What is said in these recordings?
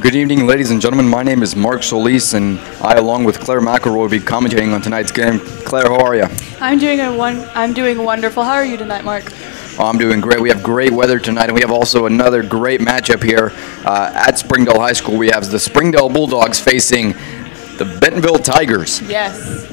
Good evening, ladies and gentlemen. My name is Mark Solis, and I, along with Claire McElroy, will be commentating on tonight's game. Claire, how are you? I'm doing wonderful. How are you tonight, Mark? Oh, I'm doing great. We have great weather tonight, and we have also another great matchup here at Springdale High School. We have the Springdale Bulldogs facing the Bentonville Tigers. Yes.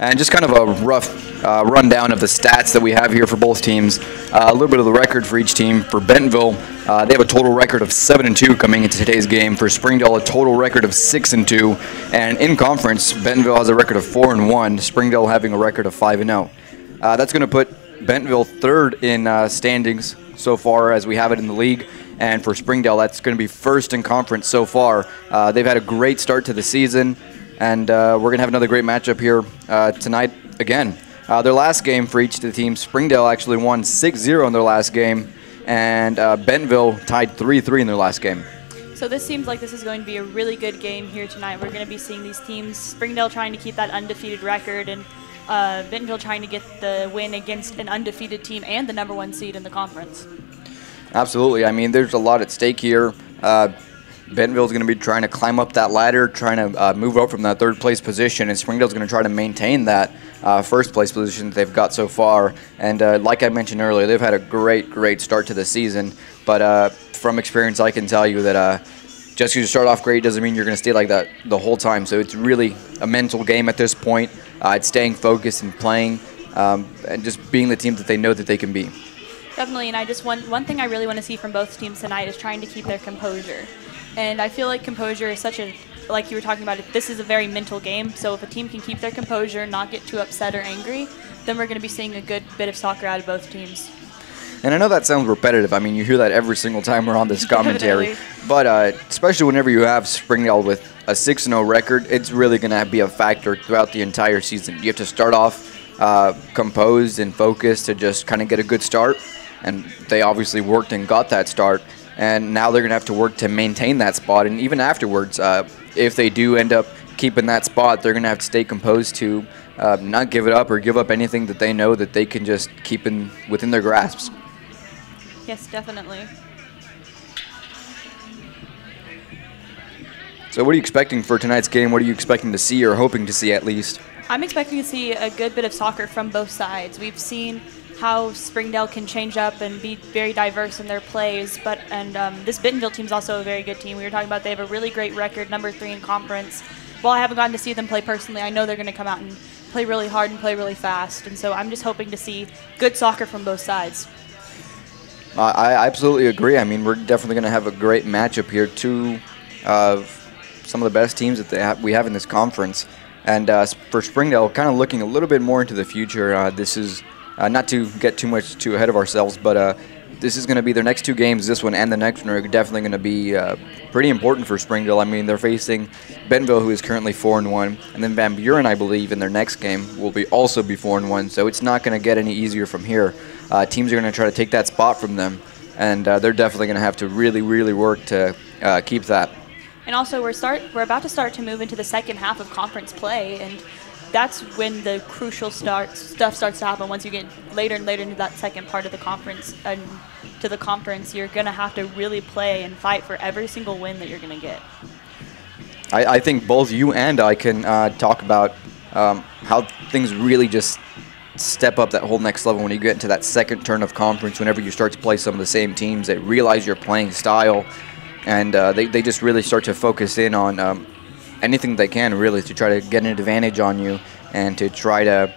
And just kind of a rough rundown of the stats that we have here for both teams. A little bit of the record for each team. For Bentonville, they have a total record of 7-2 coming into today's game. For Springdale, a total record of 6-2. And in conference, Bentonville has a record of 4-1. Springdale having a record of 5-0. That's going to put Bentonville third in standings so far as we have it in the league. And for Springdale, that's going to be first in conference so far. They've had a great start to the season. And we're going to have another great matchup here tonight again. Their last game for each of the teams, Springdale actually won 6-0 in their last game, and Bentonville tied 3-3 in their last game. So this seems like this is going to be a really good game here tonight. We're going to be seeing these teams, Springdale trying to keep that undefeated record, and Bentonville trying to get the win against an undefeated team and the #1 seed in the conference. Absolutely. I mean, there's a lot at stake here. Bentonville's going to be trying to climb up that ladder, trying to move up from that third place position, and Springdale's going to try to maintain that first place position that they've got so far. And like I mentioned earlier, they've had a great start to the season. But from experience, I can tell you that just because you start off great doesn't mean you're going to stay like that the whole time. So it's really a mental game at this point. It's staying focused and playing and just being the team that they know that they can be. Definitely, and I just one thing I really want to see from both teams tonight is trying to keep their composure. And I feel like composure is such a, like you were talking about, this is a very mental game. So if a team can keep their composure, not get too upset or angry, then we're going to be seeing a good bit of soccer out of both teams. And I know that sounds repetitive. I mean, you hear that every single time we're on this commentary. But especially whenever you have Springdale with a 6-0 record, it's really going to be a factor throughout the entire season. You have to start off composed and focused to just kind of get a good start. And they obviously worked and got that start. And now they're going to have to work to maintain that spot. And even afterwards, if they do end up keeping that spot, they're going to have to stay composed to not give it up or give up anything that they know that they can just keep within their grasps. Yes, definitely. So what are you expecting for tonight's game? What are you expecting to see or hoping to see at least? I'm expecting to see a good bit of soccer from both sides. We've seen how Springdale can change up and be very diverse in their plays, and this Bentonville team is also a very good team. We were talking about they have a really great record, #3 in conference. While I haven't gotten to see them play personally, I know they're going to come out and play really hard and play really fast, and so I'm just hoping to see good soccer from both sides. I absolutely agree. I mean, we're definitely going to have a great matchup here. Two of some of the best teams that we have in this conference, and for Springdale, kind of looking a little bit more into the future. This is not to get too ahead of ourselves, but this is going to be their next two games. This one and the next one are definitely going to be pretty important for Springdale. I mean, they're facing Bentonville, who is currently 4-1, and then Van Buren, I believe, in their next game will also be 4-1. So it's not going to get any easier from here. Teams are going to try to take that spot from them, and they're definitely going to have to really work to keep that. And also, we're about to start to move into the second half of conference play, and that's when the crucial stuff starts to happen. Once you get later and later into that second part of the conference, you're going to have to really play and fight for every single win that you're going to get. I think both you and I can talk about how things really just step up that whole next level when you get into that second turn of conference, whenever you start to play some of the same teams that realize your playing style, and they just really start to focus in on anything they can really to try to get an advantage on you and to try to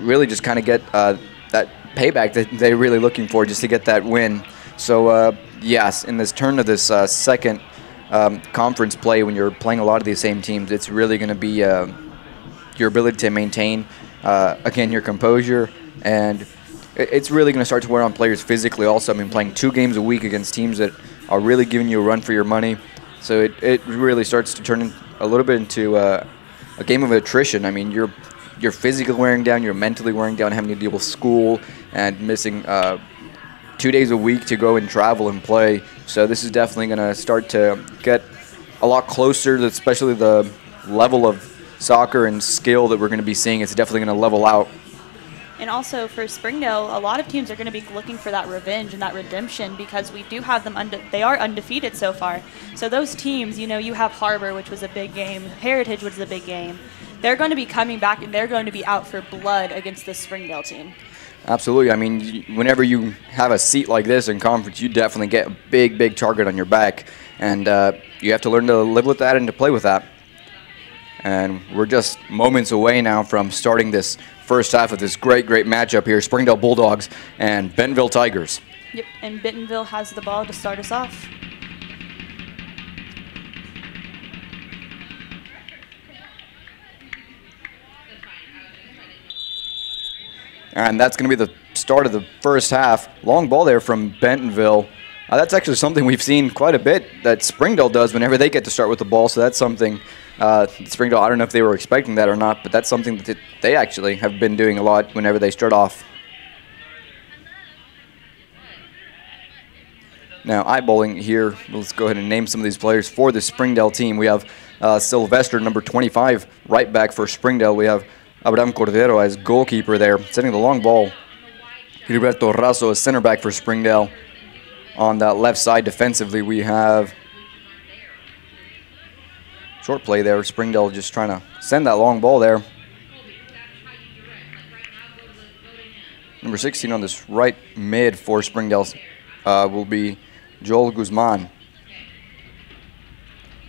really just kind of get that payback that they're really looking for just to get that win. So yes, in this turn of this second conference play, when you're playing a lot of these same teams, it's really going to be your ability to maintain again your composure, and it's really going to start to wear on players physically also. I mean, playing 2 games a week against teams that are really giving you a run for your money. So it really starts to turn a little bit into a game of attrition. I mean, you're physically wearing down, you're mentally wearing down, having to deal with school and missing 2 days a week to go and travel and play. So this is definitely going to start to get a lot closer, especially the level of soccer and skill that we're going to be seeing. It's definitely going to level out. And also for Springdale, a lot of teams are going to be looking for that revenge and that redemption because we do have them, they are undefeated so far. So those teams, you know, you have HAR-BER, which was a big game, Heritage, which was a big game. They're going to be coming back and they're going to be out for blood against this Springdale team. Absolutely. I mean, whenever you have a seat like this in conference, you definitely get a big, big target on your back. And you have to learn to live with that and to play with that. And we're just moments away now from starting this first half of this great, great matchup here, Springdale Bulldogs and Bentonville Tigers. Yep, and Bentonville has the ball to start us off. And that's going to be the start of the first half. Long ball there from Bentonville. That's actually something we've seen quite a bit that Springdale does whenever they get to start with the ball, so that's something Springdale, I don't know if they were expecting that or not, but that's something that they actually have been doing a lot whenever they start off. Now, eyeballing here, let's go ahead and name some of these players for the Springdale team. We have Sylvester, number 25, right back for Springdale. We have Abraham Cordero as goalkeeper there, setting the long ball. Gilberto Razo as center back for Springdale. On that left side defensively, we have short play there. Springdale just trying to send that long ball there. Number 16 on this right mid for Springdale will be Joel Guzman.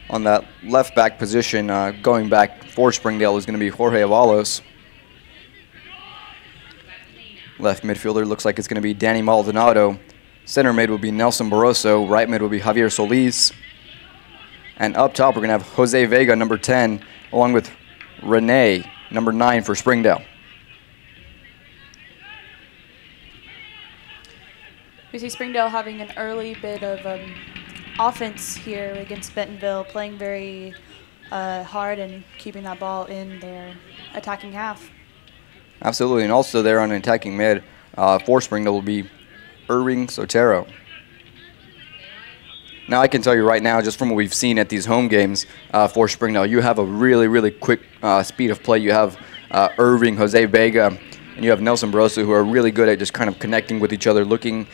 On that left back position, going back for Springdale is going to be Jorge Avalos. Left midfielder looks like it's going to be Danny Maldonado. Center mid will be Nelson Barroso. Right mid will be Javier Solis. And up top, we're going to have Jose Vega, number 10, along with Rene, number 9 for Springdale. We see Springdale having an early bit of offense here against Bentonville, playing very hard and keeping that ball in their attacking half. Absolutely, and also there on attacking mid for Springdale will be Irving Sotero. Now I can tell you right now, just from what we've seen at these home games for Springdale, you have a really, really quick speed of play. You have Irving, Jose Vega, and you have Nelson Barroso, who are really good at just kind of connecting with each other, looking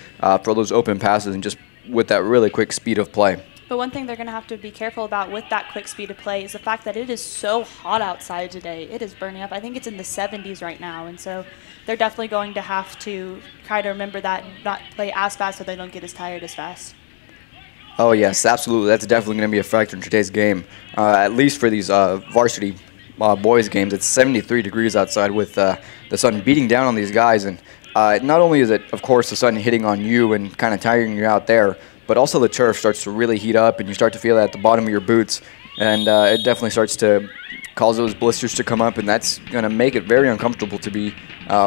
for those open passes, and just with that really quick speed of play. But one thing they're going to have to be careful about with that quick speed of play is the fact that it is so hot outside today. It is burning up. I think it's in the 70s right now, and so they're definitely going to have to try to remember that and not play as fast so they don't get as tired as fast. Oh, yes, absolutely. That's definitely going to be a factor in today's game. At least for these varsity boys games, it's 73 degrees outside with the sun beating down on these guys. And not only is it, of course, the sun hitting on you and kind of tiring you out there, but also the turf starts to really heat up and you start to feel that at the bottom of your boots. And it definitely starts to cause those blisters to come up, and that's going to make it very uncomfortable to be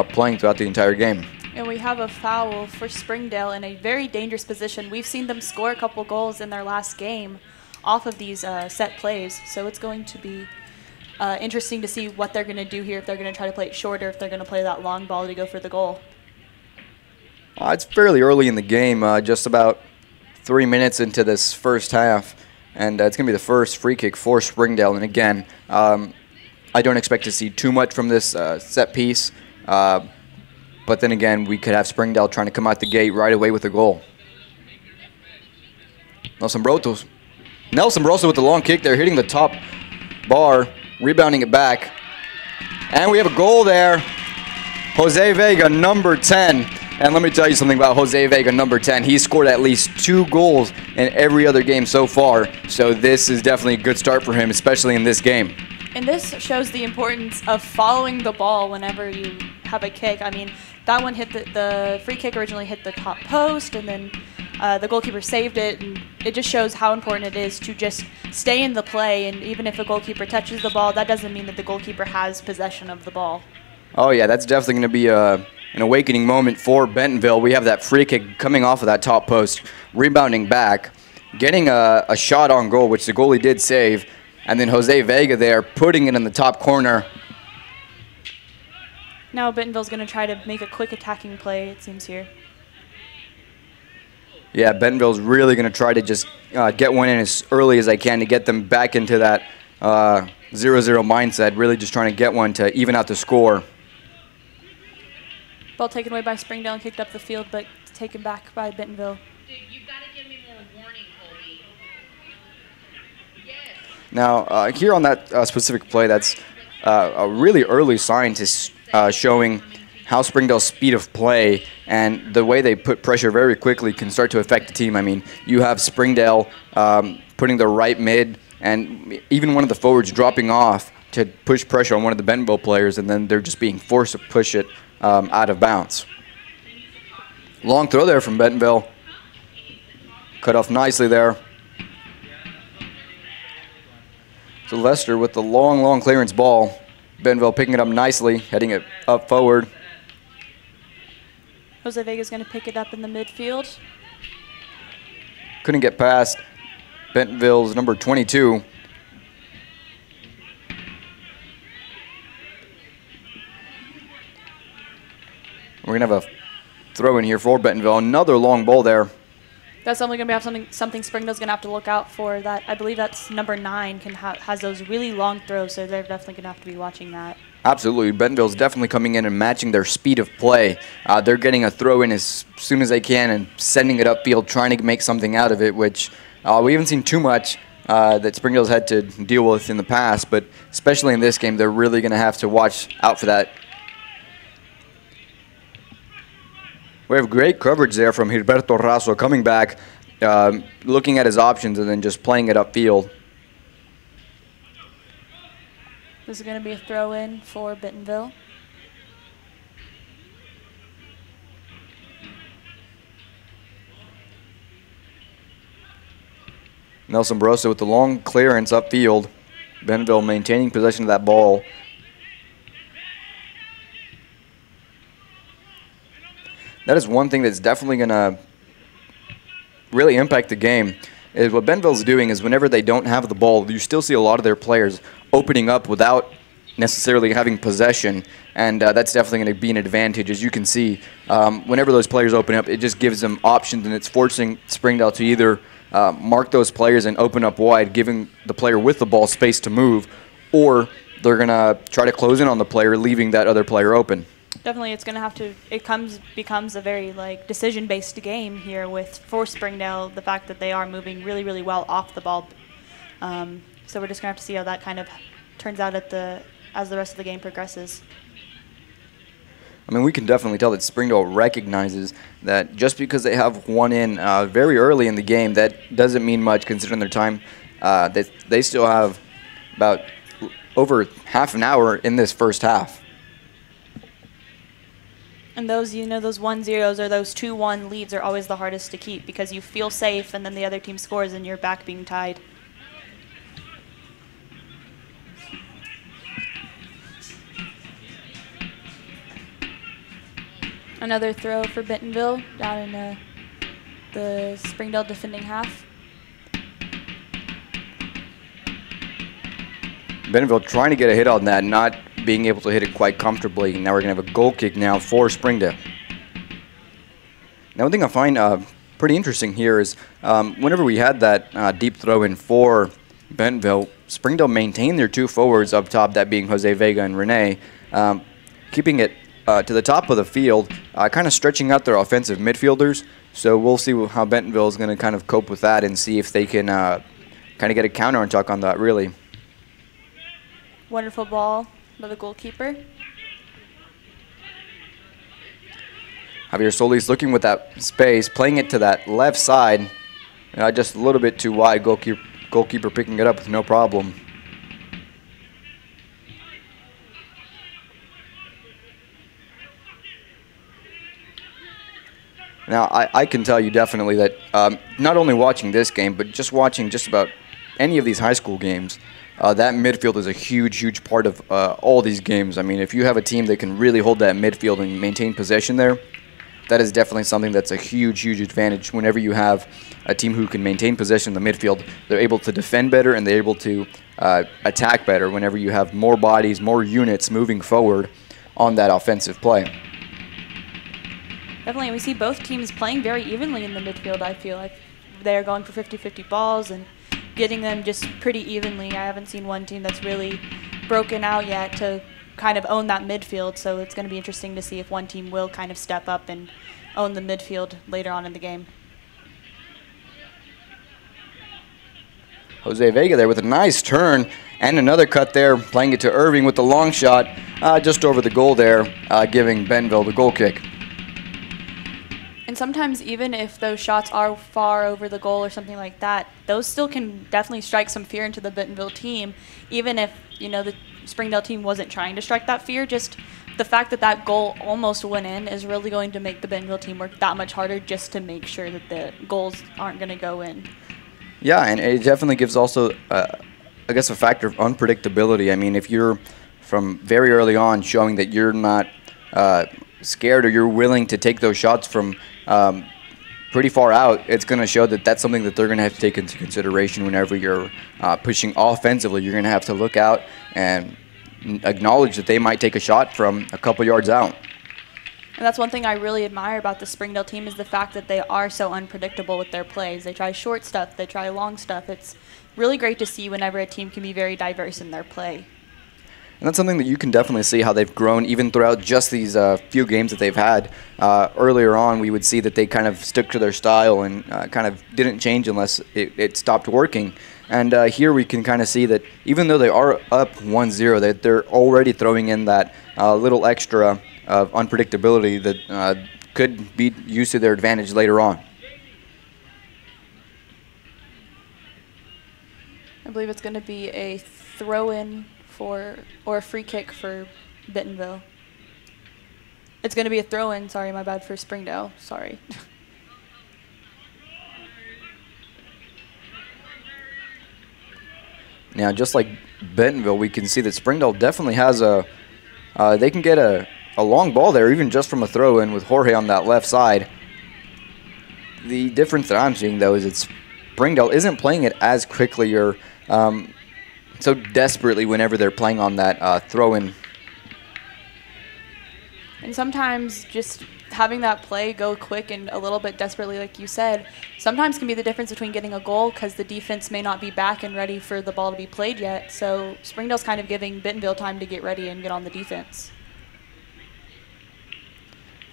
playing throughout the entire game. And we have a foul for Springdale in a very dangerous position. We've seen them score a couple goals in their last game off of these set plays. So it's going to be interesting to see what they're going to do here, if they're going to try to play it shorter, if they're going to play that long ball to go for the goal. It's fairly early in the game, just about 3 minutes into this first half. And it's going to be the first free kick for Springdale. And again, I don't expect to see too much from this set piece. But then again, we could have Springdale trying to come out the gate right away with a goal. Nelson Barroso with the long kick there, hitting the top bar, rebounding it back. And we have a goal there. Jose Vega, number 10. And let me tell you something about Jose Vega, number 10. He's scored at least 2 goals in every other game so far. So this is definitely a good start for him, especially in this game. And this shows the importance of following the ball whenever you have a kick. I mean, that one hit the free kick originally hit the top post, and then the goalkeeper saved it. And it just shows how important it is to just stay in the play. And even if a goalkeeper touches the ball, that doesn't mean that the goalkeeper has possession of the ball. Oh, yeah, that's definitely going to be an awakening moment for Bentonville. We have that free kick coming off of that top post, rebounding back, getting a shot on goal, which the goalie did save. And then Jose Vega there, putting it in the top corner. Now Bentonville's going to try to make a quick attacking play, it seems here. Yeah, Bentonville's really going to try to just get one in as early as they can to get them back into that 0-0 mindset, really just trying to get one to even out the score. Ball taken away by Springdale and kicked up the field, but taken back by Bentonville. Dude, you've got to give me more warning, Colby. Yes. Now, here on that specific play, that's a really early sign to showing how Springdale's speed of play and the way they put pressure very quickly can start to affect the team. I mean, you have Springdale putting the right mid and even one of the forwards dropping off to push pressure on one of the Bentonville players, and then they're just being forced to push it out of bounds. Long throw there from Bentonville. Cut off nicely there. So Lester with the long clearance ball. Bentonville picking it up nicely, heading it up forward. Jose Vega's going to pick it up in the midfield. Couldn't get past Bentonville's number 22. We're going to have a throw in here for Bentonville. Another long ball there. That's only going to be something Springdale's going to have to look out for. That I believe that's number 9 has those really long throws, so they're definitely going to have to be watching that. Absolutely. Bentonville's definitely coming in and matching their speed of play. They're getting a throw in as soon as they can and sending it upfield, trying to make something out of it, which we haven't seen too much that Springdale's had to deal with in the past, but especially in this game, they're really going to have to watch out for that. We have great coverage there from Gilberto Razo coming back, looking at his options and then just playing it upfield. This is going to be a throw-in for Bentonville. Nelson Barossa with the long clearance upfield. Bentonville maintaining possession of that ball. That is one thing that's definitely going to really impact the game. Is what Bentonville's doing is whenever they don't have the ball, you still see a lot of their players opening up without necessarily having possession, and that's definitely going to be an advantage. As you can see, whenever those players open up, it just gives them options, and it's forcing Springdale to either mark those players and open up wide, giving the player with the ball space to move, or they're going to try to close in on the player, leaving that other player open. Definitely, it's going to have to. Becomes a very decision-based game here for Springdale. The fact that they are moving really well off the ball, so we're just going to have to see how that kind of turns out as the rest of the game progresses. I mean, we can definitely tell that Springdale recognizes that just because they have one in very early in the game, that doesn't mean much considering their time. That they still have about over half an hour in this first half. And those 1-0s or those 2-1 leads are always the hardest to keep because you feel safe and then the other team scores and you're back being tied. Another throw for Bentonville down in the Springdale defending half. Bentonville trying to get a hit on that, not being able to hit it quite comfortably. Now we're going to have a goal kick now for Springdale. Now one thing I find pretty interesting here is whenever we had that deep throw in for Bentonville, Springdale maintained their 2 forwards up top, that being Jose Vega and Rene, keeping it to the top of the field, kind of stretching out their offensive midfielders. So we'll see how Bentonville is going to kind of cope with that and see if they can kind of get a counter-attack on that, really. Wonderful ball by the goalkeeper. Javier Solis looking with that space, playing it to that left side. Just a little bit too wide. Goalkeeper picking it up with no problem. Now, I can tell you definitely that not only watching this game, but just watching just about any of these high school games, that midfield is a huge part of all these games. I mean, if you have a team that can really hold that midfield and maintain possession there, that is definitely something that's a huge advantage. Whenever you have a team who can maintain possession in the midfield, they're able to defend better and they're able to attack better whenever you have more bodies, more units moving forward on that offensive play. Definitely, we see both teams playing very evenly in the midfield, I feel like. They're going for 50-50 balls and getting them just pretty evenly. I haven't seen one team that's really broken out yet to kind of own that midfield. So it's going to be interesting to see if one team will kind of step up and own the midfield later on in the game. Jose Vega there with a nice turn and another cut there, playing it to Irving with the long shot just over the goal there, giving Bentonville the goal kick. And sometimes even if those shots are far over the goal or something like that, those still can definitely strike some fear into the Bentonville team, even if, you know, the Springdale team wasn't trying to strike that fear. Just the fact that that goal almost went in is really going to make the Bentonville team work that much harder just to make sure that the goals aren't going to go in. Yeah, and it definitely gives also, I guess, a factor of unpredictability. I mean, if you're from very early on showing that you're not scared or you're willing to take those shots from pretty far out, it's going to show that that's something that they're going to have to take into consideration whenever you're pushing offensively. You're going to have to look out and acknowledge that they might take a shot from a couple yards out. And that's one thing I really admire about the Springdale team is the fact that they are so unpredictable with their plays. They try short stuff, they try long stuff. It's really great to see whenever a team can be very diverse in their play. And that's something that you can definitely see how they've grown even throughout just these few games that they've had. Earlier on, we would see that they kind of stuck to their style and kind of didn't change unless it stopped working. And here we can kind of see that even though they are up 1-0, that they're already throwing in that little extra of unpredictability that could be used to their advantage later on. I believe it's going to be a throw-in or a free kick for Bentonville. It's going to be a throw-in. Sorry, my bad, for Springdale. Sorry. Now, just like Bentonville, we can see that Springdale definitely has they can get a long ball there, even just from a throw-in with Jorge on that left side. The difference that I'm seeing, though, is that Springdale isn't playing it as quickly or so desperately whenever they're playing on that throw-in. And sometimes just having that play go quick and a little bit desperately, like you said, sometimes can be the difference between getting a goal because the defense may not be back and ready for the ball to be played yet. So Springdale's kind of giving Bentonville time to get ready and get on the defense.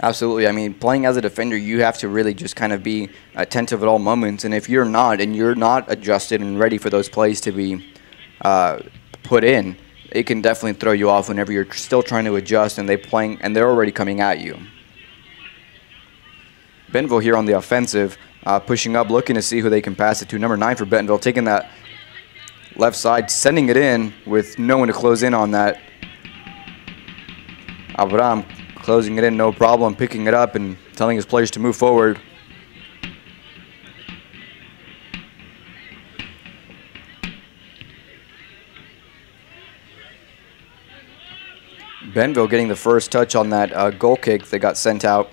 Absolutely. I mean, playing as a defender, you have to really just kind of be attentive at all moments. And if you're not, and you're not adjusted and ready for those plays to be put in, it can definitely throw you off whenever you're still trying to adjust and they're already coming at you. Bentonville here on the offensive, pushing up, looking to see who they can pass it to. Number 9 for Bentonville, taking that left side, sending it in with no one to close in on that. Abraham closing it in, no problem, picking it up and telling his players to move forward. Bentonville getting the first touch on that goal kick that got sent out.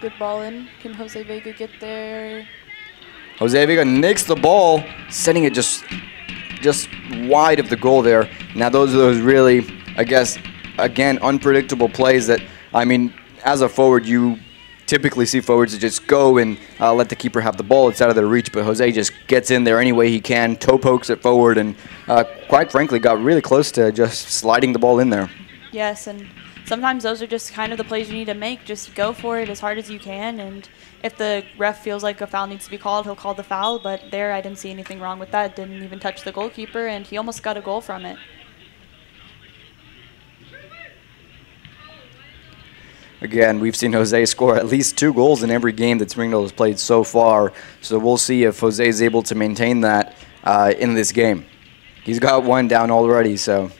Good ball in. Can Jose Vega get there? Jose Vega nicks the ball, sending it just wide of the goal there. Now those are those really, I guess, again, unpredictable plays that, I mean, as a forward, you typically see forwards that just go and let the keeper have the ball. It's out of their reach, but Jose just gets in there any way he can, toe pokes it forward, and quite frankly got really close to just sliding the ball in there. Yes, and sometimes those are just kind of the plays you need to make. Just go for it as hard as you can, and if the ref feels like a foul needs to be called, he'll call the foul, but there I didn't see anything wrong with that. Didn't even touch the goalkeeper, and he almost got a goal from it. Again, we've seen Jose score at least 2 goals in every game that Springdale has played so far, so we'll see if Jose is able to maintain that in this game. He's got 1 down already, so.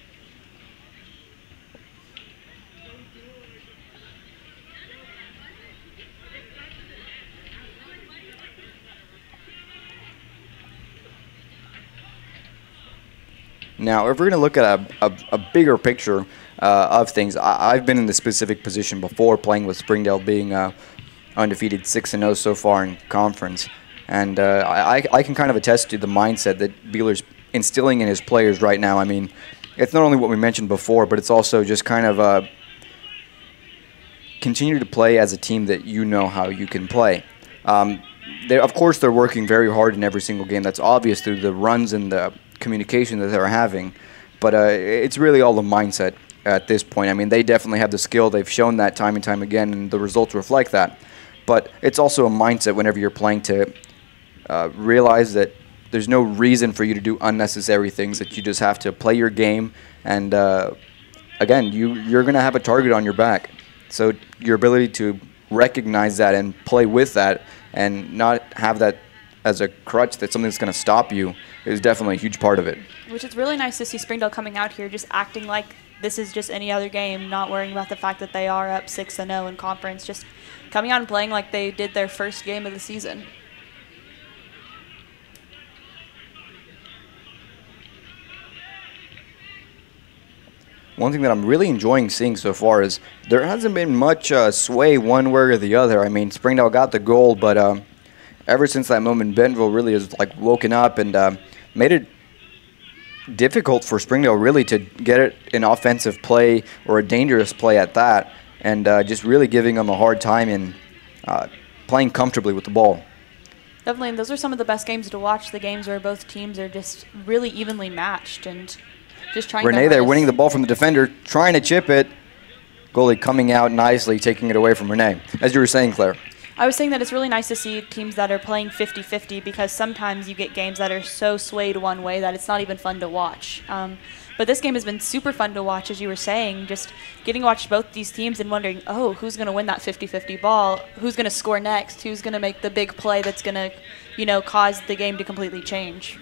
Now, if we're going to look at a bigger picture of things, I've been in this specific position before, playing with Springdale, being undefeated 6-0 so far in conference. And I can kind of attest to the mindset that Beeler's instilling in his players right now. I mean, it's not only what we mentioned before, but it's also just kind of continue to play as a team that you know how you can play. Of course, they're working very hard in every single game. That's obvious through the runs and the communication that they're having. But it's really all the mindset at this point. I mean, they definitely have the skill. They've shown that time and time again, and the results reflect that. But it's also a mindset whenever you're playing to realize that there's no reason for you to do unnecessary things, that you just have to play your game. And, again, you're going to have a target on your back. So your ability to recognize that and play with that and not have that as a crutch, that something that's going to stop you, is definitely a huge part of it. Which is really nice to see Springdale coming out here just acting like this is just any other game, not worrying about the fact that they are up 6-0 in conference, just coming out and playing like they did their first game of the season. One thing that I'm really enjoying seeing so far is there hasn't been much sway one way or the other. I mean, Springdale got the goal, but ever since that moment, Bentonville really has like woken up and made it difficult for Springdale really to get it an offensive play or a dangerous play at that, and just really giving them a hard time and playing comfortably with the ball. Definitely, and those are some of the best games to watch, the games where both teams are just really evenly matched and just trying Renee there winning the ball from the defender, trying to chip it. Goalie coming out nicely, taking it away from Renee. As you were saying, Claire. I was saying that it's really nice to see teams that are playing 50-50, because sometimes you get games that are so swayed one way that it's not even fun to watch. But this game has been super fun to watch, as you were saying, just getting to watch both these teams and wondering, oh, who's going to win that 50-50 ball? Who's going to score next? Who's going to make the big play that's going to, cause the game to completely change?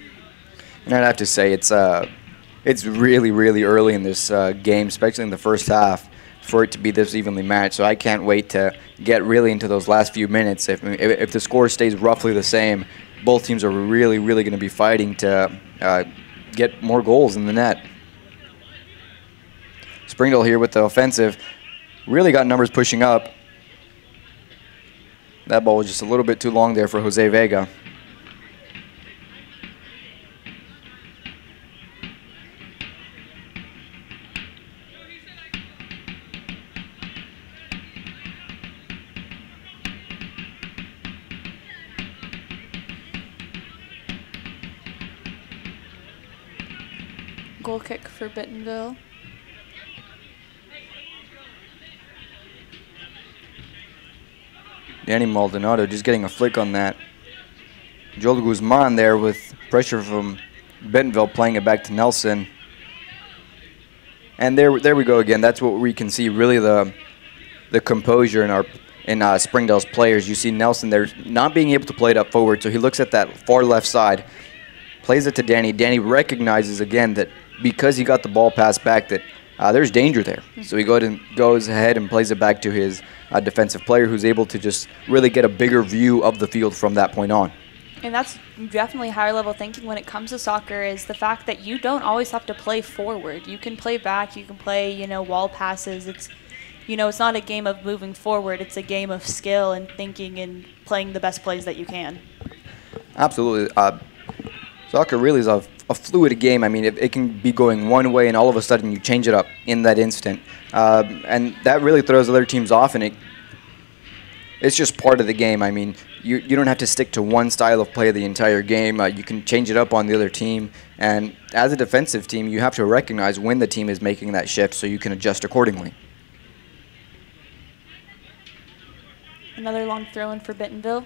And I'd have to say it's really, really early in this game, especially in the first half, for it to be this evenly matched. So I can't wait to get really into those last few minutes. If the score stays roughly the same, both teams are really, really going to be fighting to get more goals in the net. Springdale here with the offensive. Really got numbers pushing up. That ball was just a little bit too long there for Jose Vega. Goal kick for Bentonville. Danny Maldonado just getting a flick on that. Joel Guzman there with pressure from Bentonville, playing it back to Nelson. And there we go again. That's what we can see, really the composure in Springdale's players. You see Nelson there not being able to play it up forward, so he looks at that far left side, plays it to Danny. Danny recognizes again that because he got the ball passed back that there's danger there. So he goes ahead and plays it back to his defensive player, who's able to just really get a bigger view of the field from that point on. And that's definitely higher level thinking when it comes to soccer, is the fact that you don't always have to play forward. You can play back, you can play, wall passes. It's not a game of moving forward. It's a game of skill and thinking and playing the best plays that you can. Absolutely. Soccer really is a fluid game. I mean, it can be going one way and all of a sudden you change it up in that instant. And that really throws other teams off, and it's just part of the game. I mean, you don't have to stick to one style of play the entire game. You can change it up on the other team. And as a defensive team, you have to recognize when the team is making that shift so you can adjust accordingly. Another long throw in for Bentonville.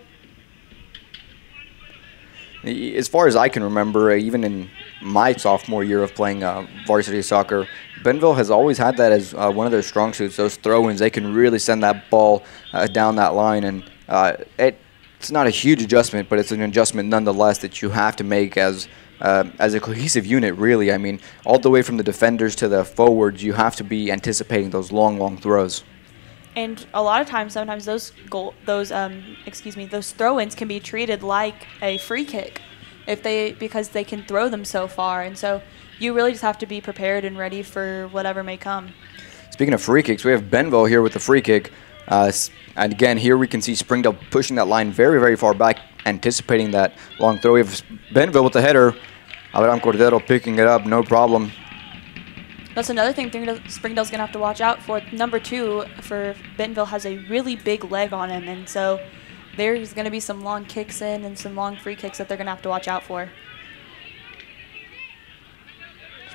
As far as I can remember, even in my sophomore year of playing varsity soccer, Bentonville has always had that as one of their strong suits, those throw-ins. They can really send that ball down that line, and it's not a huge adjustment, but it's an adjustment nonetheless that you have to make as a cohesive unit, really. I mean, all the way from the defenders to the forwards, you have to be anticipating those long throws. And a lot of times, sometimes those throw-ins can be treated like a free kick, because they can throw them so far. And so you really just have to be prepared and ready for whatever may come. Speaking of free kicks, we have Bentonville here with the free kick. And again, here we can see Springdale pushing that line very, very far back, anticipating that long throw. We have Bentonville with the header. Abraham Cordero picking it up, no problem. That's another thing Springdale's going to have to watch out for. Number 2 for Bentonville has a really big leg on him, and so there's going to be some long kicks in and some long free kicks that they're going to have to watch out for.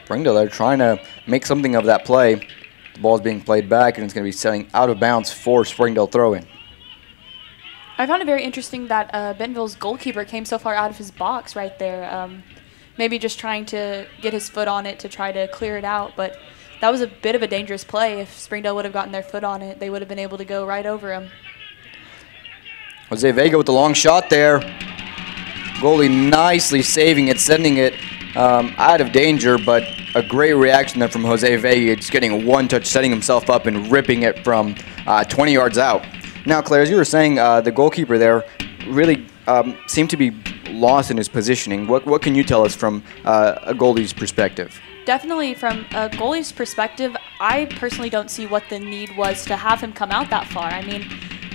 Springdale, they're trying to make something of that play. The ball's being played back, and it's going to be setting out of bounds for Springdale throw-in. I found it very interesting that Bentonville's goalkeeper came so far out of his box right there. Maybe just trying to get his foot on it to try to clear it out, but that was a bit of a dangerous play. If Springdale would have gotten their foot on it, they would have been able to go right over him. Jose Vega with the long shot there. Goalie nicely saving it, sending it out of danger, but a great reaction there from Jose Vega, just getting a one-touch, setting himself up and ripping it from 20 yards out. Now, Claire, as you were saying, the goalkeeper there really seemed to be lost in his positioning. What can you tell us from a goalie's perspective? Definitely from a goalie's perspective, I personally don't see what the need was to have him come out that far. I mean,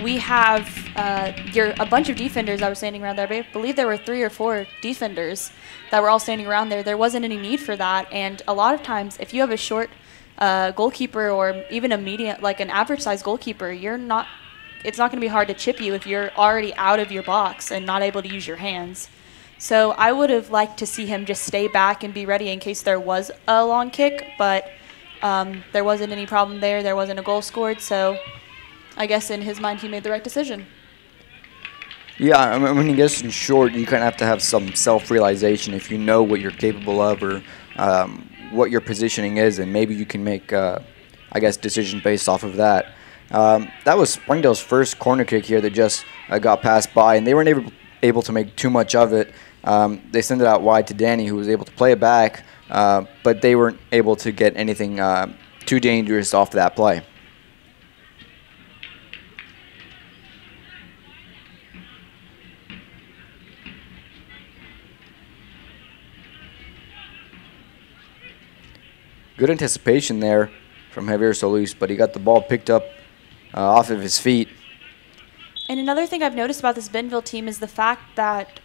we have a bunch of defenders that were standing around there. I believe there were 3 or 4 defenders that were all standing around there. There wasn't any need for that. And a lot of times, if you have a short goalkeeper or even a medium, like an average-sized goalkeeper, it's not going to be hard to chip you if you're already out of your box and not able to use your hands. So I would have liked to see him just stay back and be ready in case there was a long kick, but there wasn't any problem there. There wasn't a goal scored, so I guess in his mind he made the right decision. Yeah, I mean, when he gets in short, you kind of have to have some self-realization if you know what you're capable of or what your positioning is, and maybe you can make, I guess, decisions based off of that. That was Springdale's first corner kick here that just got passed by, and they weren't able to make too much of it. They sent it out wide to Danny, who was able to play it back, but they weren't able to get anything too dangerous off that play. Good anticipation there from Javier Solis, but he got the ball picked up off of his feet. And another thing I've noticed about this Bentonville team is the fact that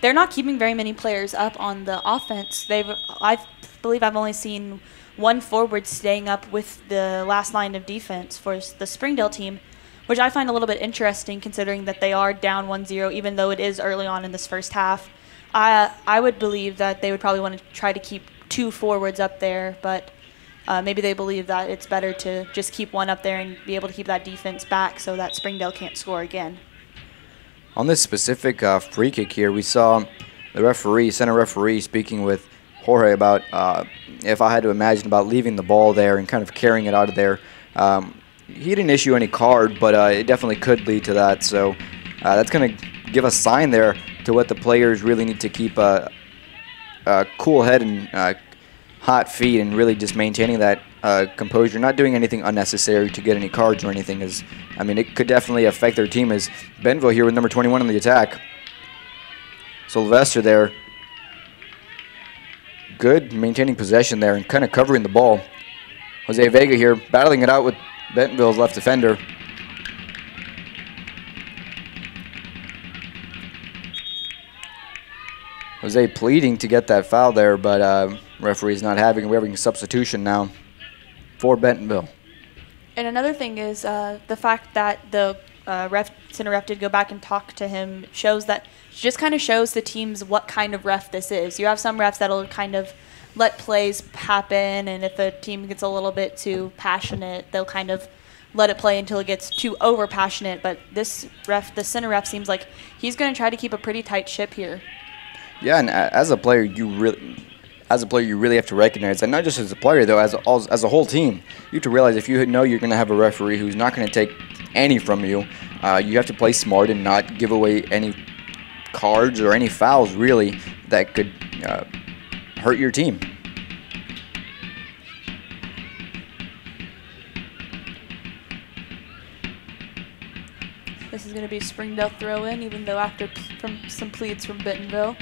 they're not keeping very many players up on the offense. I believe I've only seen one forward staying up with the last line of defense for the Springdale team, which I find a little bit interesting considering that they are down 1-0, even though it is early on in this first half. I would believe that they would probably want to try to keep 2 forwards up there, but maybe they believe that it's better to just keep one up there and be able to keep that defense back so that Springdale can't score again. On this specific free kick here, we saw the center referee speaking with Jorge about if I had to imagine about leaving the ball there and kind of carrying it out of there. He didn't issue any card, but it definitely could lead to that. So that's going to give a sign there to what the players really need to keep a cool head and hot feet and really just maintaining that composure, not doing anything unnecessary to get any cards or anything. I mean, it could definitely affect their team as Bentonville here with number 21 on the attack. Sylvester there. Good maintaining possession there and kind of covering the ball. Jose Vega here battling it out with Bentonville's left defender. Jose pleading to get that foul there, but referee's not having it. We're having a substitution now for Bentonville. And another thing is the fact that the center ref did go back and talk to him just kind of shows the teams what kind of ref this is. You have some refs that'll kind of let plays happen, and if a team gets a little bit too passionate, they'll kind of let it play until it gets too over passionate. But this ref, the center ref, seems like he's going to try to keep a pretty tight ship here. Yeah, and as a player, you really have to recognize that, not just as a player, though, as a whole team. You have to realize if you know you're going to have a referee who's not going to take any from you, you have to play smart and not give away any cards or any fouls, really, that could hurt your team. This is going to be Springdale throw-in, even though after some pleads from Bentonville.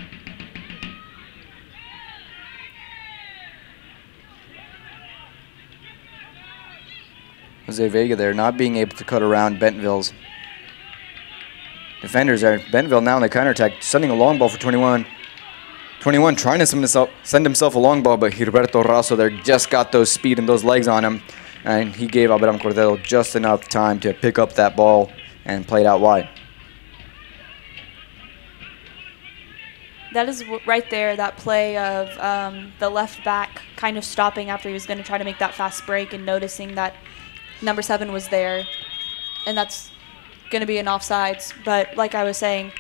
Jose Vega there not being able to cut around Bentonville's defenders there. Bentonville now in the counterattack, sending a long ball for 21. 21 trying to send himself a long ball, but Gilberto Razo there just got those speed and those legs on him, and he gave Abraham Cordero just enough time to pick up that ball and play it out wide. That is right there, that play of the left back kind of stopping after he was going to try to make that fast break and noticing that number 7 was there. And that's going to be an offsides. But like I was saying,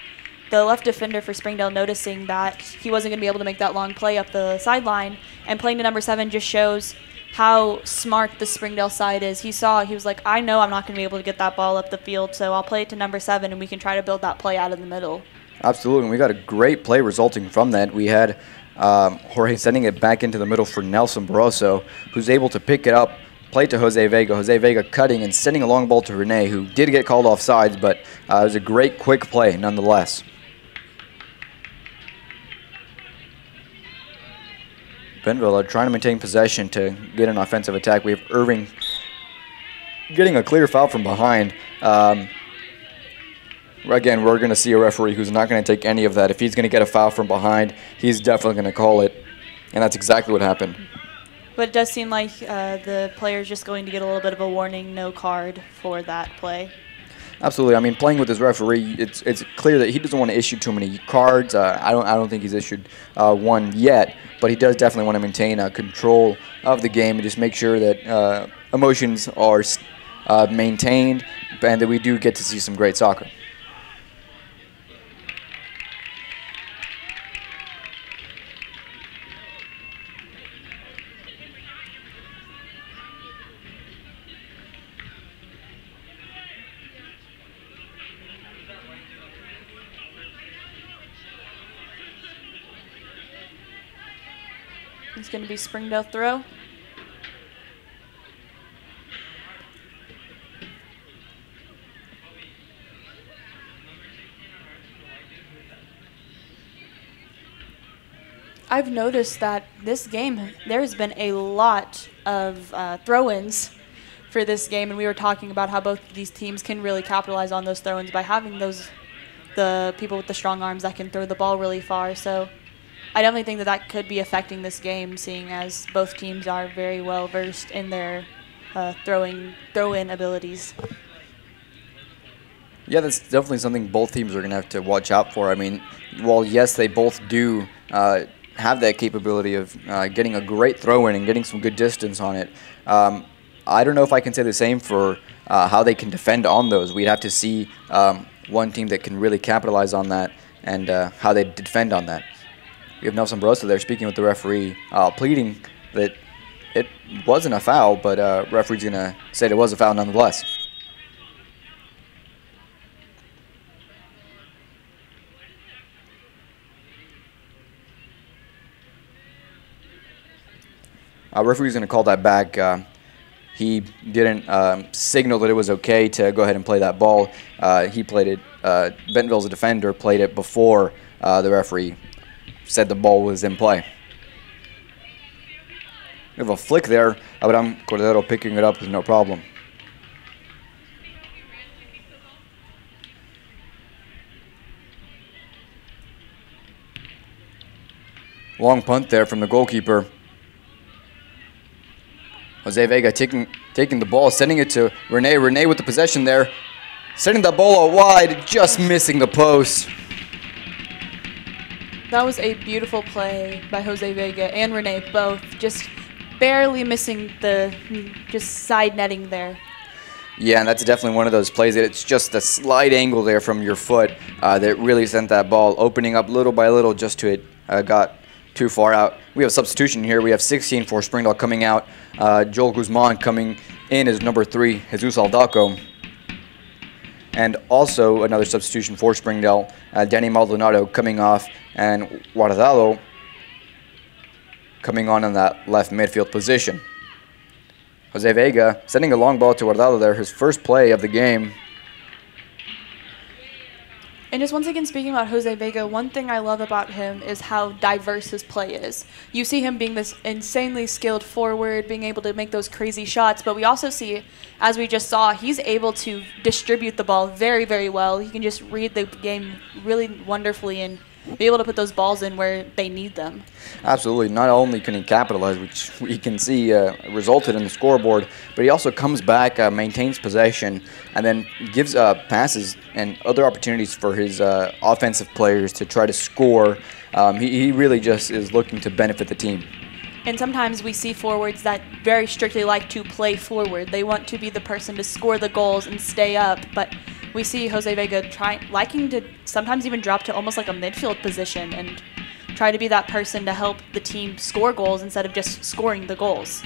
the left defender for Springdale noticing that he wasn't going to be able to make that long play up the sideline, and playing to number 7 just shows how smart the Springdale side is. He was like, I know I'm not going to be able to get that ball up the field, so I'll play it to number 7 and we can try to build that play out of the middle. Absolutely, and we got a great play resulting from that. We had Jorge sending it back into the middle for Nelson Barroso, who's able to pick it up, play it to Jose Vega. Jose Vega cutting and sending a long ball to Rene, who did get called off sides, but it was a great quick play nonetheless. Bentonville are trying to maintain possession to get an offensive attack. We have Irving getting a clear foul from behind. Again, we're going to see a referee who's not going to take any of that. If he's going to get a foul from behind, he's definitely going to call it, and that's exactly what happened. But it does seem like the player's just going to get a little bit of a warning, no card for that play. Absolutely. I mean, playing with this referee, it's clear that he doesn't want to issue too many cards. I don't think he's issued one yet, but he does definitely want to maintain control of the game and just make sure that emotions are maintained and that we do get to see some great soccer. It's going to be Springdale throw. I've noticed that this game, there's been a lot of throw-ins for this game, and we were talking about how both of these teams can really capitalize on those throw-ins by having the people with the strong arms that can throw the ball really far. So I definitely think that could be affecting this game, seeing as both teams are very well versed in their throw-in abilities. Yeah, that's definitely something both teams are going to have to watch out for. I mean, while yes, they both do have that capability of getting a great throw-in and getting some good distance on it, I don't know if I can say the same for how they can defend on those. We'd have to see one team that can really capitalize on that and how they defend on that. We have Nelson Barroso there speaking with the referee, pleading that it wasn't a foul, but referee's going to say it was a foul nonetheless. Referee's going to call that back. He didn't signal that it was okay to go ahead and play that ball. He played it. Bentonville's defender played it before the referee said the ball was in play. We have a flick there. Abraham Cordero picking it up with no problem. Long punt there from the goalkeeper. Jose Vega taking the ball, sending it to Rene. Rene with the possession there. Sending that ball out wide, just missing the post. That was a beautiful play by Jose Vega and Rene, both just barely missing just side netting there. Yeah, and that's definitely one of those plays that it's just a slight angle there from your foot that really sent that ball opening up little by little just to it got too far out. We have a substitution here. We have 16 for Springdale coming out. Joel Guzman coming in as number 3, Jesus Aldaco. And also another substitution for Springdale, Danny Maldonado coming off, and Guardado coming on in that left midfield position. Jose Vega sending a long ball to Guardado there, his first play of the game. And just once again, speaking about Jose Vega, one thing I love about him is how diverse his play is. You see him being this insanely skilled forward, being able to make those crazy shots, but we also see, as we just saw, he's able to distribute the ball very, very well. He can just read the game really wonderfully and be able to put those balls in where they need them. Absolutely. Not only can he capitalize, which we can see resulted in the scoreboard, but he also comes back, maintains possession, and then gives passes and other opportunities for his offensive players to try to score. He really just is looking to benefit the team. And sometimes we see forwards that very strictly like to play forward. They want to be the person to score the goals and stay up, but we see Jose Vega liking to sometimes even drop to almost like a midfield position and try to be that person to help the team score goals instead of just scoring the goals.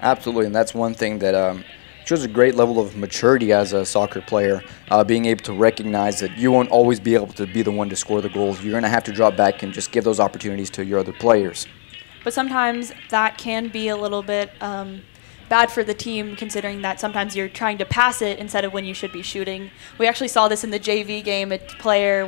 Absolutely, and that's one thing that shows a great level of maturity as a soccer player, being able to recognize that you won't always be able to be the one to score the goals. You're going to have to drop back and just give those opportunities to your other players. But sometimes that can be a little bit bad for the team, considering that sometimes you're trying to pass it instead of when you should be shooting. We actually saw this in the JV game. A player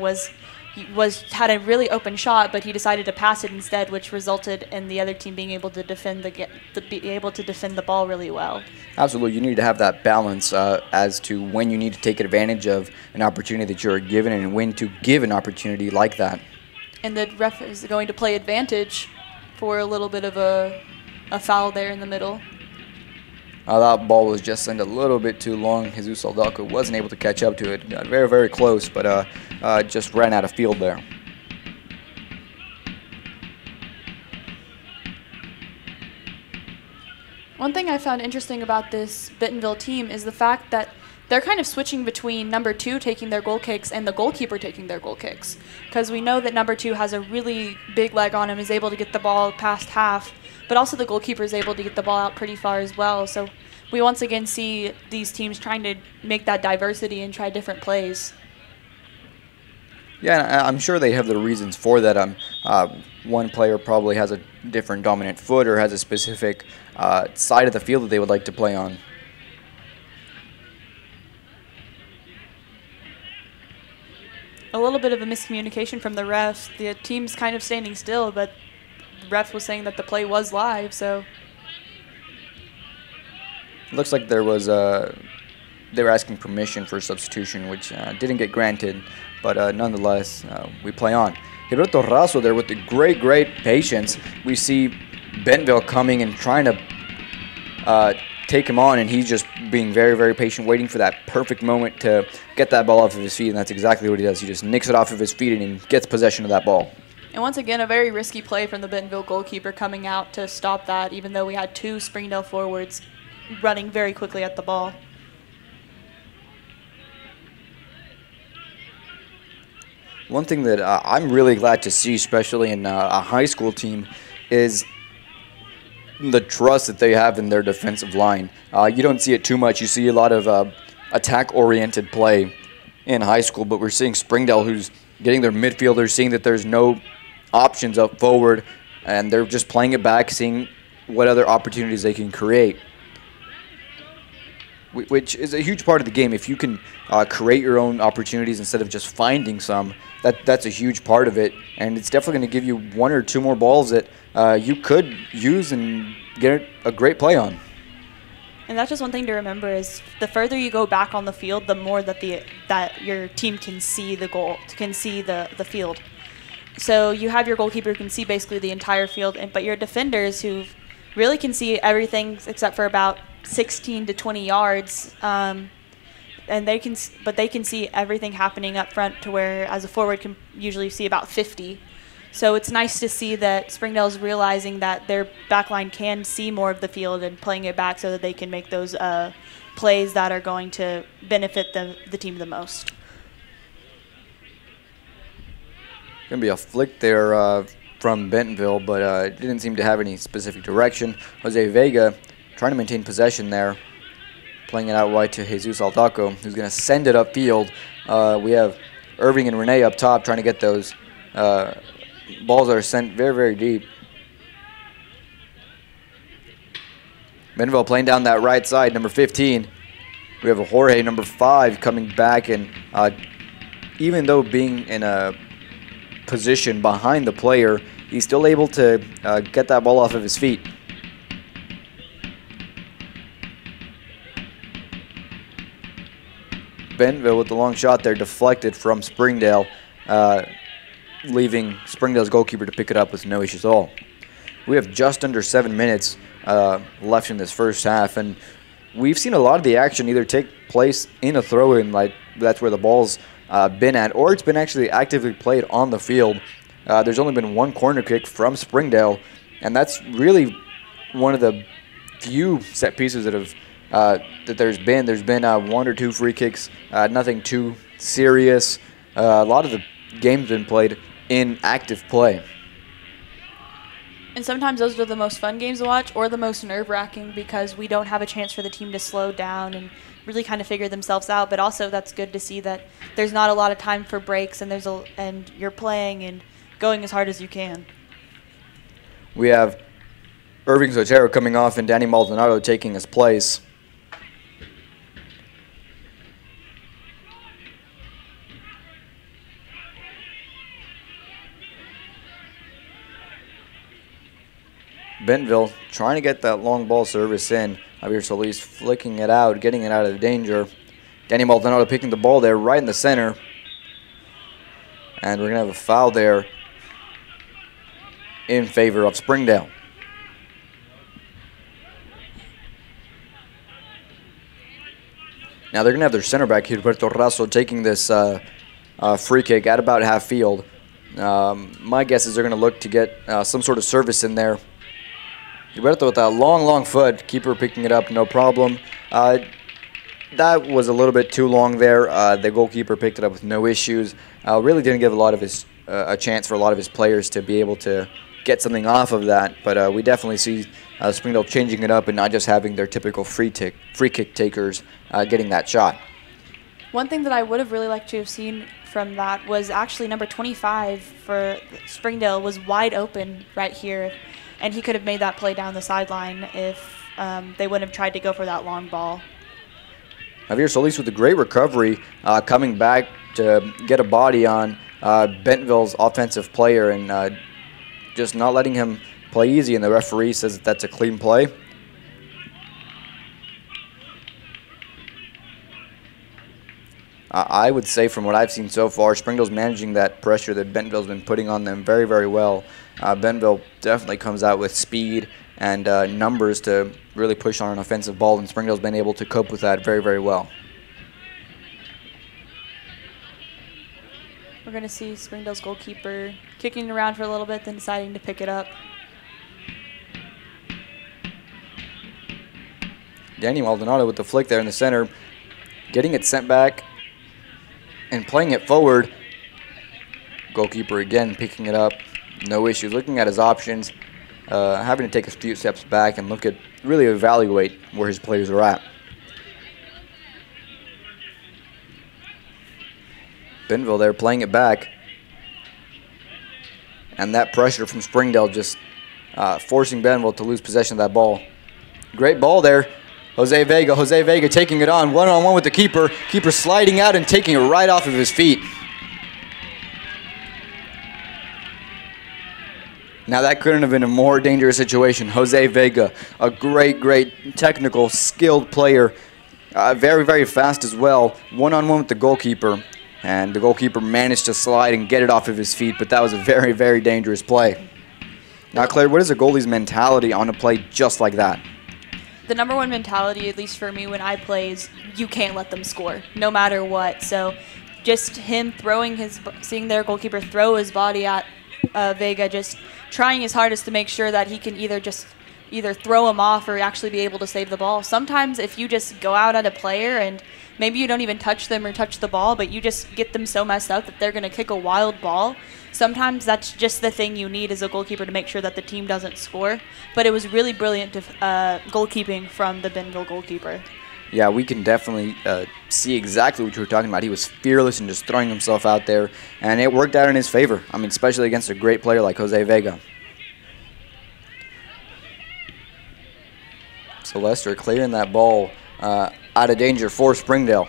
had a really open shot, but he decided to pass it instead, which resulted in the other team being able to defend the ball really well. Absolutely, you need to have that balance as to when you need to take advantage of an opportunity that you're given and when to give an opportunity like that. And the ref is going to play advantage for a little bit of a foul there in the middle. That ball was just sent a little bit too long. Jesus Aldalco wasn't able to catch up to it. Got very, very close, but just ran out of field there. One thing I found interesting about this Bentonville team is the fact that they're kind of switching between number 2 taking their goal kicks and the goalkeeper taking their goal kicks. Because we know that number 2 has a really big leg on him, is able to get the ball past half, but also the goalkeeper is able to get the ball out pretty far as well. So we once again see these teams trying to make that diversity and try different plays. Yeah, I'm sure they have the reasons for that. One player probably has a different dominant foot or has a specific side of the field that they would like to play on. A little bit of a miscommunication from the refs. The team's kind of standing still, but the ref was saying that the play was live, so. Looks like there was they were asking permission for substitution, which didn't get granted, but nonetheless, we play on. Gilberto Razo there with the great patience. We see Bentonville coming and trying to take him on, and he's just being very patient, waiting for that perfect moment to get that ball off of his feet, and that's exactly what he does. He just nicks it off of his feet and he gets possession of that ball. And once again, a very risky play from the Bentonville goalkeeper coming out to stop that, even though we had 2 Springdale forwards running very quickly at the ball. One thing that I'm really glad to see, especially in a high school team, is the trust that they have in their defensive line. You don't see it too much. You see a lot of attack-oriented play in high school, but we're seeing Springdale, who's getting their midfielders, seeing that there's no options up forward, and they're just playing it back, seeing what other opportunities they can create, which is a huge part of the game. If you can create your own opportunities instead of just finding some, that's a huge part of it, and it's definitely going to give you 1 or 2 more balls that you could use and get a great play on. And that's just one thing to remember, is the further you go back on the field, the more that your team can see the goal, can see the field. So you have your goalkeeper who can see basically the entire field, but your defenders who really can see everything except for about 16 to 20 yards, and they can see everything happening up front, to where as a forward can usually see about 50. So it's nice to see that Springdale's realizing that their backline can see more of the field and playing it back so that they can make those plays that are going to benefit the team the most. Going to be a flick there from Bentonville, but it didn't seem to have any specific direction. Jose Vega trying to maintain possession there, playing it out wide to Jesus Aldalco, who's going to send it upfield. We have Irving and Renee up top trying to get those balls that are sent very deep. Bentonville playing down that right side, number 15. We have a Jorge, number 5, coming back, and even though being in a position behind the player, he's still able to get that ball off of his feet. Bentonville with the long shot there, deflected from Springdale. leaving Springdale's goalkeeper to pick it up with no issues at all. We have just under 7 minutes left in this first half, and we've seen a lot of the action either take place in a throw-in, like that's where the ball's been at, or it's been actually actively played on the field. There's only been one corner kick from Springdale, and that's really one of the few set pieces that have that there's been. There's been 1 or 2 free kicks, nothing too serious. A lot of the game's been played in active play. And sometimes those are the most fun games to watch or the most nerve-wracking because we don't have a chance for the team to slow down and really kind of figure themselves out. But also that's good to see that there's not a lot of time for breaks and and you're playing and going as hard as you can. We have Irving Sotero coming off and Danny Maldonado taking his place. Bentonville trying to get that long ball service in. Javier Solis flicking it out, getting it out of danger. Danny Maldonado picking the ball there right in the center. And we're going to have a foul there in favor of Springdale. Now they're going to have their center back, Gilberto Razo, taking this free kick at about half field. My guess is they're going to look to get some sort of service in there. Gilberto with that long foot, keeper picking it up, no problem. That was a little bit too long there. The goalkeeper picked it up with no issues. Really didn't give a chance for a lot of his players to be able to get something off of that. But we definitely see Springdale changing it up and not just having their typical free kick takers getting that shot. One thing that I would have really liked to have seen from that was actually number 25 for Springdale was wide open right here. And he could have made that play down the sideline if they wouldn't have tried to go for that long ball. Javier Solis with a great recovery, coming back to get a body on Bentonville's offensive player and just not letting him play easy, and the referee says that that's a clean play. I would say from what I've seen so far, Springdale's managing that pressure that Bentonville's been putting on them very, very well. Bentonville definitely comes out with speed and numbers to really push on an offensive ball, and Springdale's been able to cope with that very, very well. We're going to see Springdale's goalkeeper kicking around for a little bit, then deciding to pick it up. Danny Maldonado with the flick there in the center, getting it sent back and playing it forward. Goalkeeper again picking it up, no issue. Looking at his options, having to take a few steps back and really evaluate where his players are at. Bentonville there playing it back. And that pressure from Springdale just forcing Bentonville to lose possession of that ball. Great ball there. Jose Vega taking it on, one-on-one with the keeper. Keeper sliding out and taking it right off of his feet. Now that couldn't have been a more dangerous situation. Jose Vega, a great technical, skilled player. Very, very fast as well. One-on-one with the goalkeeper. And the goalkeeper managed to slide and get it off of his feet, but that was a very, very dangerous play. Now, Claire, what is a goalie's mentality on a play just like that? The number one mentality, at least for me when I play, is you can't let them score, no matter what. So just him seeing their goalkeeper throw his body at Vega, just trying his hardest to make sure that he can either throw him off or actually be able to save the ball. Sometimes if you just go out at a player and maybe you don't even touch them or touch the ball, but you just get them so messed up that they're going to kick a wild ball, sometimes that's just the thing you need as a goalkeeper to make sure that the team doesn't score. But it was really brilliant goalkeeping from the Bentonville goalkeeper. Yeah, we can definitely see exactly what you were talking about. He was fearless and just throwing himself out there, and it worked out in his favor. I mean, especially against a great player like Jose Vega. So Lester clearing that ball out of danger for Springdale.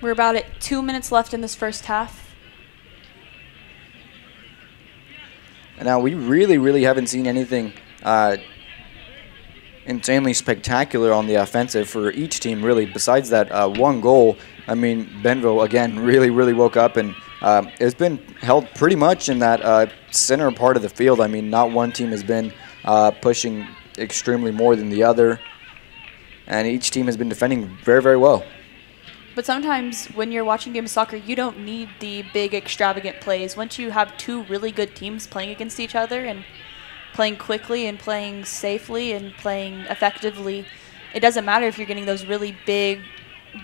We're about at 2 minutes left in this first half. And now we really haven't seen anything insanely spectacular on the offensive for each team, really. Besides that one goal, I mean, Bentonville, again, really woke up, and it's been held pretty much in that center part of the field. I mean, not one team has been pushing extremely more than the other, and each team has been defending very well. But sometimes when you're watching games of soccer, you don't need the big extravagant plays. Once you have two really good teams playing against each other and playing quickly and playing safely and playing effectively, it doesn't matter if you're getting those really big,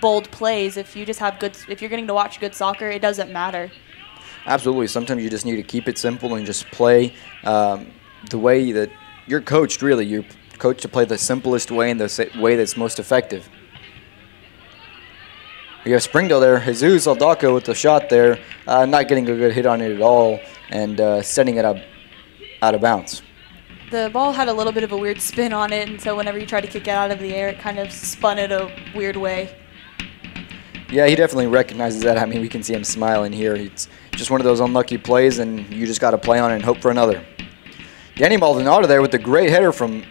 bold plays. If you just have if you're getting to watch good soccer, it doesn't matter. Absolutely. Sometimes you just need to keep it simple and just play the way that you're coached, really. You're coached to play the simplest way and the way that's most effective. You have Springdale there. Jesus Aldaco with the shot there, not getting a good hit on it at all, and setting it up out of bounds. The ball had a little bit of a weird spin on it, and so whenever you tried to kick it out of the air, it kind of spun it a weird way. Yeah, he definitely recognizes that. I mean, we can see him smiling here. It's just one of those unlucky plays, and you just got to play on it and hope for another. Danny Maldonado there with the great header from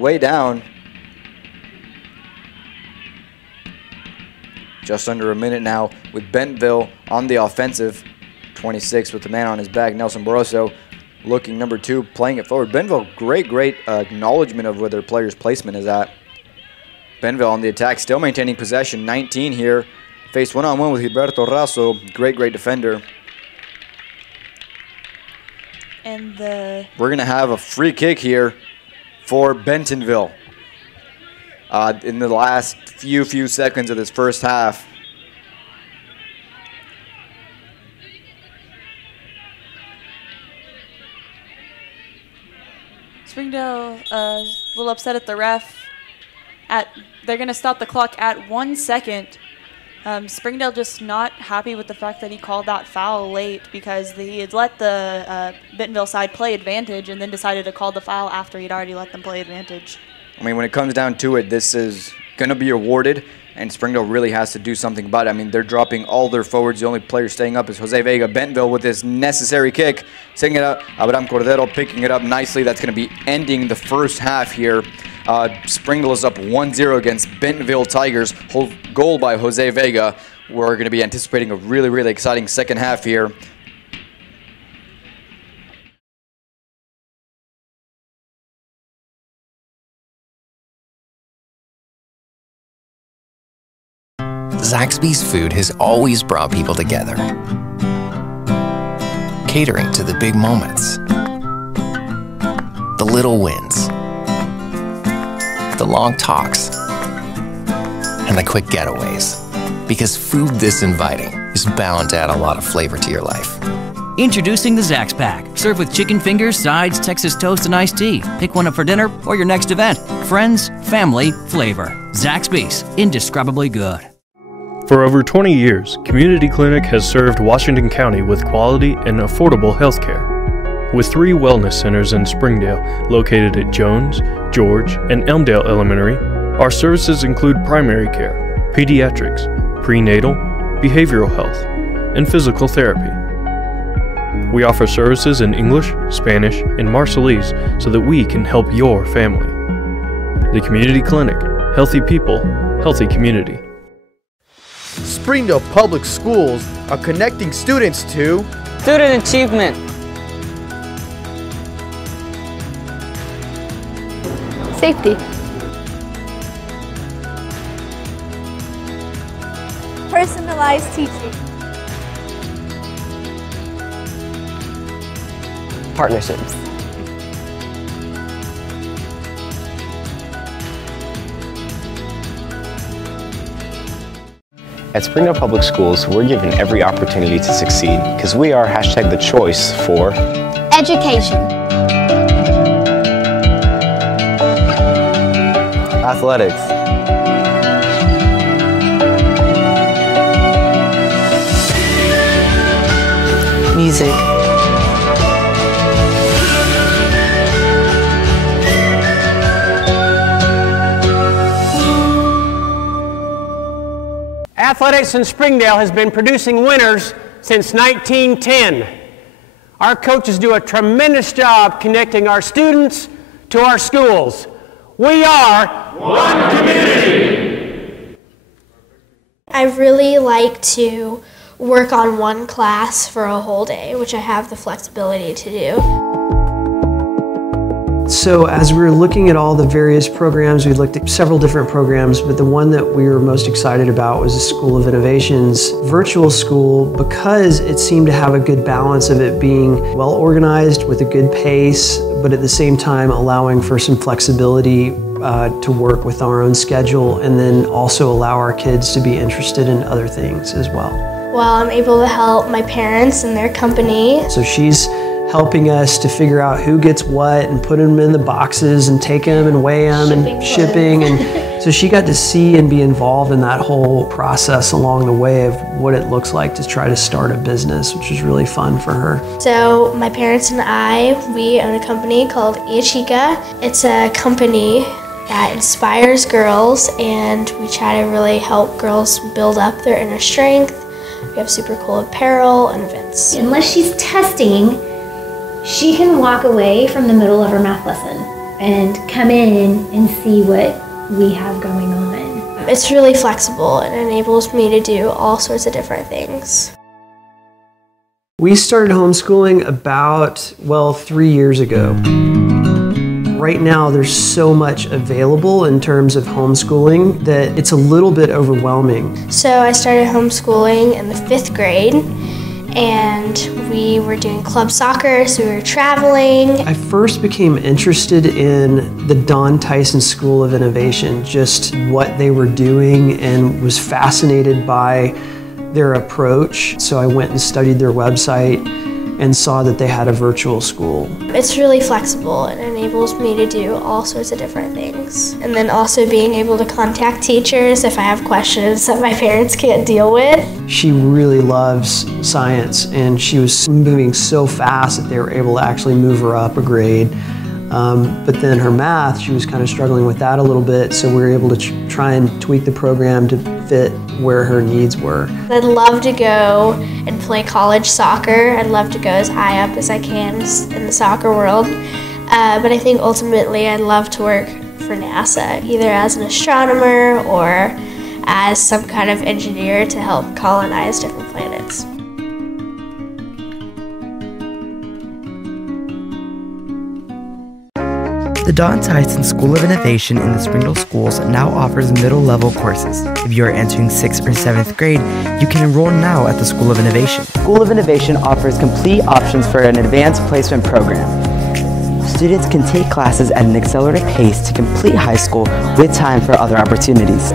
way down. Just under a minute now with Bentonville on the offensive. 26 with the man on his back, Nelson Barroso, looking number 2, playing it forward. Bentonville, great acknowledgement of where their player's placement is at. Bentonville on the attack, still maintaining possession. 19 here. Faced one-on-one with Gilberto Raso. Great defender. And we're going to have a free kick here for Bentonville. In the last few seconds of this first half. Springdale a little upset at the ref. They're going to stop the clock at 1 second. Springdale just not happy with the fact that he called that foul late, because he had let the Bentonville side play advantage and then decided to call the foul after he'd already let them play advantage. I mean, when it comes down to it, this is going to be awarded, and Springdale really has to do something about it. I mean, they're dropping all their forwards. The only player staying up is Jose Vega. Bentonville with this necessary kick, setting it up. Abraham Cordero picking it up nicely. That's going to be ending the first half here. Springdale is up 1-0 against Bentonville Tigers. Whole goal by Jose Vega. We're going to be anticipating a really exciting second half here. Zaxby's food has always brought people together, catering to the big moments, the little wins, the long talks, and the quick getaways. Because food this inviting is bound to add a lot of flavor to your life. Introducing the Zax Pack. Served with chicken fingers, sides, Texas toast, and iced tea. Pick one up for dinner or your next event. Friends, family, flavor. Zaxby's. Indescribably good. For over 20 years, Community Clinic has served Washington County with quality and affordable health care. With 3 wellness centers in Springdale, located at Jones, George, and Elmdale Elementary, our services include primary care, pediatrics, prenatal, behavioral health, and physical therapy. We offer services in English, Spanish, and Marshallese so that we can help your family. The Community Clinic. Healthy people, healthy community. Springdale Public Schools are connecting students to student achievement, safety, personalized teaching, partnerships. At Springdale Public Schools, we're given every opportunity to succeed because we are #the choice for education, athletics, music, Athletics in Springdale has been producing winners since 1910. Our coaches do a tremendous job connecting our students to our schools. We are one community. I really like to work on one class for a whole day, which I have the flexibility to do. So as we were looking at all the various programs, we looked at several different programs, but the one that we were most excited about was the School of Innovation's virtual school, because it seemed to have a good balance of it being well organized with a good pace, but at the same time allowing for some flexibility to work with our own schedule, and then also allow our kids to be interested in other things as well. Well, I'm able to help my parents and their company. So she's helping us to figure out who gets what and put them in the boxes and take them and weigh them and shipping. And so she got to see and be involved in that whole process along the way of what it looks like to try to start a business, which was really fun for her. So my parents and we own a company called Iachika. It's a company that inspires girls, and we try to really help girls build up their inner strength. We have super cool apparel and events. Unless she's testing, she can walk away from the middle of her math lesson and come in and see what we have going on. It's really flexible and enables me to do all sorts of different things. We started homeschooling about, 3 years ago. Right now there's so much available in terms of homeschooling that it's a little bit overwhelming. So I started homeschooling in the 5th grade, and we were doing club soccer, so we were traveling. I first became interested in the Don Tyson School of Innovation, just what they were doing, and was fascinated by their approach. So I went and studied their website and saw that they had a virtual school. It's really flexible and enables me to do all sorts of different things. And then also being able to contact teachers if I have questions that my parents can't deal with. She really loves science, and she was moving so fast that they were able to actually move her up a grade. But then her math, she was kind of struggling with that a little bit, so we were able to try and tweak the program to fit where her needs were. I'd love to go and play college soccer. I'd love to go as high up as I can in the soccer world. But I think ultimately I'd love to work for NASA, either as an astronomer or as some kind of engineer to help colonize different planets. The Don Tyson School of Innovation in the Springdale schools now offers middle-level courses. If you are entering 6th or 7th grade, you can enroll now at the School of Innovation. School of Innovation offers complete options for an advanced placement program. Students can take classes at an accelerated pace to complete high school with time for other opportunities.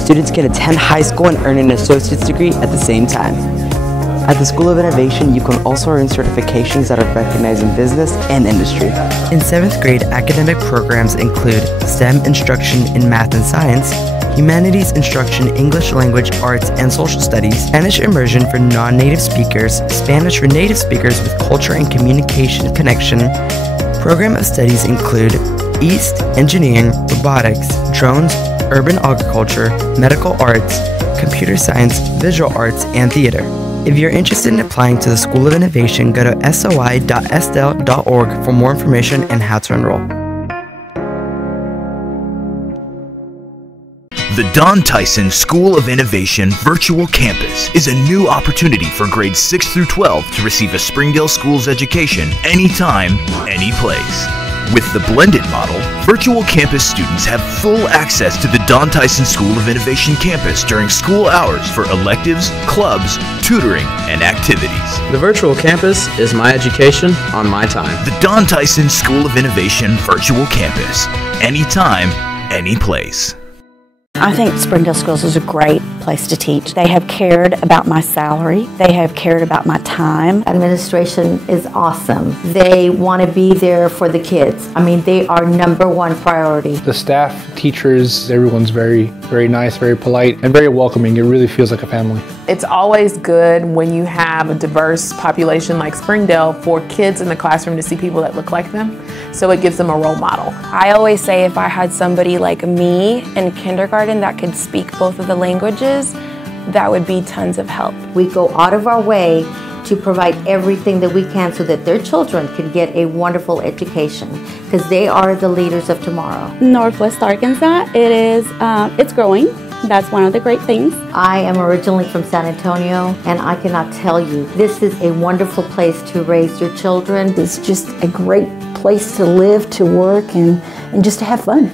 Students can attend high school and earn an associate's degree at the same time. At the School of Innovation, you can also earn certifications that are recognized in business and industry. In 7th grade, academic programs include STEM instruction in math and science, humanities instruction, English language, arts, and social studies, Spanish immersion for non-native speakers, Spanish for native speakers with culture and communication connection. Program of studies include East, engineering, robotics, drones, urban agriculture, medical arts, computer science, visual arts, and theater. If you're interested in applying to the School of Innovation, go to soi.sdel.org for more information and how to enroll. The Don Tyson School of Innovation Virtual Campus is a new opportunity for grades 6 through 12 to receive a Springdale Schools education anytime, any place. With the blended model, virtual campus students have full access to the Don Tyson School of Innovation campus during school hours for electives, clubs, tutoring, and activities. The virtual campus is my education on my time. The Don Tyson School of Innovation Virtual Campus. Anytime, any place. I think Springdale Schools is a great place to teach. They have cared about my salary. They have cared about my time. Administration is awesome. They want to be there for the kids. I mean, they are #1 priority. The staff, teachers, everyone's very, very nice, very polite, and very welcoming. It really feels like a family. It's always good when you have a diverse population like Springdale for kids in the classroom to see people that look like them. So it gives them a role model. I always say if I had somebody like me in kindergarten that could speak both of the languages, that would be tons of help. We go out of our way to provide everything that we can so that their children can get a wonderful education, because they are the leaders of tomorrow. Northwest Arkansas, it's growing. That's one of the great things. I am originally from San Antonio, and I cannot tell you, this is a wonderful place to raise your children. It's just a great place to live, to work, and just to have fun.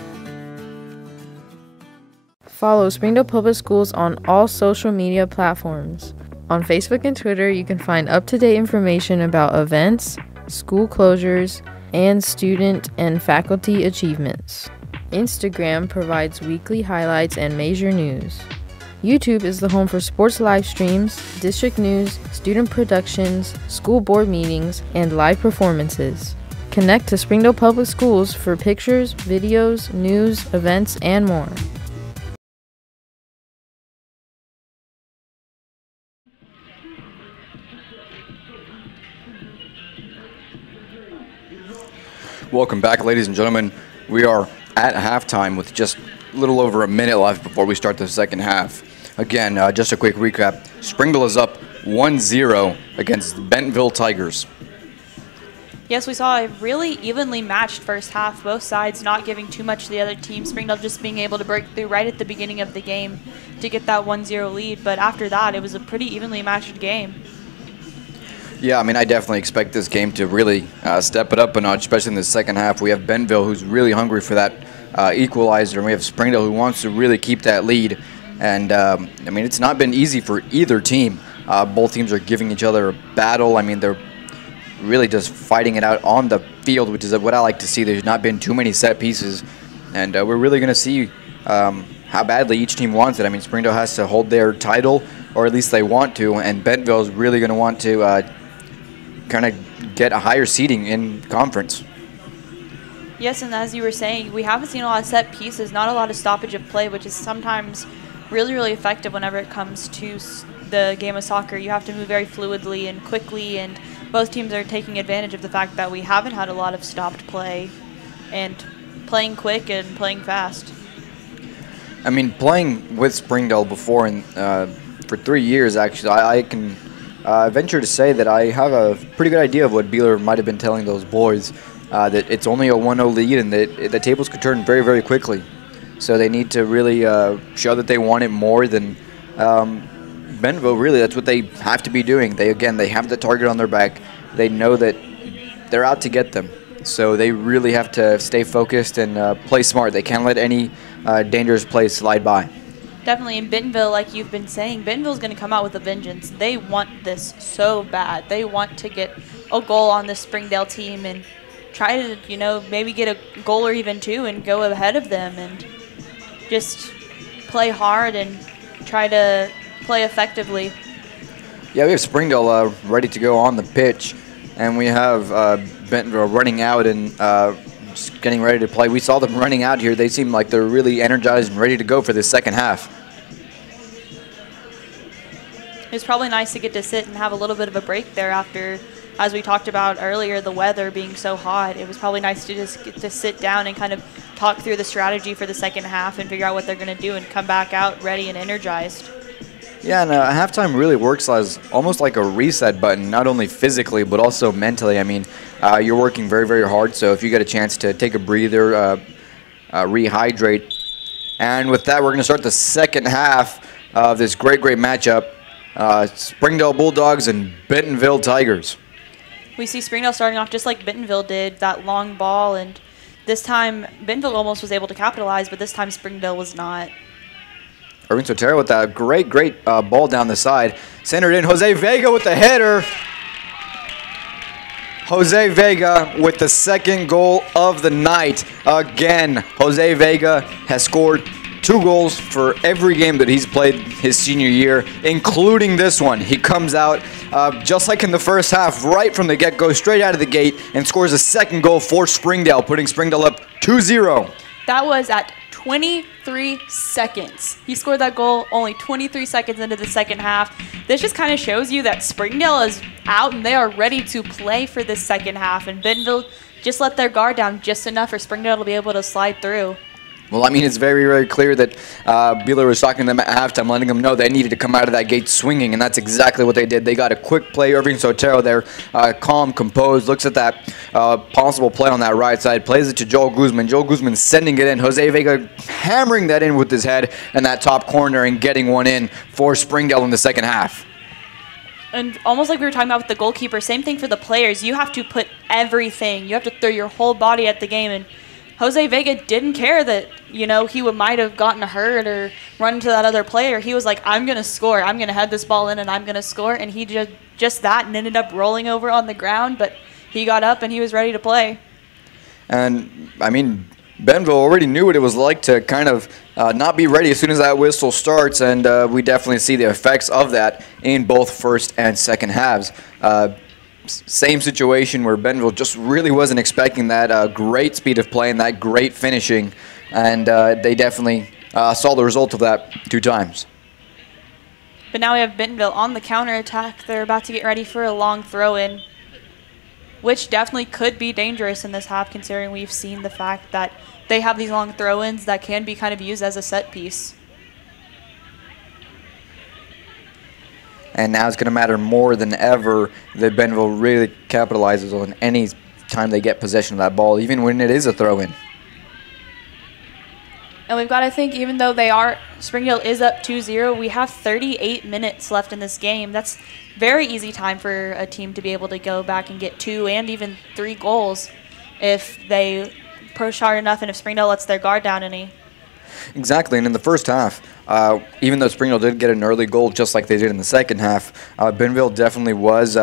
Follow Springdale Public Schools on all social media platforms. On Facebook and Twitter, you can find up-to-date information about events, school closures, and student and faculty achievements. Instagram provides weekly highlights and major news. YouTube is the home for sports live streams, district news, student productions, school board meetings, and live performances. Connect to Springdale Public Schools for pictures, videos, news, events, and more. Welcome back, ladies and gentlemen. We are at halftime with just a little over a minute left before we start the second half. Again, just a quick recap. Springdale is up 1-0 against the Bentonville Tigers. Yes, we saw a really evenly matched first half, both sides not giving too much to the other team. Springdale just being able to break through right at the beginning of the game to get that 1-0 lead. But after that, it was a pretty evenly matched game. Yeah, I mean, I definitely expect this game to really step it up a notch, especially in the second half. We have Bentonville, who's really hungry for that equalizer, and we have Springdale, who wants to really keep that lead. And, I mean, it's not been easy for either team. Both teams are giving each other a battle. I mean, they're really just fighting it out on the field, which is what I like to see. There's not been too many set pieces, and we're really going to see how badly each team wants it. I mean, Springdale has to hold their title, or at least they want to, and Bentonville is really going to want to kind of get a higher seeding in conference. Yes, and as you were saying, we haven't seen a lot of set pieces, not a lot of stoppage of play, which is sometimes really, really effective whenever it comes to the game of soccer. You have to move very fluidly and quickly, and both teams are taking advantage of the fact that we haven't had a lot of stopped play and playing quick and playing fast. I mean, playing with Springdale before and for 3 years, actually, I can venture to say that I have a pretty good idea of what Beeler might have been telling those boys, that it's only a 1-0 lead and that the tables could turn very, very quickly. So they need to really show that they want it more than Bentonville. Really, that's what they have to be doing. They have the target on their back. They know that they're out to get them. So they really have to stay focused and play smart. They can't let any dangerous play slide by. Definitely. In Bentonville, like you've been saying, Bentonville's going to come out with a vengeance. They want this so bad. They want to get a goal on this Springdale team and try to, you know, maybe get a goal or even two and go ahead of them and just play hard and try to play effectively. Yeah, we have Springdale ready to go on the pitch, and we have Bentonville running out and just getting ready to play. We saw them running out here. They seem like they're really energized and ready to go for this second half. It's probably nice to get to sit and have a little bit of a break there after, as we talked about earlier, the weather being so hot. It was probably nice to just get to sit down and kind of talk through the strategy for the second half and figure out what they're going to do and come back out ready and energized. Yeah, and halftime really works as almost like a reset button, not only physically but also mentally. I mean, you're working very, very hard, so if you get a chance to take a breather, rehydrate. And with that, we're going to start the second half of this great, great matchup. Springdale Bulldogs and Bentonville Tigers. We see Springdale starting off just like Bentonville did, that long ball, and this time Bentonville almost was able to capitalize, but this time Springdale was not. Irving Sotero with that great, great ball down the side. Centered in, Jose Vega with the header. Jose Vega with the second goal of the night. Again, Jose Vega has scored 2 goals for every game that he's played his senior year, including this one. He comes out just like in the first half, right from the get-go, straight out of the gate, and scores a second goal for Springdale, putting Springdale up 2-0. That was at 23 seconds. He scored that goal only 23 seconds into the second half. This just kind of shows you that Springdale is out and they are ready to play for this second half. And Bentonville just let their guard down just enough for Springdale to be able to slide through. Well, I mean, it's very, very clear that Beeler was talking to them at halftime, letting them know they needed to come out of that gate swinging, and that's exactly what they did. They got a quick play. Irving Sotero there, calm, composed, looks at that possible play on that right side, plays it to Joel Guzman. Joel Guzman sending it in. Jose Vega hammering that in with his head in that top corner and getting one in for Springdale in the second half. And almost like we were talking about with the goalkeeper, same thing for the players. You have to put everything. You have to throw your whole body at the game. And Jose Vega didn't care that, you know, he might have gotten hurt or run into that other player. He was like, I'm going to score. I'm going to head this ball in and I'm going to score. And he just that and ended up rolling over on the ground. But he got up and he was ready to play. And, I mean, Bentonville already knew what it was like to kind of not be ready as soon as that whistle starts. And we definitely see the effects of that in both first and second halves. Same situation where Bentonville just really wasn't expecting that great speed of play and that great finishing, and they definitely saw the result of that 2 times. But now we have Bentonville on the counterattack. They're about to get ready for a long throw-in, which definitely could be dangerous in this half, considering we've seen the fact that they have these long throw-ins that can be kind of used as a set piece. And now it's going to matter more than ever that Bentonville really capitalizes on any time they get possession of that ball, even when it is a throw-in. And we've got to think, even though Springdale is up 2-0, we have 38 minutes left in this game. That's very easy time for a team to be able to go back and get 2 and even 3 goals if they push hard enough and if Springdale lets their guard down any. Exactly, and in the first half, even though Springdale did get an early goal just like they did in the second half, Bentonville definitely was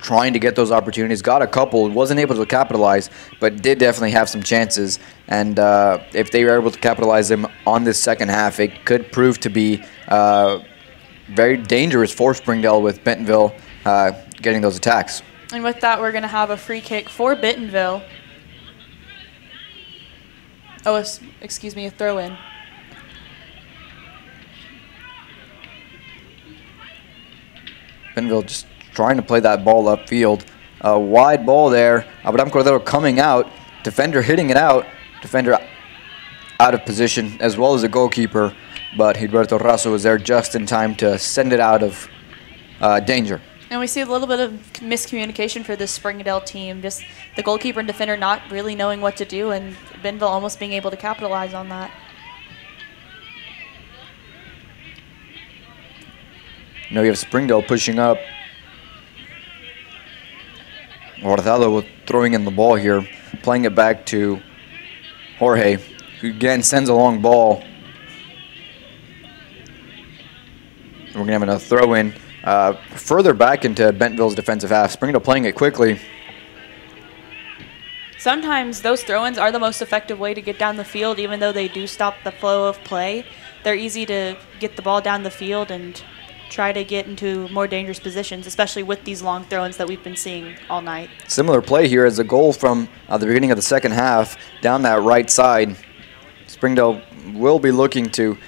trying to get those opportunities, got a couple, wasn't able to capitalize, but did definitely have some chances. And if they were able to capitalize them on this second half, it could prove to be very dangerous for Springdale with Bentonville getting those attacks. And with that, we're going to have a free kick for Bentonville. Oh, excuse me, a throw-in. Bentonville just trying to play that ball upfield. A wide ball there. Abraham Cordero coming out. Defender hitting it out. Defender out of position, as well as the goalkeeper. But Gilberto Razo was there just in time to send it out of danger. And we see a little bit of miscommunication for this Springdale team. Just the goalkeeper and defender not really knowing what to do, and Bentonville almost being able to capitalize on that. Now you have Springdale pushing up. Guardado throwing in the ball here, playing it back to Jorge, who again sends a long ball. And we're going to have another throw in further back into Bentonville's defensive half. Springdale playing it quickly. Sometimes those throw-ins are the most effective way to get down the field, even though they do stop the flow of play. They're easy to get the ball down the field and try to get into more dangerous positions, especially with these long throw-ins that we've been seeing all night. Similar play here as a goal from the beginning of the second half down that right side. Springdale will be looking to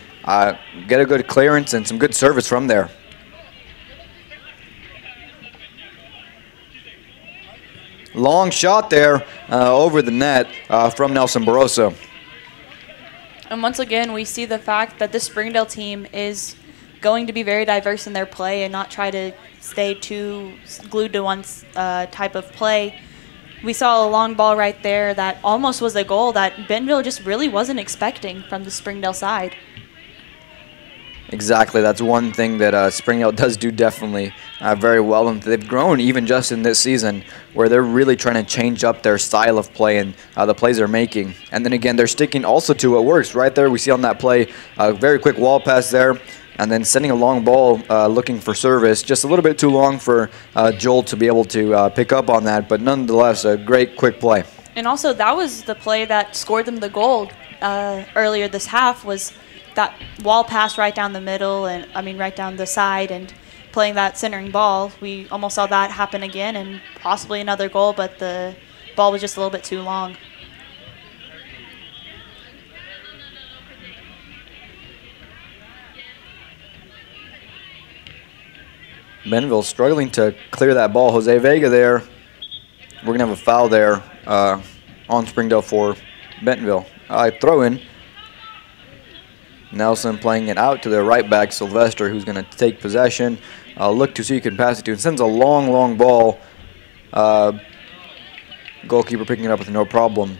get a good clearance and some good service from there. Long shot there over the net from Nelson Barroso. And once again, we see the fact that this Springdale team is going to be very diverse in their play and not try to stay too glued to one type of play. We saw a long ball right there that almost was a goal that Bentonville just really wasn't expecting from the Springdale side. Exactly. That's one thing that Springdale does do definitely very well. And they've grown even just in this season where they're really trying to change up their style of play and the plays they're making. And then again, they're sticking also to what works. Right there, we see on that play, a very quick wall pass there. And then sending a long ball looking for service. Just a little bit too long for Joel to be able to pick up on that. But nonetheless, a great quick play. And also, that was the play that scored them the goal earlier this half, was that wall pass right down the middle, and right down the side, and playing that centering ball. We almost saw that happen again and possibly another goal, but the ball was just a little bit too long. Bentonville struggling to clear that ball. Jose Vega there. We're going to have a foul there on Springdale for Bentonville. throw in. Nelson playing it out to the right back, Sylvester, who's going to take possession. Look to see who can pass it to, and sends a long, long ball. Goalkeeper picking it up with no problem.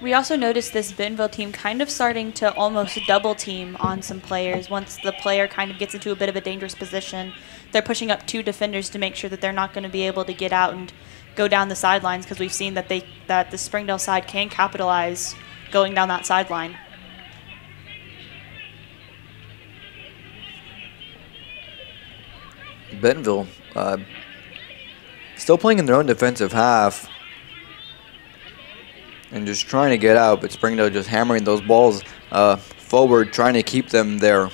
We also noticed this Bentonville team kind of starting to almost double team on some players. Once the player kind of gets into a bit of a dangerous position, they're pushing up 2 defenders to make sure that they're not going to be able to get out and go down the sidelines, because we've seen that the Springdale side can capitalize going down that sideline. Bentonville still playing in their own defensive half and just trying to get out, but Springdale just hammering those balls forward, trying to keep them there.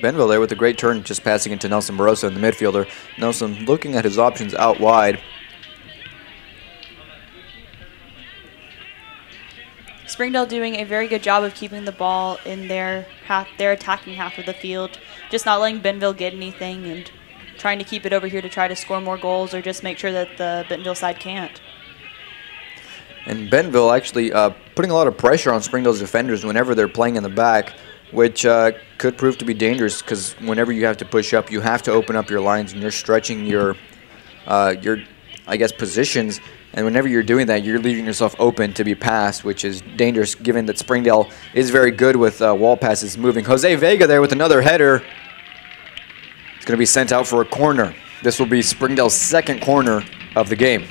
Bentonville there with a great turn, just passing into Nelson Barossa in the midfielder. Nelson looking at his options out wide. Springdale doing a very good job of keeping the ball in their attacking half of the field, just not letting Bentonville get anything and trying to keep it over here to try to score more goals or just make sure that the Bentonville side can't. And Bentonville actually putting a lot of pressure on Springdale's defenders whenever they're playing in the back, which could prove to be dangerous, because whenever you have to push up, you have to open up your lines and you're stretching your I guess, positions. And whenever you're doing that, you're leaving yourself open to be passed, which is dangerous given that Springdale is very good with wall passes moving. Jose Vega there with another header. It's going to be sent out for a corner. This will be Springdale's second corner of the game.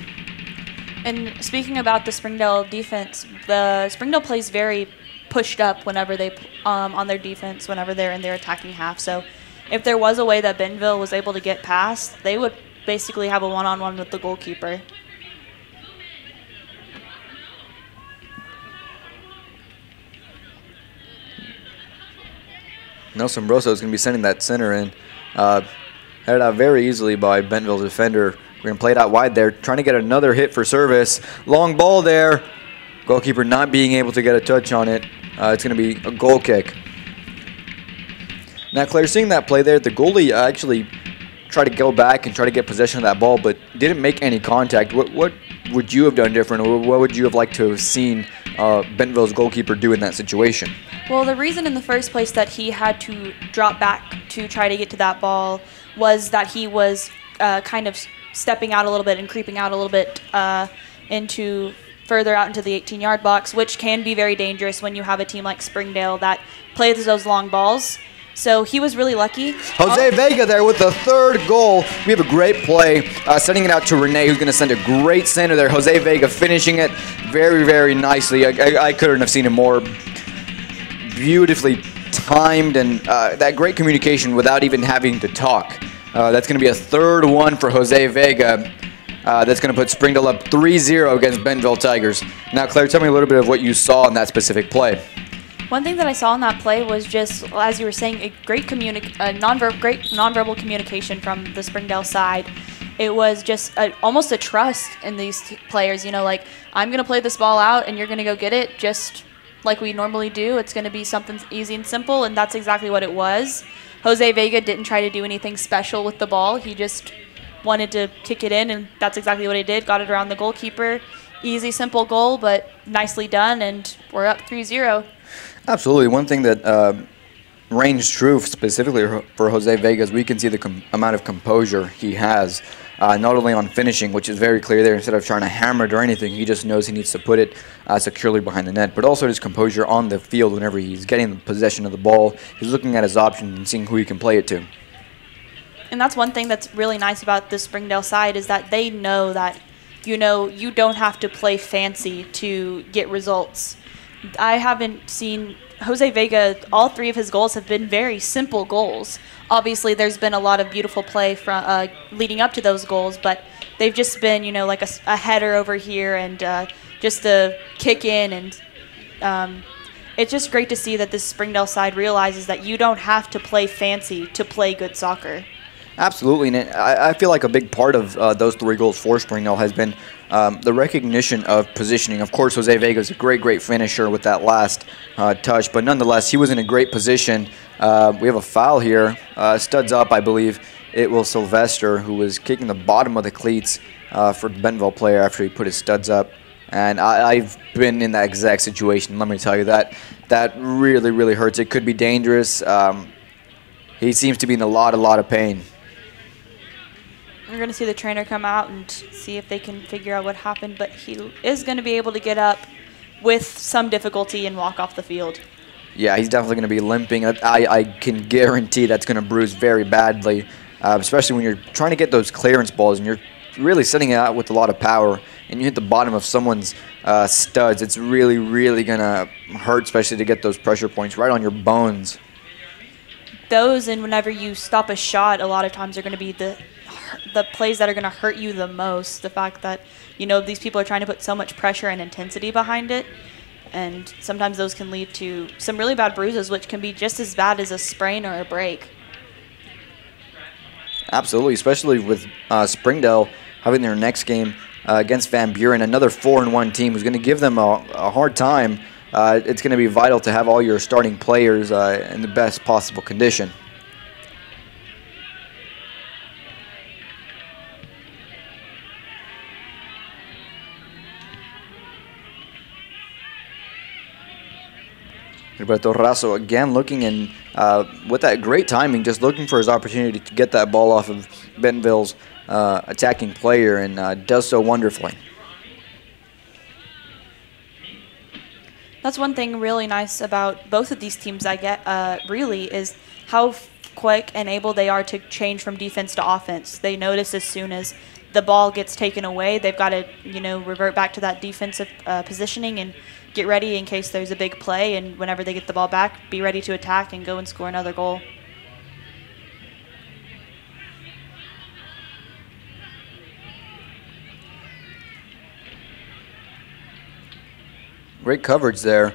And speaking about the Springdale defense, the Springdale plays very pushed up whenever they on their defense, whenever they're in their attacking half. So if there was a way that Bentonville was able to get past, they would basically have a one-on-one with the goalkeeper. Nelson Brosso is going to be sending that center in. Headed out very easily by Bentonville's defender. We're going to play it out wide there, trying to get another hit for service. Long ball there. Goalkeeper not being able to get a touch on it. It's going to be a goal kick. Now, Claire, seeing that play there, the goalie actually tried to go back and try to get possession of that ball, but didn't make any contact. What would you have done different, or what would you have liked to have seen Bentonville's goalkeeper do in that situation? Well, the reason in the first place that he had to drop back to try to get to that ball was that he was kind of stepping out a little bit and creeping out a little bit further out into the 18-yard box, which can be very dangerous when you have a team like Springdale that plays those long balls. So he was really lucky. Jose Vega there with the third goal. We have a great play, sending it out to Renee, who's going to send a great center there. Jose Vega finishing it very, very nicely. I couldn't have seen it more beautifully timed, and that great communication without even having to talk. That's going to be a third one for Jose Vega. That's going to put Springdale up 3-0 against Bentonville Tigers. Now, Claire, tell me a little bit of what you saw in that specific play. One thing that I saw in that play was just, as you were saying, a great nonverbal communication from the Springdale side. It was just almost a trust in these players. You know, like, I'm going to play this ball out and you're going to go get it just like we normally do. It's going to be something easy and simple, and that's exactly what it was. Jose Vega didn't try to do anything special with the ball. He just wanted to kick it in, and that's exactly what he did. Got it around the goalkeeper. Easy, simple goal, but nicely done, and we're up 3-0. Absolutely. One thing that reigns true specifically for Jose Vega is we can see the amount of composure he has, not only on finishing, which is very clear there. Instead of trying to hammer it or anything, he just knows he needs to put it securely behind the net, but also his composure on the field whenever he's getting possession of the ball. He's looking at his options and seeing who he can play it to. And that's one thing that's really nice about the Springdale side is that they know that, you know, you don't have to play fancy to get results. I haven't seen Jose Vega, all three of his goals have been very simple goals. Obviously, there's been a lot of beautiful play from leading up to those goals, but they've just been, you know, like a header over here and just a kick in. And it's just great to see that this Springdale side realizes that you don't have to play fancy to play good soccer. Absolutely, and I feel like a big part of those 3 goals for Springdale has been the recognition of positioning. Of course, Jose Vega is a great finisher with that last touch, but nonetheless, he was in a great position. We have a foul here. Studs up, I believe. It was Sylvester, who was kicking the bottom of the cleats for the Bentonville player after he put his studs up. And I've been in that exact situation. Let me tell you, that really hurts. It could be dangerous. He seems to be in a lot of pain. We're going to see the trainer come out and see if they can figure out what happened, but he is going to be able to get up with some difficulty and walk off the field. Yeah, he's definitely going to be limping. I can guarantee that's going to bruise very badly, especially when you're trying to get those clearance balls and you're really setting it out with a lot of power and you hit the bottom of someone's studs. It's really going to hurt, especially to get those pressure points right on your bones. Those, and whenever you stop a shot, a lot of times are going to be the plays that are going to hurt you the most. The fact that, you know, these people are trying to put so much pressure and intensity behind it, and sometimes those can lead to some really bad bruises, which can be just as bad as a sprain or a break. Absolutely, especially with Springdale having their next game against Van Buren, another 4-1 team who's going to give them a hard time. It's going to be vital to have all your starting players in the best possible condition. Roberto Rasso again looking in with that great timing, just looking for his opportunity to get that ball off of Bentonville's attacking player, and does so wonderfully. That's one thing really nice about both of these teams really is how quick and able they are to change from defense to offense. They notice as soon as the ball gets taken away, they've got to, you know, revert back to that defensive positioning and get ready in case there's a big play, and whenever they get the ball back, be ready to attack and go and score another goal. Great coverage there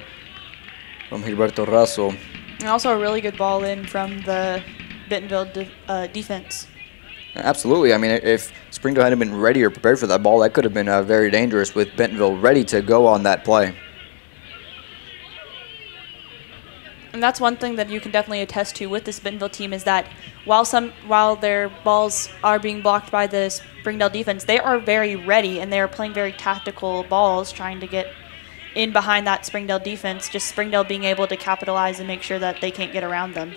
from Gilberto Rasso. And also a really good ball in from the Bentonville defense. Absolutely. I mean, if Springdale hadn't been ready or prepared for that ball, that could have been very dangerous with Bentonville ready to go on that play. And that's one thing that you can definitely attest to with this Bentonville team is that while their balls are being blocked by the Springdale defense, they are very ready and they are playing very tactical balls, trying to get in behind that Springdale defense, just Springdale being able to capitalize and make sure that they can't get around them.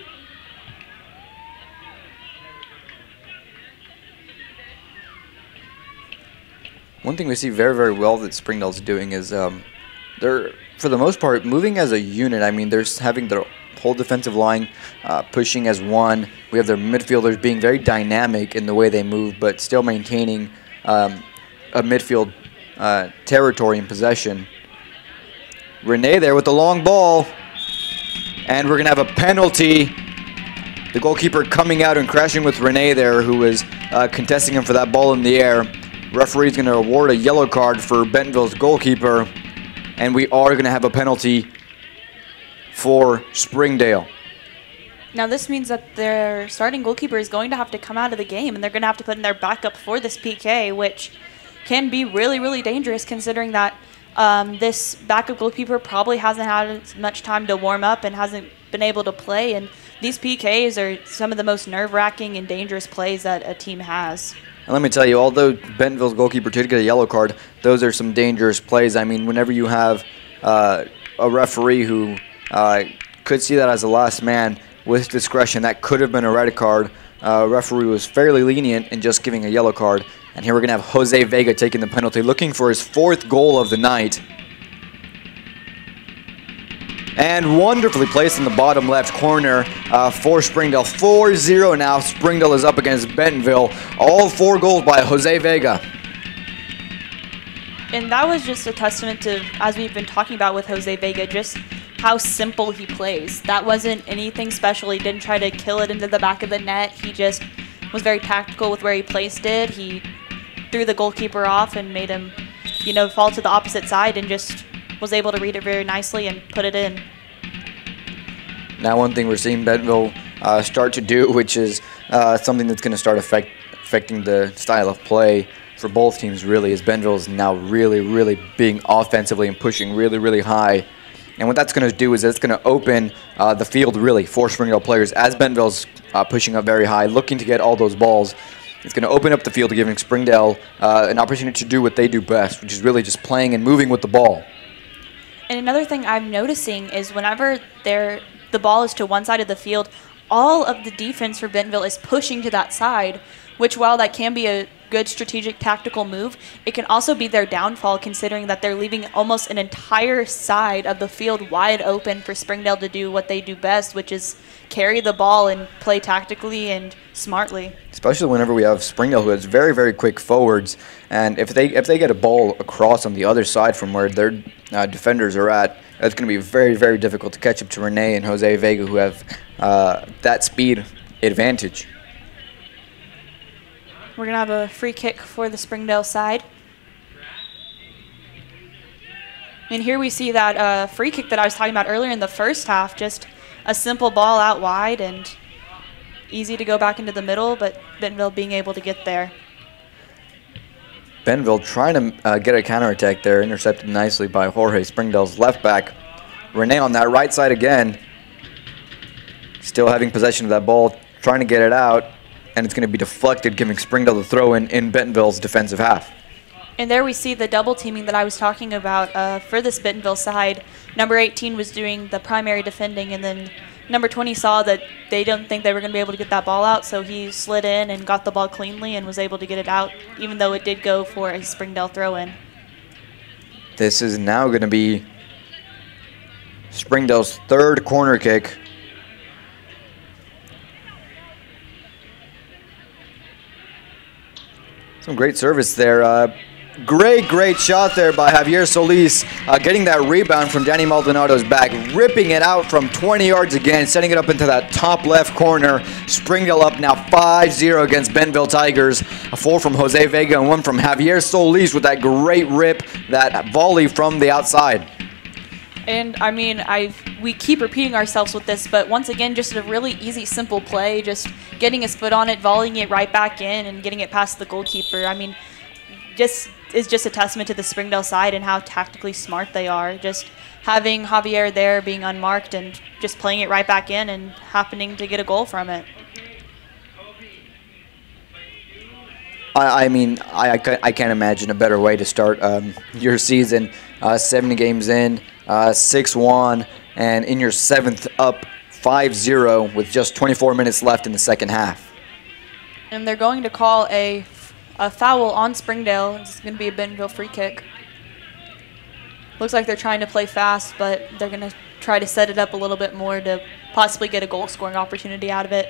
One thing we see very well that Springdale's doing is they're, for the most part, moving as a unit. I mean, they're having their whole defensive line pushing as one. We have their midfielders being very dynamic in the way they move, but still maintaining a midfield territory and possession. Renee there with the long ball, and we're going to have a penalty. The goalkeeper coming out and crashing with Renee there, who was contesting him for that ball in the air. Referee's going to award a yellow card for Bentonville's goalkeeper, and we are going to have a penalty for Springdale. Now this means that their starting goalkeeper is going to have to come out of the game, and they're going to have to put in their backup for this PK, which can be really dangerous considering that this backup goalkeeper probably hasn't had as much time to warm up and hasn't been able to play, and these PKs are some of the most nerve-wracking and dangerous plays that a team has. And let me tell you, although Bentonville's goalkeeper did get a yellow card, those are some dangerous plays. I mean, whenever you have a referee who could see that as the last man with discretion, that could have been a red card. Referee was fairly lenient in just giving a yellow card. And here we're going to have Jose Vega taking the penalty, looking for his 4th goal of the night. And wonderfully placed in the bottom left corner for Springdale. 4-0 now. Springdale is up against Bentonville. All 4 goals by Jose Vega. And that was just a testament to, as we've been talking about with Jose Vega, just how simple he plays. That wasn't anything special. He didn't try to kill it into the back of the net. He just was very tactical with where he placed it. He threw the goalkeeper off and made him, you know, fall to the opposite side, and just was able to read it very nicely and put it in. Now one thing we're seeing Bentonville start to do, which is something that's going to start affecting the style of play for both teams, really, as Bentonville is now really being offensively and pushing really high. And what that's going to do is it's going to open the field, really, for Springdale players. As Bentonville's pushing up very high, looking to get all those balls, it's going to open up the field, giving Springdale an opportunity to do what they do best, which is really just playing and moving with the ball. And another thing I'm noticing is whenever the ball is to one side of the field, all of the defense for Bentonville is pushing to that side, which while that can be a good strategic tactical move, it can also be their downfall, considering that they're leaving almost an entire side of the field wide open for Springdale to do what they do best, which is carry the ball and play tactically and smartly. Especially whenever we have Springdale, who has very quick forwards, and if they get a ball across on the other side from where their defenders are at, it's going to be very difficult to catch up to Renee and Jose Vega, who have that speed advantage. We're going to have a free kick for the Springdale side. And here we see that free kick that I was talking about earlier in the first half, just a simple ball out wide and easy to go back into the middle, but Bentonville being able to get there. Bentonville trying to get a counterattack there, intercepted nicely by Jorge, Springdale's left back. Renee on that right side again, still having possession of that ball, trying to get it out, and it's going to be deflected, giving Springdale the throw in Bentonville's defensive half. And there we see the double teaming that I was talking about for this Bentonville side. Number 18 was doing the primary defending, and then number 20 saw that they didn't think they were going to be able to get that ball out, so he slid in and got the ball cleanly and was able to get it out, even though it did go for a Springdale throw-in. This is now going to be Springdale's third corner kick. Some great service there. Great shot there by Javier Solis, getting that rebound from Danny Maldonado's back, ripping it out from 20 yards again, setting it up into that top left corner. Springdale up now 5-0 against Bentonville Tigers. A 4 from Jose Vega and 1 from Javier Solis with that great rip, that volley from the outside. And I mean, we keep repeating ourselves with this, but once again, just a really easy, simple play, just getting his foot on it, volleying it right back in, and getting it past the goalkeeper. I mean, is just a testament to the Springdale side and how tactically smart they are. Just having Javier there being unmarked and just playing it right back in and happening to get a goal from it. I mean, I can't imagine a better way to start your season. 70 games in, 6-1, and in your 7th up 5-0 with just 24 minutes left in the second half. And they're going to call a foul on Springdale. It's going to be a Bentonville free kick. Looks like they're trying to play fast, but they're going to try to set it up a little bit more to possibly get a goal-scoring opportunity out of it.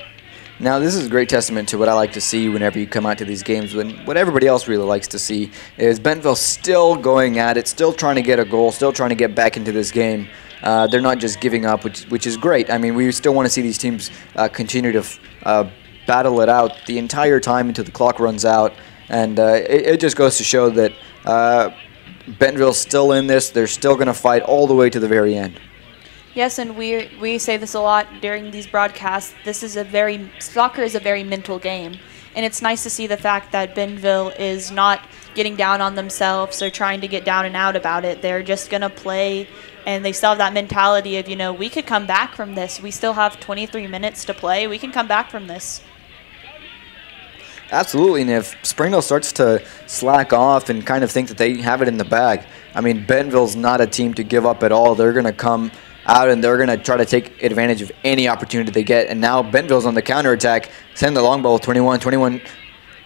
Now, this is a great testament to what I like to see whenever you come out to these games. When what everybody else really likes to see is Bentonville still going at it, still trying to get a goal, still trying to get back into this game. They're not just giving up, which is great. I mean, we still want to see these teams continue to battle it out the entire time until the clock runs out. And it just goes to show that Bentonville's still in this. They're still going to fight all the way to the very end. Yes, and we say this a lot during these broadcasts. Soccer is a very mental game, and it's nice to see the fact that Bentonville is not getting down on themselves or trying to get down and out about it. They're just going to play, and they still have that mentality of, we could come back from this. We still have 23 minutes to play. We can come back from this. Absolutely, and if Springdale starts to slack off and kind of think that they have it in the bag, I mean, Bentonville's not a team to give up at all. They're going to come out and they're going to try to take advantage of any opportunity they get. And now Bentonville's on the counterattack, send the long ball, 21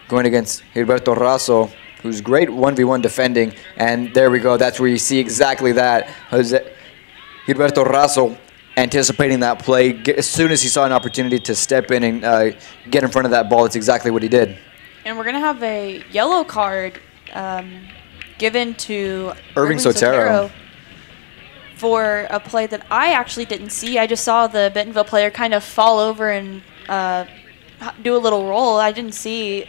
going against Gilberto Razo, who's great 1v1 defending. And there we go. That's where you see exactly that. Gilberto Razo anticipating that play. As soon as he saw an opportunity to step in and get in front of that ball, that's exactly what he did. And we're going to have a yellow card given to Irving Sotero for a play that I actually didn't see. I just saw the Bentonville player kind of fall over and do a little roll. I didn't see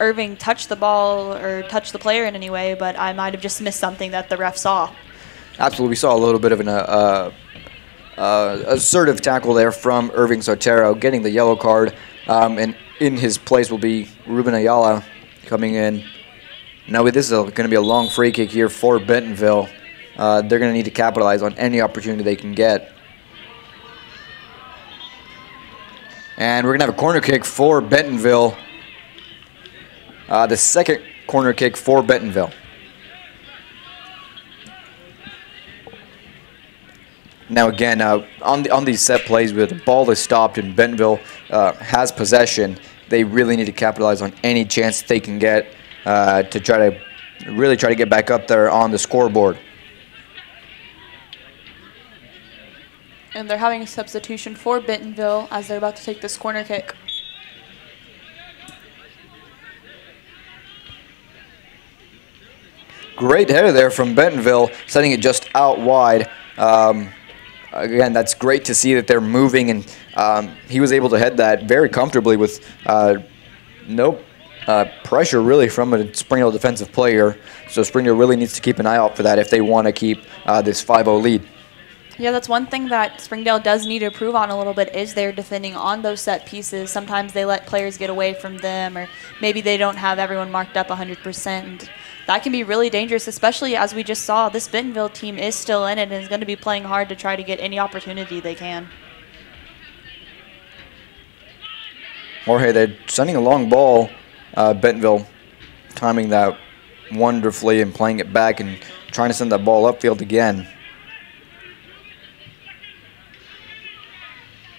Irving touch the ball or touch the player in any way, but I might have just missed something that the ref saw. Absolutely. We saw a little bit of an assertive tackle there from Irving Sotero, getting the yellow card. And in his place will be Ruben Ayala coming in. Now this is going to be a long free kick here for Bentonville. They're going to need to capitalize on any opportunity they can get. And we're going to have a corner kick for Bentonville. The second corner kick for Bentonville. Now again, on these set plays where the ball is stopped and Bentonville has possession, they really need to capitalize on any chance they can get to really try to get back up there on the scoreboard. And they're having a substitution for Bentonville as they're about to take this corner kick. Great header there from Bentonville, setting it just out wide. Again, that's great to see that they're moving, and he was able to head that very comfortably with no pressure really from a Springdale defensive player. So Springdale really needs to keep an eye out for that if they want to keep this 5-0 lead. Yeah, that's one thing that Springdale does need to improve on a little bit is their defending on those set pieces. Sometimes they let players get away from them, or maybe they don't have everyone marked up 100%. And that can be really dangerous, especially as we just saw. This Bentonville team is still in it and is going to be playing hard to try to get any opportunity they can. Jorge, they're sending a long ball. Bentonville timing that wonderfully and playing it back and trying to send that ball upfield again.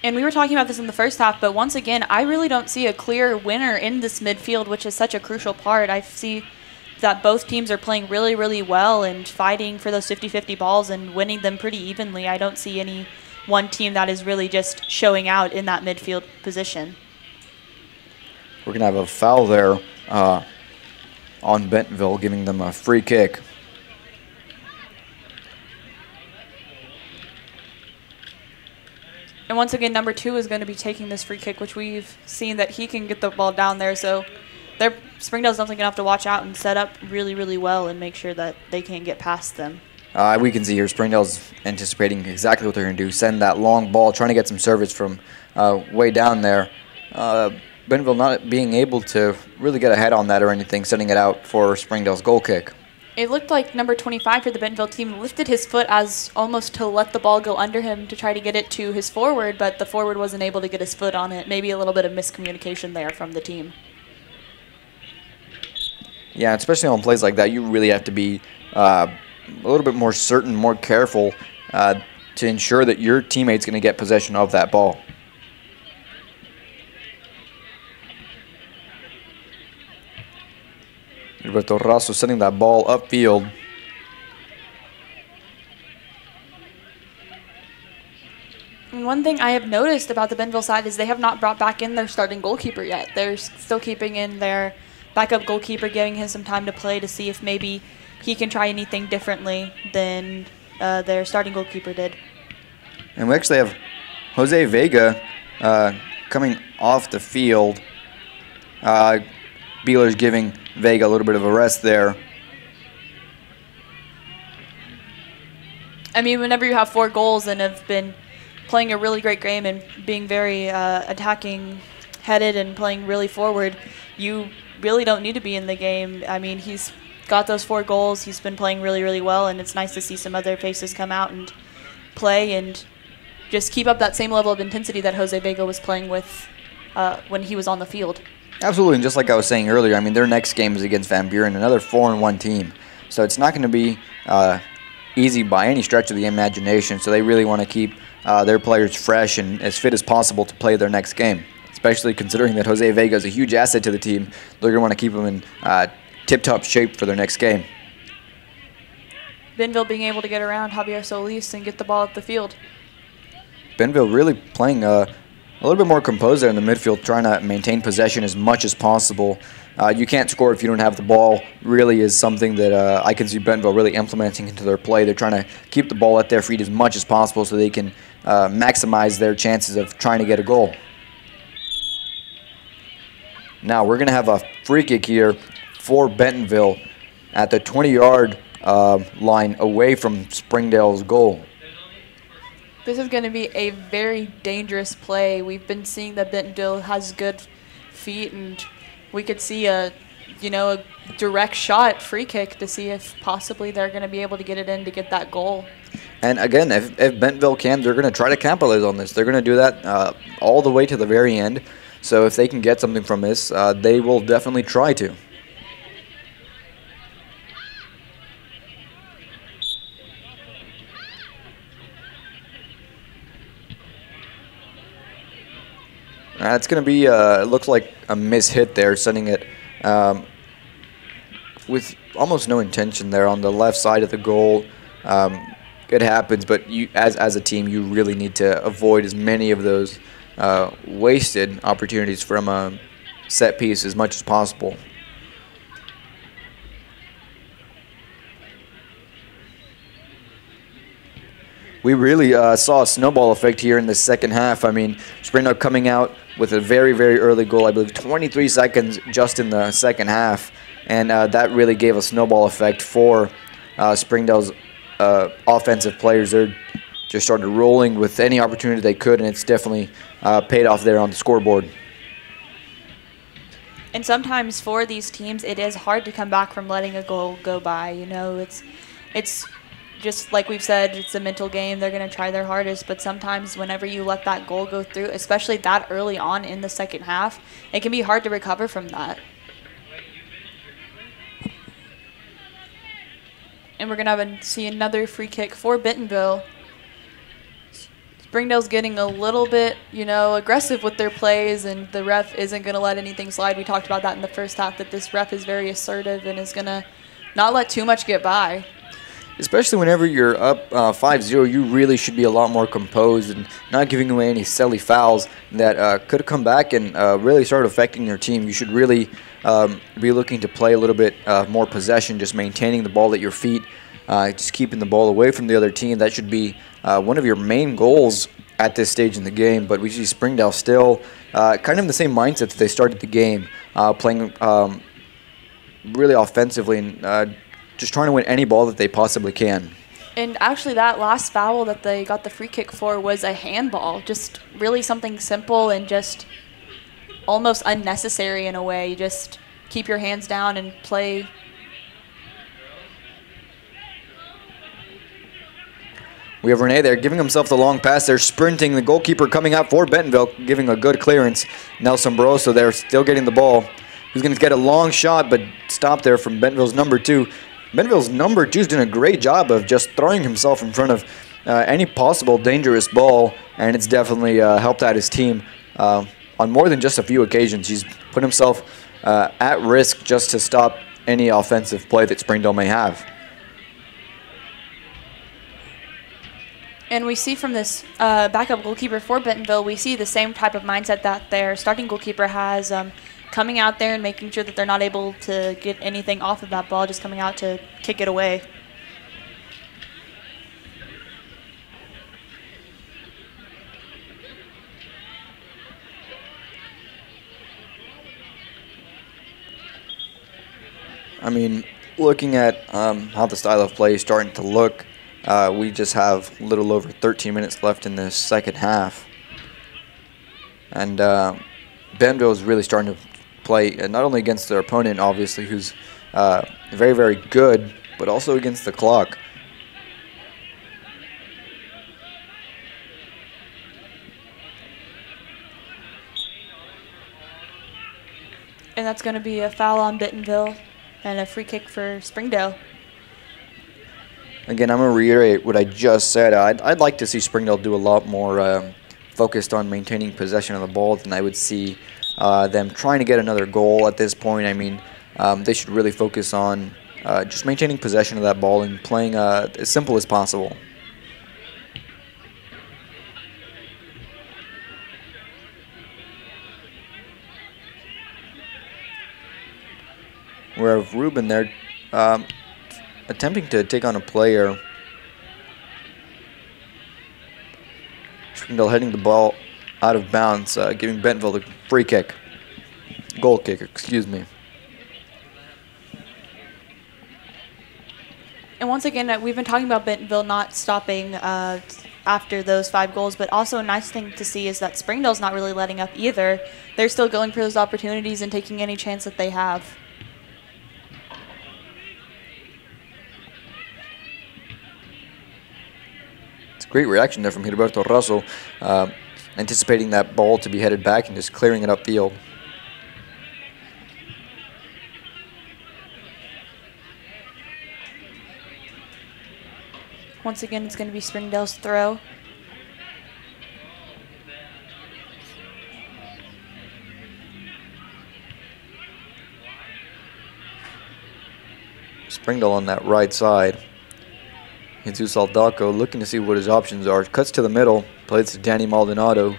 And we were talking about this in the first half, but once again, I really don't see a clear winner in this midfield, which is such a crucial part. I see that both teams are playing really, really well and fighting for those 50-50 balls and winning them pretty evenly. I don't see any one team that is really just showing out in that midfield position. We're going to have a foul there on Bentonville, giving them a free kick. And once again, number 2 is going to be taking this free kick, which we've seen that he can get the ball down there. So Springdale's definitely going to have to watch out and set up really, really well and make sure that they can't get past them. We can see here Springdale's anticipating exactly what they're going to do. Send that long ball, trying to get some service from way down there. Bentonville not being able to really get ahead on that or anything, sending it out for Springdale's goal kick. It looked like number 25 for the Bentonville team lifted his foot as almost to let the ball go under him to try to get it to his forward, but the forward wasn't able to get his foot on it. Maybe a little bit of miscommunication there from the team. Yeah, especially on plays like that, you really have to be a little bit more certain, more careful to ensure that your teammate's going to get possession of that ball. Roberto Rasso sending that ball upfield. And one thing I have noticed about the Bentonville side is they have not brought back in their starting goalkeeper yet. They're still keeping in their backup goalkeeper, giving him some time to play to see if maybe he can try anything differently than their starting goalkeeper did. And we actually have Jose Vega coming off the field. Beeler's giving Vega a little bit of a rest there. I mean, whenever you have 4 goals and have been playing a really great game and being very attacking headed and playing really forward, you really don't need to be in the game. I mean, he's got those 4 goals. He's been playing really, really well, and it's nice to see some other faces come out and play and just keep up that same level of intensity that Jose Vega was playing with when he was on the field. Absolutely, and just like I was saying earlier, I mean, their next game is against Van Buren, another 4-1 team. So it's not going to be easy by any stretch of the imagination. So they really want to keep their players fresh and as fit as possible to play their next game, especially considering that Jose Vega is a huge asset to the team. They're going to want to keep them in tip-top shape for their next game. Bentonville being able to get around Javier Solis and get the ball up the field. Bentonville really playing a little bit more composed there in the midfield, trying to maintain possession as much as possible. You can't score if you don't have the ball, really is something that I can see Bentonville really implementing into their play. They're trying to keep the ball at their feet as much as possible so they can maximize their chances of trying to get a goal. Now we're going to have a free kick here for Bentonville at the 20-yard line away from Springdale's goal. This is going to be a very dangerous play. We've been seeing that Bentonville has good feet, and we could see a direct shot free kick to see if possibly they're going to be able to get it in to get that goal. And again, if Bentonville can, they're going to try to capitalize on this. They're going to do that all the way to the very end. So if they can get something from this, they will definitely try to. It's going to be, it looks like a mishit there, sending it with almost no intention there on the left side of the goal. It happens, but you, as a team, you really need to avoid as many of those wasted opportunities from a set piece as much as possible. We really saw a snowball effect here in the second half. I mean, Springdale coming out with a very, very early goal, I believe 23 seconds just in the second half, and that really gave a snowball effect for Springdale's offensive players. They just started rolling with any opportunity they could, and it's definitely paid off there on the scoreboard. And sometimes for these teams, it is hard to come back from letting a goal go by. You know, it's just like we've said, it's a mental game. They're going to try their hardest, but sometimes whenever you let that goal go through, especially that early on in the second half, it can be hard to recover from that. And we're going to see another free kick for Bentonville. Springdale's getting a little bit, aggressive with their plays, and the ref isn't going to let anything slide. We talked about that in the first half, that this ref is very assertive and is going to not let too much get by. Especially whenever you're up 5-0, you really should be a lot more composed and not giving away any silly fouls that could come back and really start affecting your team. You should really be looking to play a little bit more possession, just maintaining the ball at your feet, just keeping the ball away from the other team. That should be one of your main goals at this stage in the game. But we see Springdale still kind of in the same mindset that they started the game, playing really offensively and just trying to win any ball that they possibly can. And actually that last foul that they got the free kick for was a handball, just really something simple and just almost unnecessary in a way. You just keep your hands down and play. We have Renee there giving himself the long pass. They're sprinting. The goalkeeper coming out for Bentonville, giving a good clearance. Nelson Barroso there still getting the ball. He's going to get a long shot, but stop there from Bentonville's number 2. Bentonville's number 2 is doing a great job of just throwing himself in front of any possible dangerous ball, and it's definitely helped out his team on more than just a few occasions. He's put himself at risk just to stop any offensive play that Springdale may have. And we see from this backup goalkeeper for Bentonville, we see the same type of mindset that their starting goalkeeper has, coming out there and making sure that they're not able to get anything off of that ball, just coming out to kick it away. I mean, looking at how the style of play is starting to look, we just have a little over 13 minutes left in this second half. And Bentonville is really starting to play not only against their opponent, obviously, who's very, very good, but also against the clock. And that's going to be a foul on Bentonville and a free kick for Springdale. Again, I'm going to reiterate what I just said. I'd like to see Springdale do a lot more focused on maintaining possession of the ball than I would see them trying to get another goal at this point. I mean, they should really focus on just maintaining possession of that ball and playing as simple as possible. We have Ruben there attempting to take on a player. Springdale heading the ball out of bounds, giving Bentonville the free kick. Goal kick, excuse me. And once again, we've been talking about Bentonville not stopping after those 5 goals. But also a nice thing to see is that Springdale's not really letting up either. They're still going for those opportunities and taking any chance that they have. It's a great reaction there from Gilberto Russell, anticipating that ball to be headed back and just clearing it upfield. Once again, it's going to be Springdale's throw. Springdale on that right side. Jesus Aldaco looking to see what his options are. Cuts to the middle, plays to Danny Maldonado,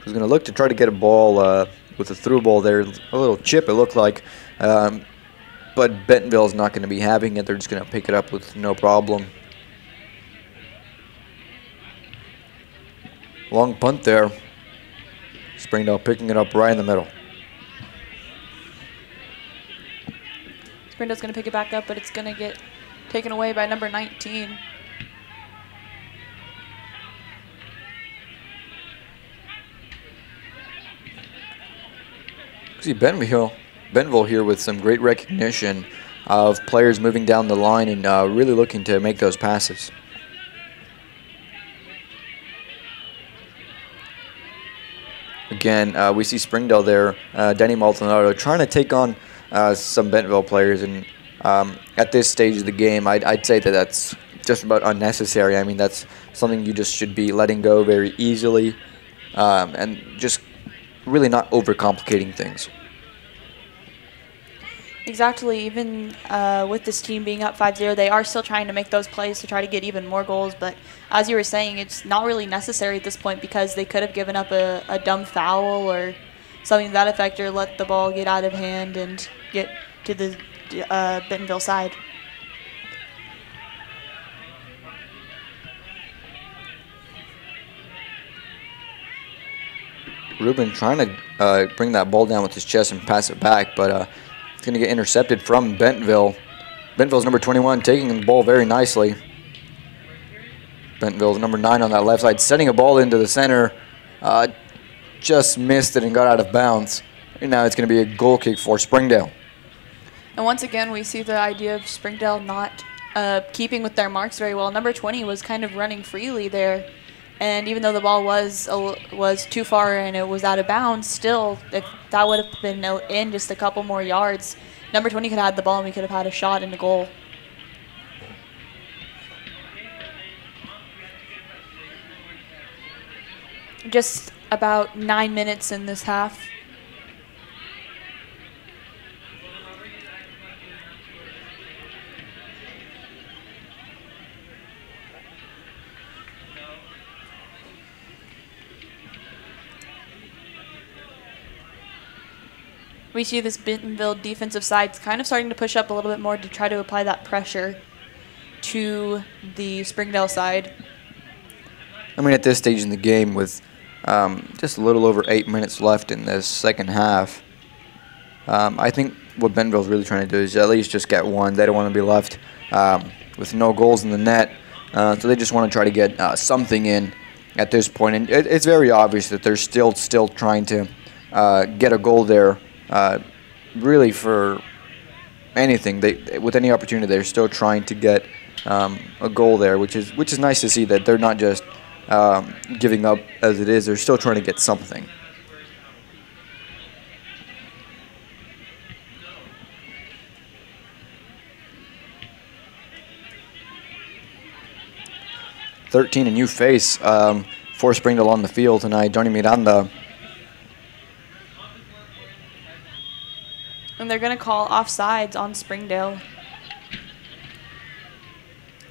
who's going to look to try to get a ball with a through ball there. A little chip, it looked like. But Bentonville's not going to be having it. They're just going to pick it up with no problem. Long punt there. Springdale picking it up right in the middle. Springdale's going to pick it back up, but it's going to get taken away by number 19. See Bentonville here with some great recognition of players moving down the line and really looking to make those passes. Again, we see Springdale there, Danny Maldonado, trying to take on some Bentonville players, and at this stage of the game, I'd say that that's just about unnecessary. I mean, that's something you just should be letting go very easily and just really not overcomplicating things. Exactly. Even with this team being up 5-0, they are still trying to make those plays to try to get even more goals. But as you were saying, it's not really necessary at this point because they could have given up a dumb foul or something to that effect, or let the ball get out of hand and get to the Bentonville side. Ruben trying to bring that ball down with his chest and pass it back, but it's going to get intercepted from Bentonville. Bentonville's number 21 taking the ball very nicely. Bentonville's number 9 on that left side, setting a ball into the center. Just missed it and got out of bounds. And now it's going to be a goal kick for Springdale. And once again, we see the idea of Springdale not keeping with their marks very well. Number 20 was kind of running freely there. And even though the ball was too far and it was out of bounds, still, if that would have been in just a couple more yards, number 20 could have had the ball and we could have had a shot in the goal. Just about 9 minutes in this half. We see this Bentonville defensive side kind of starting to push up a little bit more to try to apply that pressure to the Springdale side. I mean, at this stage in the game with just a little over 8 minutes left in this second half, I think what Bentonville's really trying to do is at least just get one. They don't want to be left with no goals in the net, so they just want to try to get something in at this point. And it's very obvious that they're still trying to get a goal there. Really, for anything, with any opportunity, they're still trying to get a goal there, which is nice to see that they're not just giving up as it is. They're still trying to get something. "13, a new face for Springdale on the field tonight. Johnny Miranda. And they're going to call offsides on Springdale.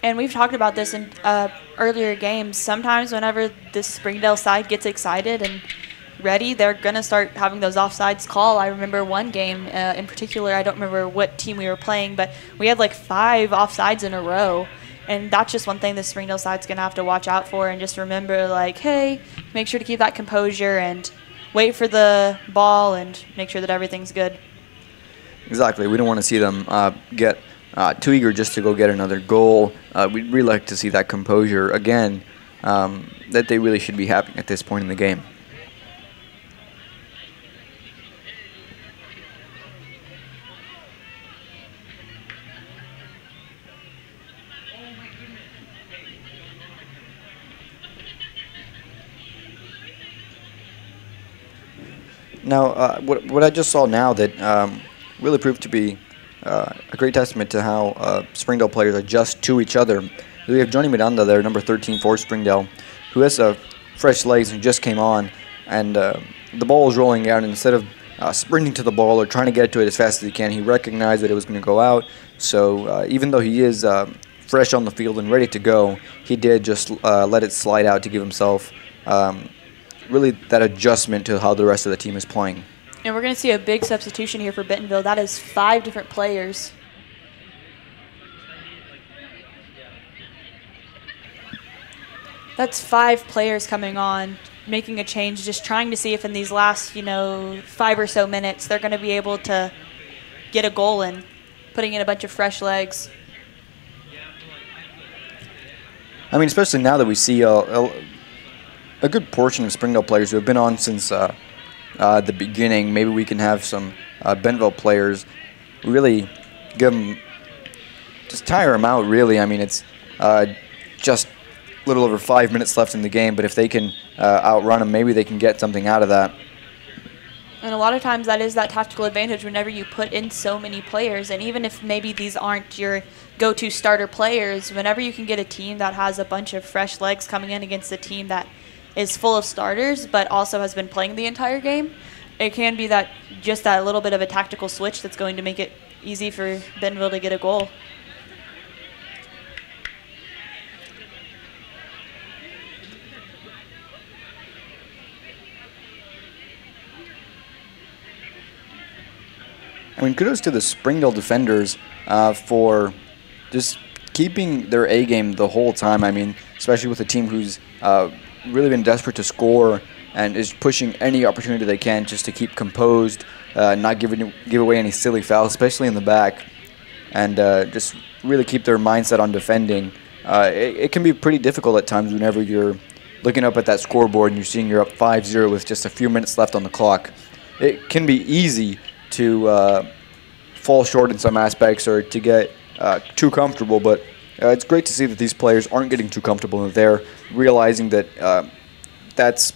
And we've talked about this in earlier games. Sometimes whenever this Springdale side gets excited and ready, they're going to start having those offsides call. I remember one game in particular, I don't remember what team we were playing, but we had like 5 offsides in a row. And that's just one thing the Springdale side's going to have to watch out for, and just remember, like, hey, make sure to keep that composure and wait for the ball and make sure that everything's good. Exactly. We don't want to see them get too eager just to go get another goal. We'd really like to see that composure again that they really should be having at this point in the game. Now, what I just saw now that really proved to be a great testament to how Springdale players adjust to each other. We have Johnny Miranda there, number 13 for Springdale, who has fresh legs and just came on, and the ball is rolling out, and instead of sprinting to the ball or trying to get to it as fast as he can, he recognized that it was going to go out. So even though he is fresh on the field and ready to go, he did just let it slide out to give himself really that adjustment to how the rest of the team is playing. And we're going to see a big substitution here for Bentonville. That is 5 different players. That's 5 players coming on, making a change, just trying to see if in these last, 5 or so minutes they're going to be able to get a goal in, putting in a bunch of fresh legs. I mean, especially now that we see a good portion of Springdale players who have been on since the beginning. Maybe we can have some Bentonville players really give them, just tire them out, really. I mean, it's just a little over 5 minutes left in the game, but if they can outrun them, maybe they can get something out of that. And a lot of times that is that tactical advantage whenever you put in so many players. And even if maybe these aren't your go-to starter players, whenever you can get a team that has a bunch of fresh legs coming in against a team that is full of starters but also has been playing the entire game, it can be that just that little bit of a tactical switch that's going to make it easy for Bentonville to get a goal. I mean, kudos to the Springdale defenders for just keeping their A game the whole time. I mean, especially with a team who's really been desperate to score and is pushing any opportunity they can just to keep composed, not give away any silly fouls, especially in the back, and just really keep their mindset on defending. It can be pretty difficult at times whenever you're looking up at that scoreboard and you're seeing you're up 5-0 with just a few minutes left on the clock. It can be easy to fall short in some aspects or to get too comfortable, but it's great to see that these players aren't getting too comfortable and they're realizing that that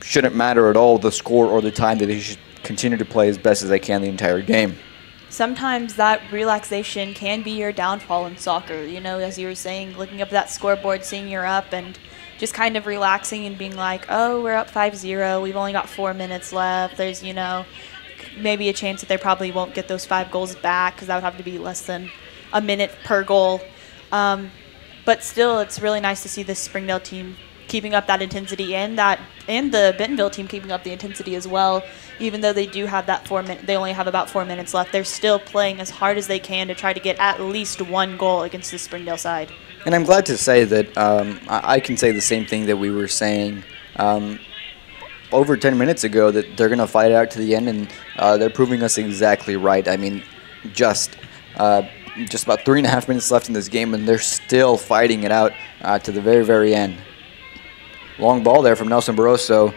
shouldn't matter at all, the score or the time, that they should continue to play as best as they can the entire game. Sometimes that relaxation can be your downfall in soccer. As you were saying, looking up at that scoreboard, seeing you're up, and just kind of relaxing and being like, oh, we're up 5-0, we've only got 4 minutes left, there's, maybe a chance that they probably won't get those 5 goals back because that would have to be less than a minute per goal. But still, it's really nice to see this Springdale team keeping up that intensity and the Bentonville team keeping up the intensity as well. Even though they do have that they only have about 4 minutes left, they're still playing as hard as they can to try to get at least 1 goal against the Springdale side. And I'm glad to say that I can say the same thing that we were saying over 10 minutes ago, that they're going to fight it out to the end, and they're proving us exactly right. I mean, just about 3.5 minutes left in this game, and they're still fighting it out to the very, very end. Long ball there from Nelson Barroso.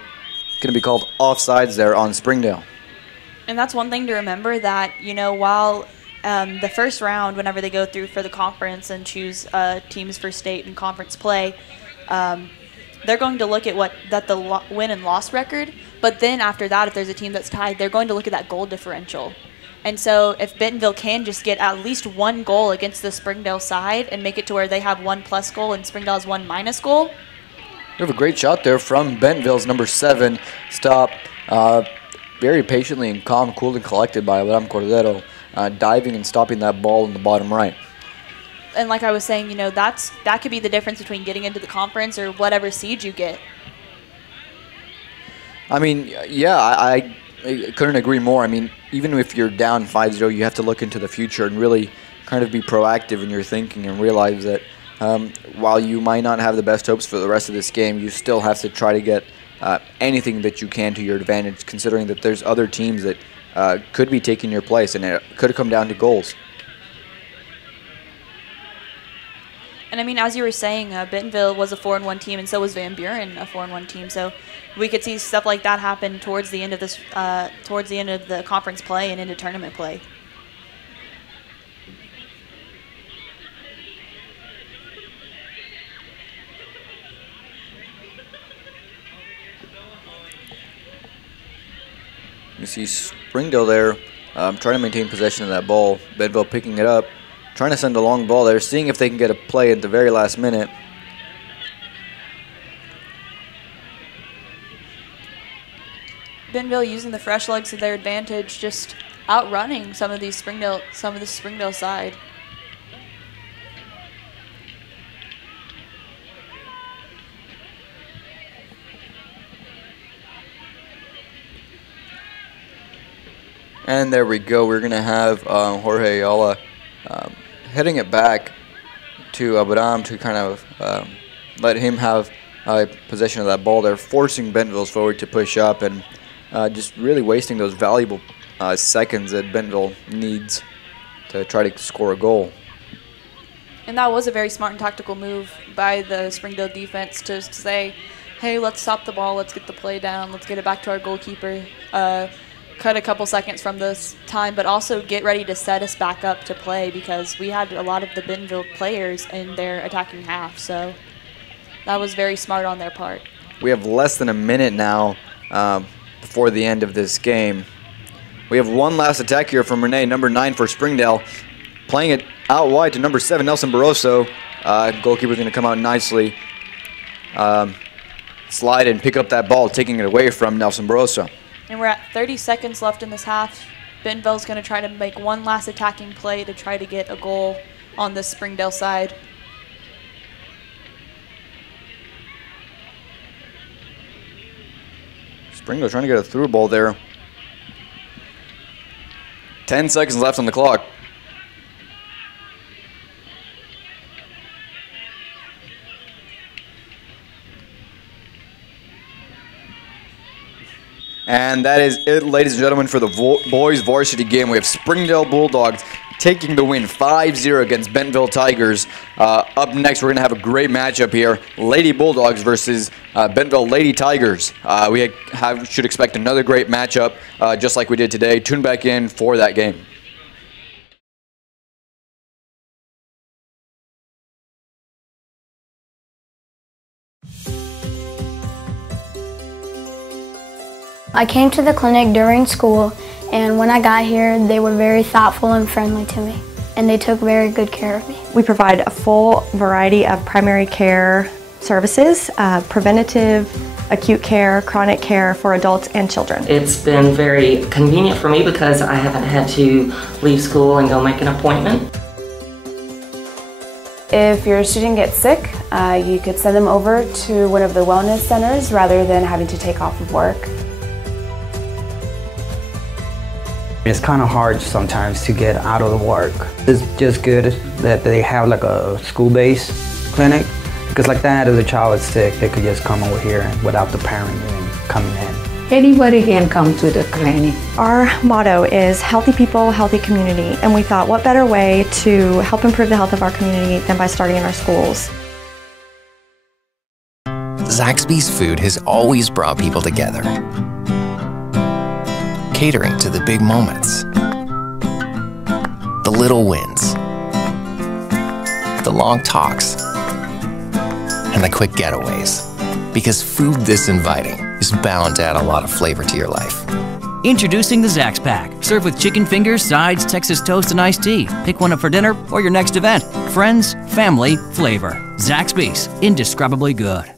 Going to be called offsides there on Springdale. And that's one thing to remember, that, while the first round, whenever they go through for the conference and choose teams for state and conference play, they're going to look at the win and loss record, but then after that, if there's a team that's tied, they're going to look at that goal differential. And so if Bentonville can just get at least 1 goal against the Springdale side and make it to where they have 1+ goal and Springdale has 1- goal. We have a great shot there from Bentonville's number 7. Stop very patiently and calm, cool, and collected by Abraham Cordero, diving and stopping that ball in the bottom right. And like I was saying, that could be the difference between getting into the conference or whatever seed you get. I mean, yeah, I couldn't agree more. I mean, even if you're down 5-0, you have to look into the future and really kind of be proactive in your thinking and realize that while you might not have the best hopes for the rest of this game, you still have to try to get anything that you can to your advantage, considering that there's other teams that could be taking your place, and it could come down to goals. And I mean, as you were saying, Bentonville was a 4-1 team, and so was Van Buren a 4-1 team. So we could see stuff like that happen towards the end of this, towards the end of the conference play and into tournament play. You see Springdale there trying to maintain possession of that ball. Bentonville picking it up, trying to send a long ball there, seeing if they can get a play at the very last minute. Bentonville using the fresh legs to their advantage, just outrunning some of the Springdale side. And there we go. We're going to have Jorge Ayala heading it back to Abraham to kind of let him have possession of that ball. They're forcing Bentonville's forward to push up and just really wasting those valuable seconds that Bentonville needs to try to score a goal. And that was a very smart and tactical move by the Springdale defense to say, hey, let's stop the ball, let's get the play down, let's get it back to our goalkeeper. Cut a couple seconds from this time, but also get ready to set us back up to play because we had a lot of the Bentonville players in their attacking half. So that was very smart on their part. We have less than a minute now before the end of this game. We have one last attack here from Renee, number 9 for Springdale, playing it out wide to number 7, Nelson Barroso. Goalkeeper's going to come out nicely, slide and pick up that ball, taking it away from Nelson Barroso. And we're at 30 seconds left in this half. Bentonville's going to try to make one last attacking play to try to get a goal on the Springdale side. Springdale trying to get a through ball there. 10 seconds left on the clock. And that is it, ladies and gentlemen, for the boys varsity game. We have Springdale Bulldogs taking the win 5-0 against Bentonville Tigers. Up next, we're going to have a great matchup here. Lady Bulldogs versus Bentonville Lady Tigers. We should expect another great matchup just like we did today. Tune back in for that game. I came to the clinic during school, and when I got here, they were very thoughtful and friendly to me, and they took very good care of me. We provide a full variety of primary care services, preventative, acute care, chronic care for adults and children. It's been very convenient for me because I haven't had to leave school and go make an appointment. If your student gets sick, you could send them over to one of the wellness centers rather than having to take off of work. It's kind of hard sometimes to get out of the work. It's just good that they have like a school-based clinic, because like that, if the child is sick, they could just come over here without the parent even coming in. Anybody can come to the clinic. Our motto is healthy people, healthy community, and we thought what better way to help improve the health of our community than by starting in our schools. Zaxby's food has always brought people together. Catering to the big moments, the little wins, the long talks, and the quick getaways. Because food this inviting is bound to add a lot of flavor to your life. Introducing the Zax Pack. Served with chicken fingers, sides, Texas toast, and iced tea. Pick one up for dinner or your next event. Friends, family, flavor. Zaxby's. Indescribably good.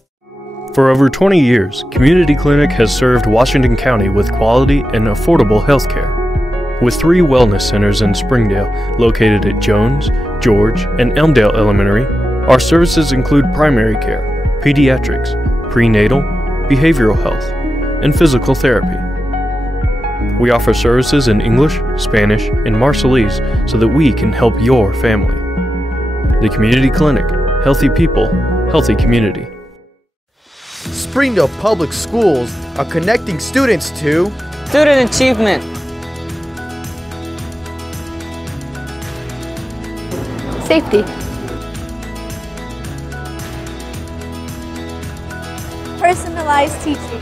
For over 20 years, Community Clinic has served Washington County with quality and affordable health care. With 3 wellness centers in Springdale, located at Jones, George, and Elmdale Elementary, our services include primary care, pediatrics, prenatal, behavioral health, and physical therapy. We offer services in English, Spanish, and Marshallese so that we can help your family. The Community Clinic. Healthy people, healthy community. Springdale Public Schools are connecting students to student achievement, safety, personalized teaching.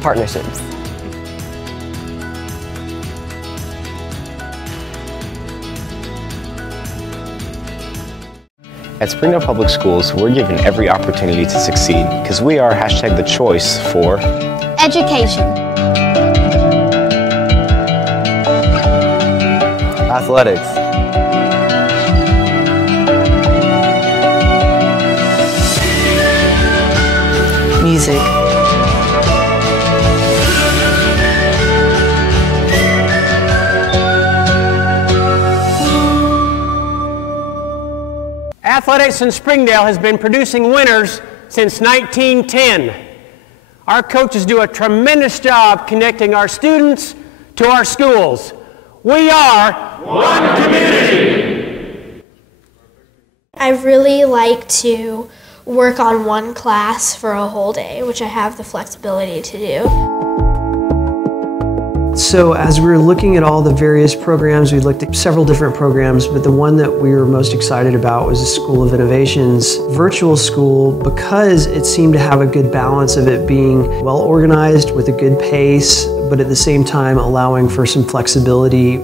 Partnerships. At Springdale Public Schools, we're given every opportunity to succeed because we are #the choice for Education. athletics, Music. Athletics in Springdale has been producing winners since 1910. Our coaches do a tremendous job connecting our students to our schools. We are one community. I really like to work on one class for a whole day, which I have the flexibility to do. So as we were looking at all the various programs, we looked at several different programs, but the one that we were most excited about was the School of Innovation's virtual school, because it seemed to have a good balance of it being well organized with a good pace, but at the same time allowing for some flexibility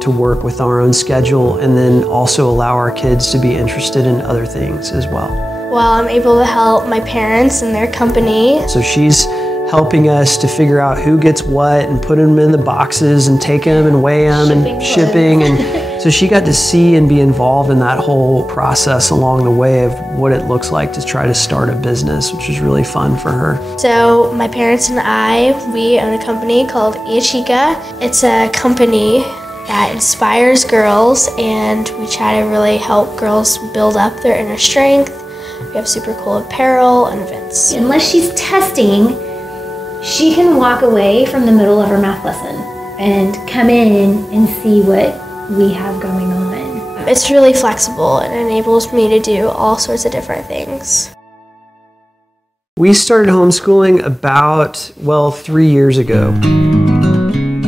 to work with our own schedule, and then also allow our kids to be interested in other things as well. Well, I'm able to help my parents and their company. So she's helping us to figure out who gets what and put them in the boxes and take them and weigh them and shipping. And so she got to see and be involved in that whole process along the way of what it looks like to try to start a business, which was really fun for her. So my parents and we own a company called Iachika. It's a company that inspires girls, and we try to really help girls build up their inner strength. We have super cool apparel and events. Unless she's testing, she can walk away from the middle of her math lesson and come in and see what we have going on. It's really flexible and enables me to do all sorts of different things. We started homeschooling about, 3 years ago.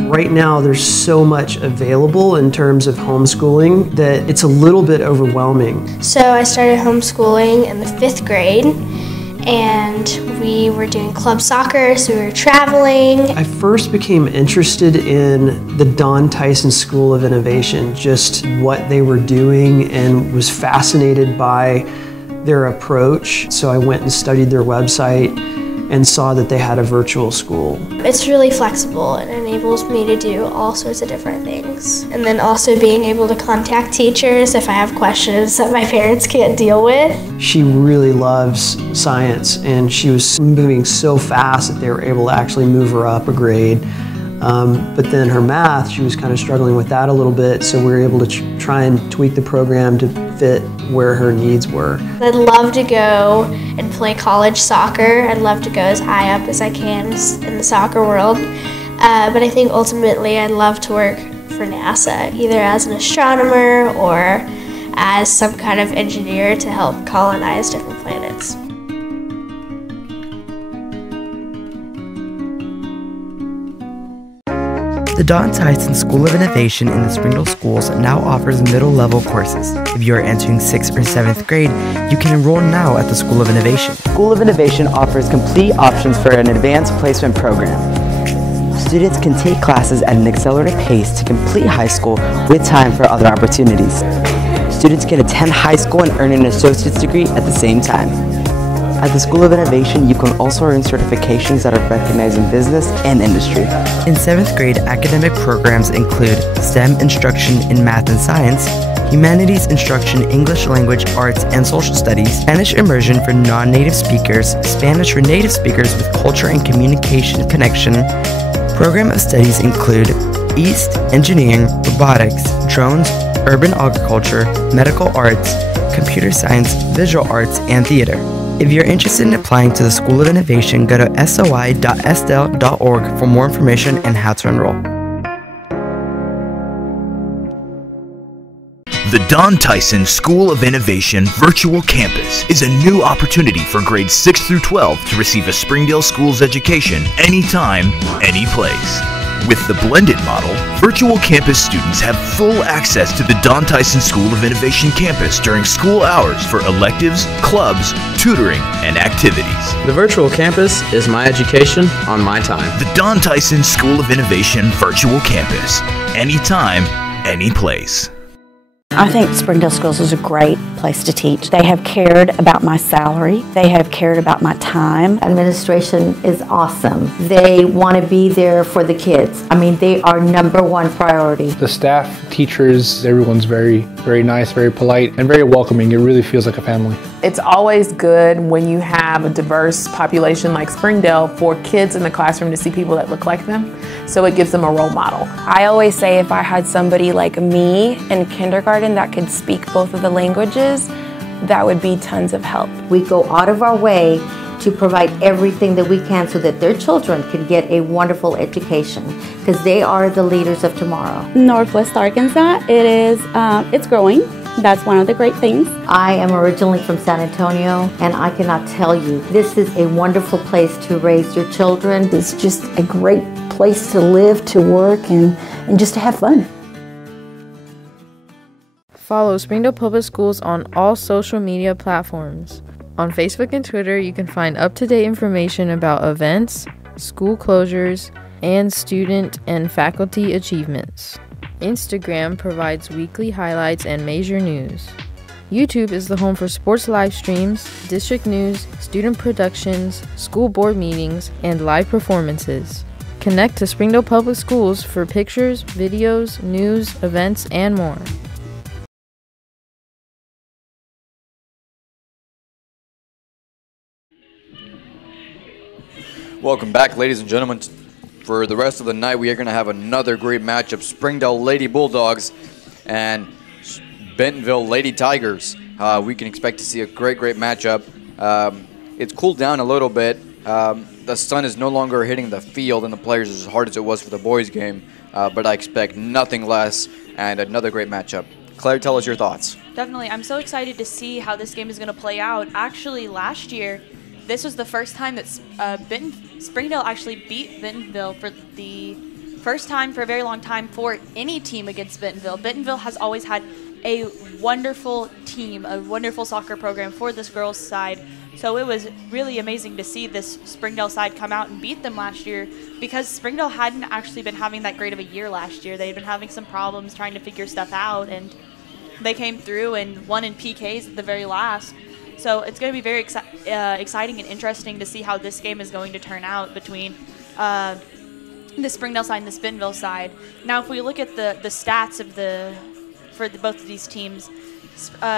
Right now there's so much available in terms of homeschooling that it's a little bit overwhelming. So I started homeschooling in the 5th grade, and we were doing club soccer, so we were traveling. I first became interested in the Don Tyson School of Innovation, just what they were doing, and was fascinated by their approach. So I went and studied their website and saw that they had a virtual school. It's really flexible and enables me to do all sorts of different things. And then also being able to contact teachers if I have questions that my parents can't deal with. She really loves science, and she was moving so fast that they were able to actually move her up a grade. But then her math, she was kind of struggling with that a little bit, so we were able to try and tweak the program to fit where her needs were. I'd love to go and play college soccer. I'd love to go as high up as I can in the soccer world. But I think ultimately I'd love to work for NASA, either as an astronomer or as some kind of engineer to help colonize different planets. The Don Tyson School of Innovation in the Springdale Schools now offers middle-level courses. If you are entering 6th or 7th grade, you can enroll now at the School of Innovation. School of Innovation offers complete options for an advanced placement program. Students can take classes at an accelerated pace to complete high school with time for other opportunities. Students can attend high school and earn an associate's degree at the same time. At the School of Innovation, you can also earn certifications that are recognized in business and industry. In 7th grade, academic programs include STEM instruction in math and science, humanities instruction, English language, arts, and social studies, Spanish immersion for non-native speakers, Spanish for native speakers with culture and communication connection. Program of studies include East, engineering, robotics, drones, urban agriculture, medical arts, computer science, visual arts, and theater. If you're interested in applying to the School of Innovation, go to soi.sdel.org for more information and how to enroll. The Don Tyson School of Innovation Virtual Campus is a new opportunity for grades 6 through 12 to receive a Springdale Schools education anytime, any place. With the blended model, virtual campus students have full access to the Don Tyson School of Innovation campus during school hours for electives, clubs, tutoring, and activities. The virtual campus is my education on my time. The Don Tyson School of Innovation virtual campus. Anytime, any place. I think Springdale Schools is a great place to teach. They have cared about my salary. They have cared about my time. Administration is awesome. They want to be there for the kids. I mean, they are #1 priority. The staff, teachers, everyone's very nice, very polite, and very welcoming. It really feels like a family. It's always good when you have a diverse population like Springdale for kids in the classroom to see people that look like them. So it gives them a role model. I always say if I had somebody like me in kindergarten that could speak both of the languages, that would be tons of help. We go out of our way to provide everything that we can so that their children can get a wonderful education, because they are the leaders of tomorrow. Northwest Arkansas, it's growing. That's one of the great things. I am originally from San Antonio, and I cannot tell you, this is a wonderful place to raise your children. It's just a great place to live, to work, and just to have fun. Follow Springdale Public Schools on all social media platforms. On Facebook and Twitter, you can find up-to-date information about events, school closures, and student and faculty achievements. Instagram provides weekly highlights and major news. YouTube is the home for sports live streams, district news, student productions, school board meetings, and live performances. Connect to Springdale Public Schools for pictures, videos, news, events, and more. Welcome back, ladies and gentlemen. For the rest of the night, we are going to have another great matchup. Springdale Lady Bulldogs and Bentonville Lady Tigers. We can expect to see a great matchup. It's cooled down a little bit. The sun is no longer hitting the field and the players as hard as it was for the boys' game, but I expect nothing less and another great matchup. Claire, tell us your thoughts. Definitely. I'm so excited to see how this game is going to play out. Actually, last year, this was the first time that Springdale actually beat Bentonville for the first time for a very long time for any team against Bentonville. Bentonville has always had a wonderful team, a wonderful soccer program for this girls' side. So it was really amazing to see this Springdale side come out and beat them last year, because Springdale hadn't actually been having that great of a year last year. They'd been having some problems trying to figure stuff out, and they came through and won in PKs at the very last. So it's going to be very exciting and interesting to see how this game is going to turn out between the Springdale side and the Bentonville side. Now, if we look at the stats of both of these teams,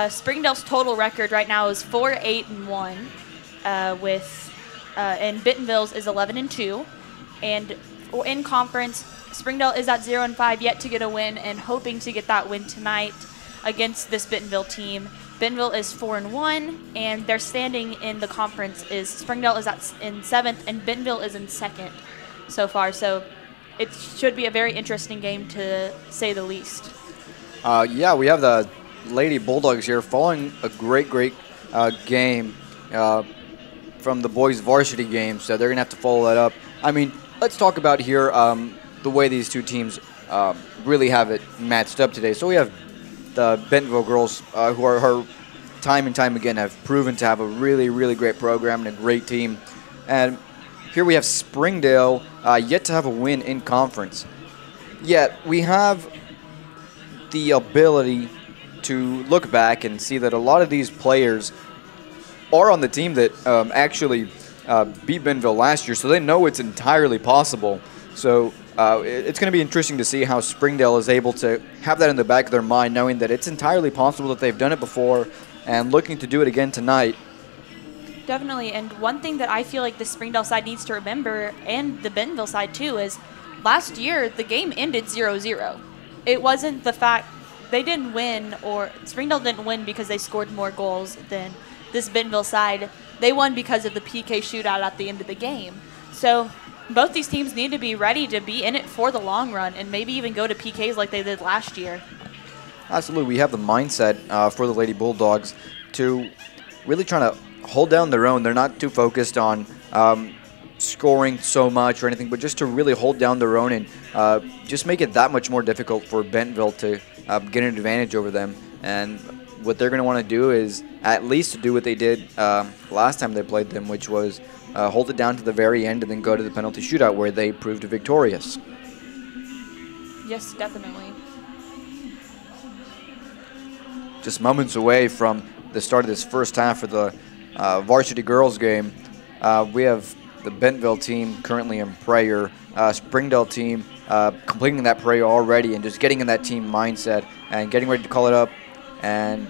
Springdale's total record right now is 4-8-1, and Bentonville's is 11-2, and in conference, Springdale is at 0-5, yet to get a win, and hoping to get that win tonight against this Bentonville team. Bentonville is 4-1, and their standing in the conference is Springdale is in 7th, and Bentonville is in 2nd so far. So it should be a very interesting game, to say the least. Yeah, we have the Lady Bulldogs here following a great game from the boys' varsity game, so they're going to have to follow that up. I mean, let's talk about here the way these two teams really have it matched up today. So we have the Bentonville girls, who are time and time again have proven to have a really great program and a great team. And here we have Springdale yet to have a win in conference. Yet we have the ability to look back and see that a lot of these players are on the team that actually beat Bentonville last year, so they know it's entirely possible. So it's going to be interesting to see how Springdale is able to have that in the back of their mind, knowing that it's entirely possible that they've done it before and looking to do it again tonight. Definitely, and one thing that I feel like the Springdale side needs to remember, and the Bentonville side too, is last year the game ended 0-0. It wasn't the fact they didn't win, or Springdale didn't win because they scored more goals than this Bentonville side. They won because of the PK shootout at the end of the game. So both these teams need to be ready to be in it for the long run and maybe even go to PKs like they did last year. Absolutely. We have the mindset for the Lady Bulldogs to really trying to hold down their own. They're not too focused on scoring so much or anything, but just to really hold down their own and just make it that much more difficult for Bentonville to get an advantage over them. And what they're going to want to do is at least do what they did last time they played them, which was hold it down to the very end and then go to the penalty shootout where they proved victorious. Yes, definitely. Just moments away from the start of this first half for the varsity girls game. We have the Bentonville team currently in prayer. Springdale team completing that prayer already and just getting in that team mindset and getting ready to call it up. And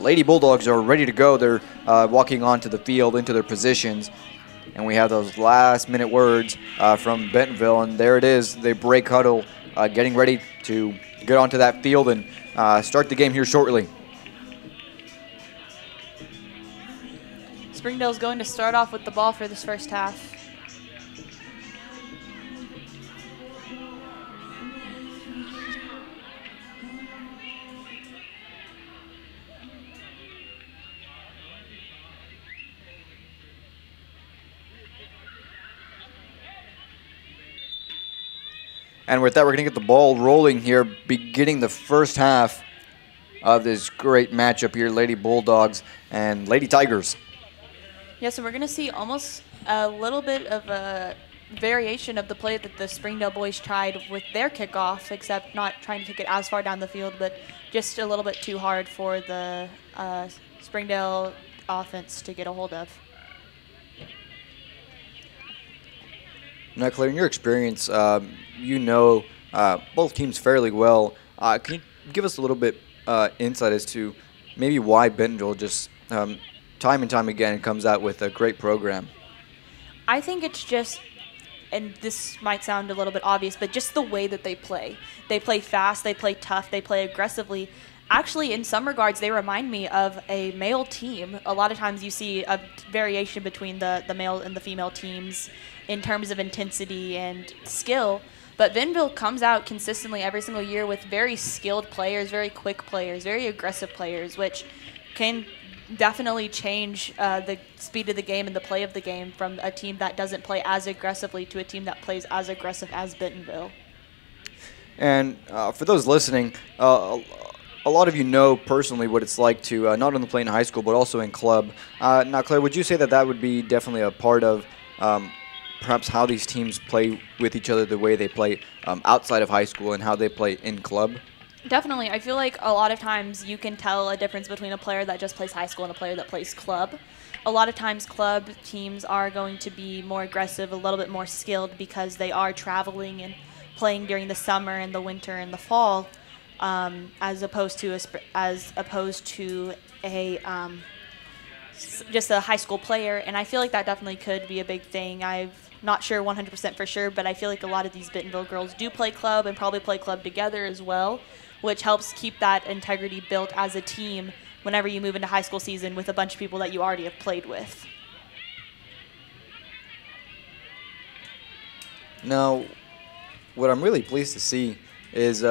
Lady Bulldogs are ready to go. They're walking onto the field into their positions. And we have those last-minute words from Bentonville. And there it is. They break huddle, getting ready to get onto that field and start the game here shortly. Springdale's going to start off with the ball for this first half. And with that, we're going to get the ball rolling here, beginning the first half of this great matchup here, Lady Bulldogs and Lady Tigers. Yeah, so we're going to see almost a little bit of a variation of the play that the Springdale boys tried with their kickoff, except not trying to kick it as far down the field, but just a little bit too hard for the Springdale offense to get a hold of. Now, Claire, in your experience, you know both teams fairly well. Can you give us a little bit insight as to maybe why Bentonville just time and time again comes out with a great program? I think it's just, and this might sound a little bit obvious, but just the way that they play. They play fast, they play tough, they play aggressively. Actually, in some regards, they remind me of a male team. A lot of times you see a variation between the male and the female teams in terms of intensity and skill. But Bentonville comes out consistently every single year with very skilled players, very quick players, very aggressive players, which can definitely change the speed of the game and the play of the game from a team that doesn't play as aggressively to a team that plays as aggressive as Bentonville. And for those listening, a lot of you know personally what it's like to not only play in high school but also in club. Now, Claire, would you say that that would be definitely a part of perhaps how these teams play with each other, the way they play outside of high school and how they play in club? Definitely. I feel like a lot of times you can tell a difference between a player that just plays high school and a player that plays club. A lot of times club teams are going to be more aggressive, a little bit more skilled because they are traveling and playing during the summer and the winter and the fall, as opposed to just a high school player. And I feel like that definitely could be a big thing. I'm not sure 100% for sure, but I feel like a lot of these Bentonville girls do play club and probably play club together as well, which helps keep that integrity built as a team whenever you move into high school season with a bunch of people that you already have played with. Now, what I'm really pleased to see is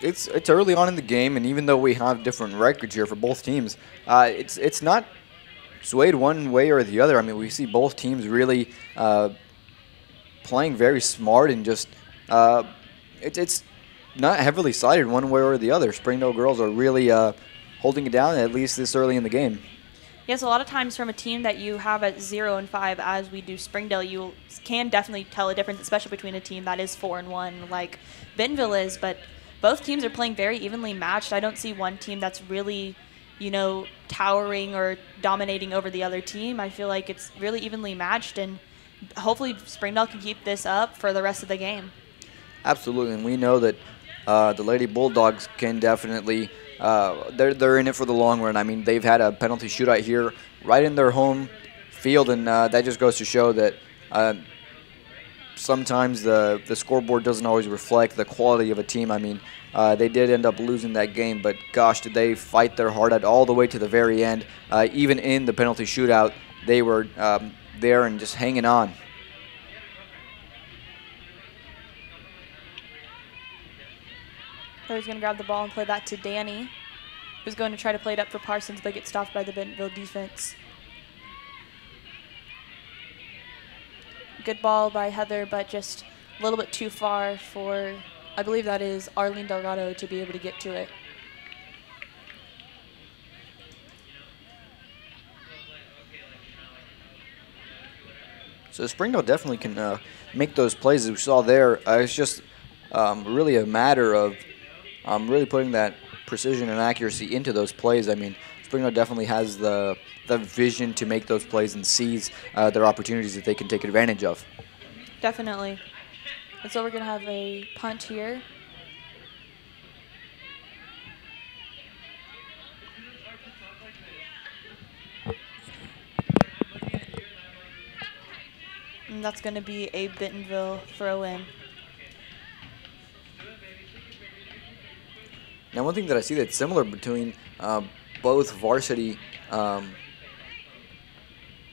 it's early on in the game, and even though we have different records here for both teams, it's not swayed one way or the other. I mean, we see both teams really playing very smart and just it's not heavily sided one way or the other. Springdale girls are really holding it down, at least this early in the game. Yes, a lot of times from a team that you have at 0-5, as we do Springdale, you can definitely tell a difference, especially between a team that is 4-1 like Bentonville is, but both teams are playing very evenly matched. I don't see one team that's really, towering or dominating over the other team. I feel like it's really evenly matched, and hopefully Springdale can keep this up for the rest of the game. Absolutely, and we know that the Lady Bulldogs can definitely they're in it for the long run. I mean, they've had a penalty shootout here right in their home field, and that just goes to show that sometimes the scoreboard doesn't always reflect the quality of a team. I mean, they did end up losing that game, but gosh, did they fight their heart out all the way to the very end. Even in the penalty shootout, they were there and just hanging on. Claire's going to grab the ball and play that to Danny, who's going to try to play it up for Parsons, but gets stopped by the Bentonville defense. Good ball by Heather, but just a little bit too far for, I believe that is Arlene Delgado, to be able to get to it. So Springdale definitely can make those plays as we saw there. It's just really a matter of really putting that precision and accuracy into those plays. I mean, Springdale definitely has the vision to make those plays and sees their opportunities that they can take advantage of. Definitely. And so we're going to have a punt here. And that's going to be a Bentonville throw-in. Now, one thing that I see that's similar between both varsity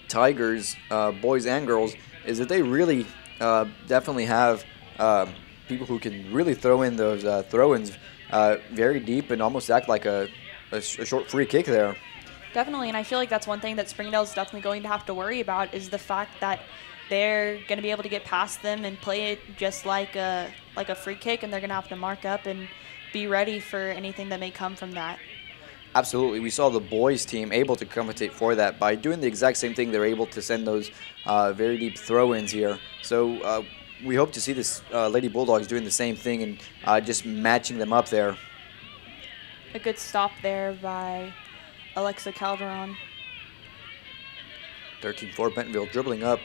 Tigers, boys and girls, is that they really definitely have people who can really throw in those throw-ins very deep and almost act like a short free kick there. Definitely, and I feel like that's one thing that Springdale's definitely going to have to worry about is the fact that they're going to be able to get past them and play it just like a free kick, and they're going to have to mark up and be ready for anything that may come from that. Absolutely. We saw the boys team able to compensate for that by doing the exact same thing. They're able to send those very deep throw-ins here. So we hope to see this Lady Bulldogs doing the same thing and just matching them up there. A good stop there by Alexa Calderon. 13-4 Bentonville dribbling up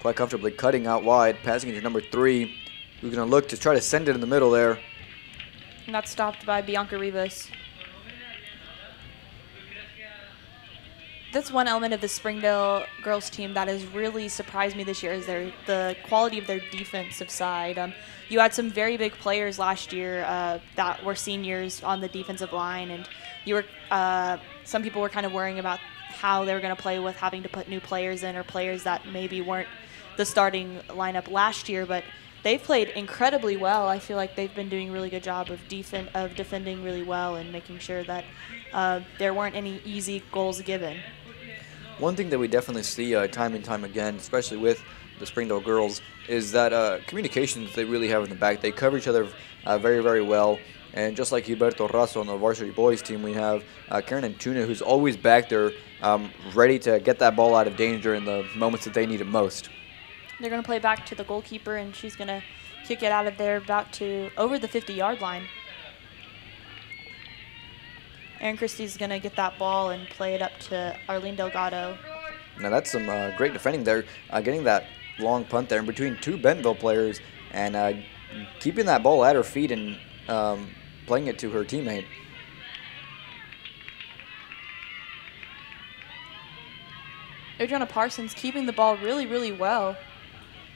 quite comfortably, cutting out wide, passing it to number 3, who's going to look to try to send it in the middle there. And that's stopped by Bianca Rivas. That's one element of the Springdale girls team that has really surprised me this year is the quality of their defensive side. You had some very big players last year that were seniors on the defensive line, and you were some people were kind of worrying about how they were going to play with having to put new players in or players that maybe weren't the starting lineup last year, but they've played incredibly well. I feel like they've been doing a really good job of defending really well and making sure that there weren't any easy goals given. One thing that we definitely see time and time again, especially with the Springdale girls, is that communication that they really have in the back. They cover each other very, very well. And just like Gilberto Razo on the varsity boys team, we have Karen Antuna, who's always back there ready to get that ball out of danger in the moments that they need it most. They're going to play back to the goalkeeper, and she's going to kick it out of there about to over the 50-yard line. Erin Christie's going to get that ball and play it up to Arlene Delgado. Now that's some great defending there, getting that long punt there in between two Bentonville players and keeping that ball at her feet and playing it to her teammate. Adriana Parsons keeping the ball really, really well,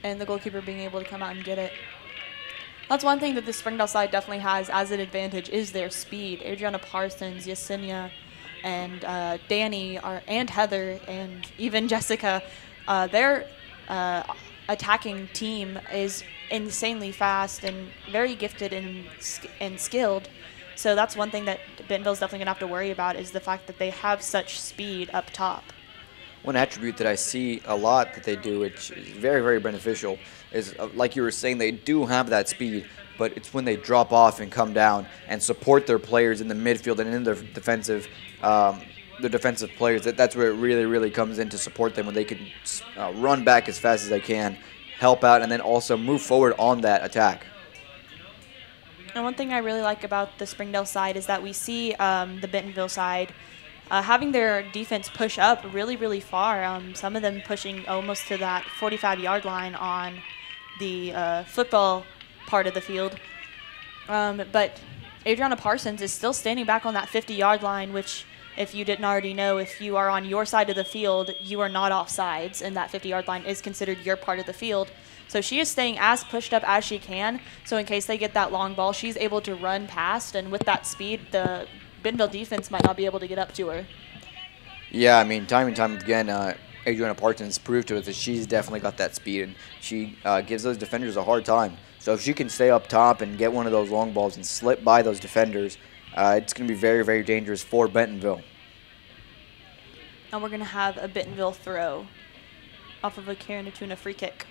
and the goalkeeper being able to come out and get it. That's one thing that the Springdale side definitely has as an advantage is their speed. Adriana Parsons, Yesenia, and Danny and Heather, and even Jessica, their attacking team is insanely fast and very gifted and skilled. So that's one thing that Bentonville's definitely going to have to worry about is the fact that they have such speed up top. One attribute that I see a lot that they do, which is very, very beneficial, is like you were saying, they do have that speed, but it's when they drop off and come down and support their players in the midfield and in their defensive players. That's where it really, really comes in to support them when they can run back as fast as they can, help out, and then also move forward on that attack. And one thing I really like about the Springdale side is that we see the Bentonville side having their defense push up really, really far. Some of them pushing almost to that 45-yard line on the football part of the field. But Adriana Parsons is still standing back on that 50-yard line, which, if you didn't already know, if you are on your side of the field, you are not offsides, and that 50-yard line is considered your part of the field. So she is staying as pushed up as she can, so in case they get that long ball, she's able to run past, and with that speed, the Bentonville defense might not be able to get up to her. Yeah, I mean, time and time again, Adriana Parsons proved to us that she's definitely got that speed, and she gives those defenders a hard time. So if she can stay up top and get one of those long balls and slip by those defenders, it's going to be very, very dangerous for Bentonville. And we're going to have a Bentonville throw. off of a Karen Atuna free kick.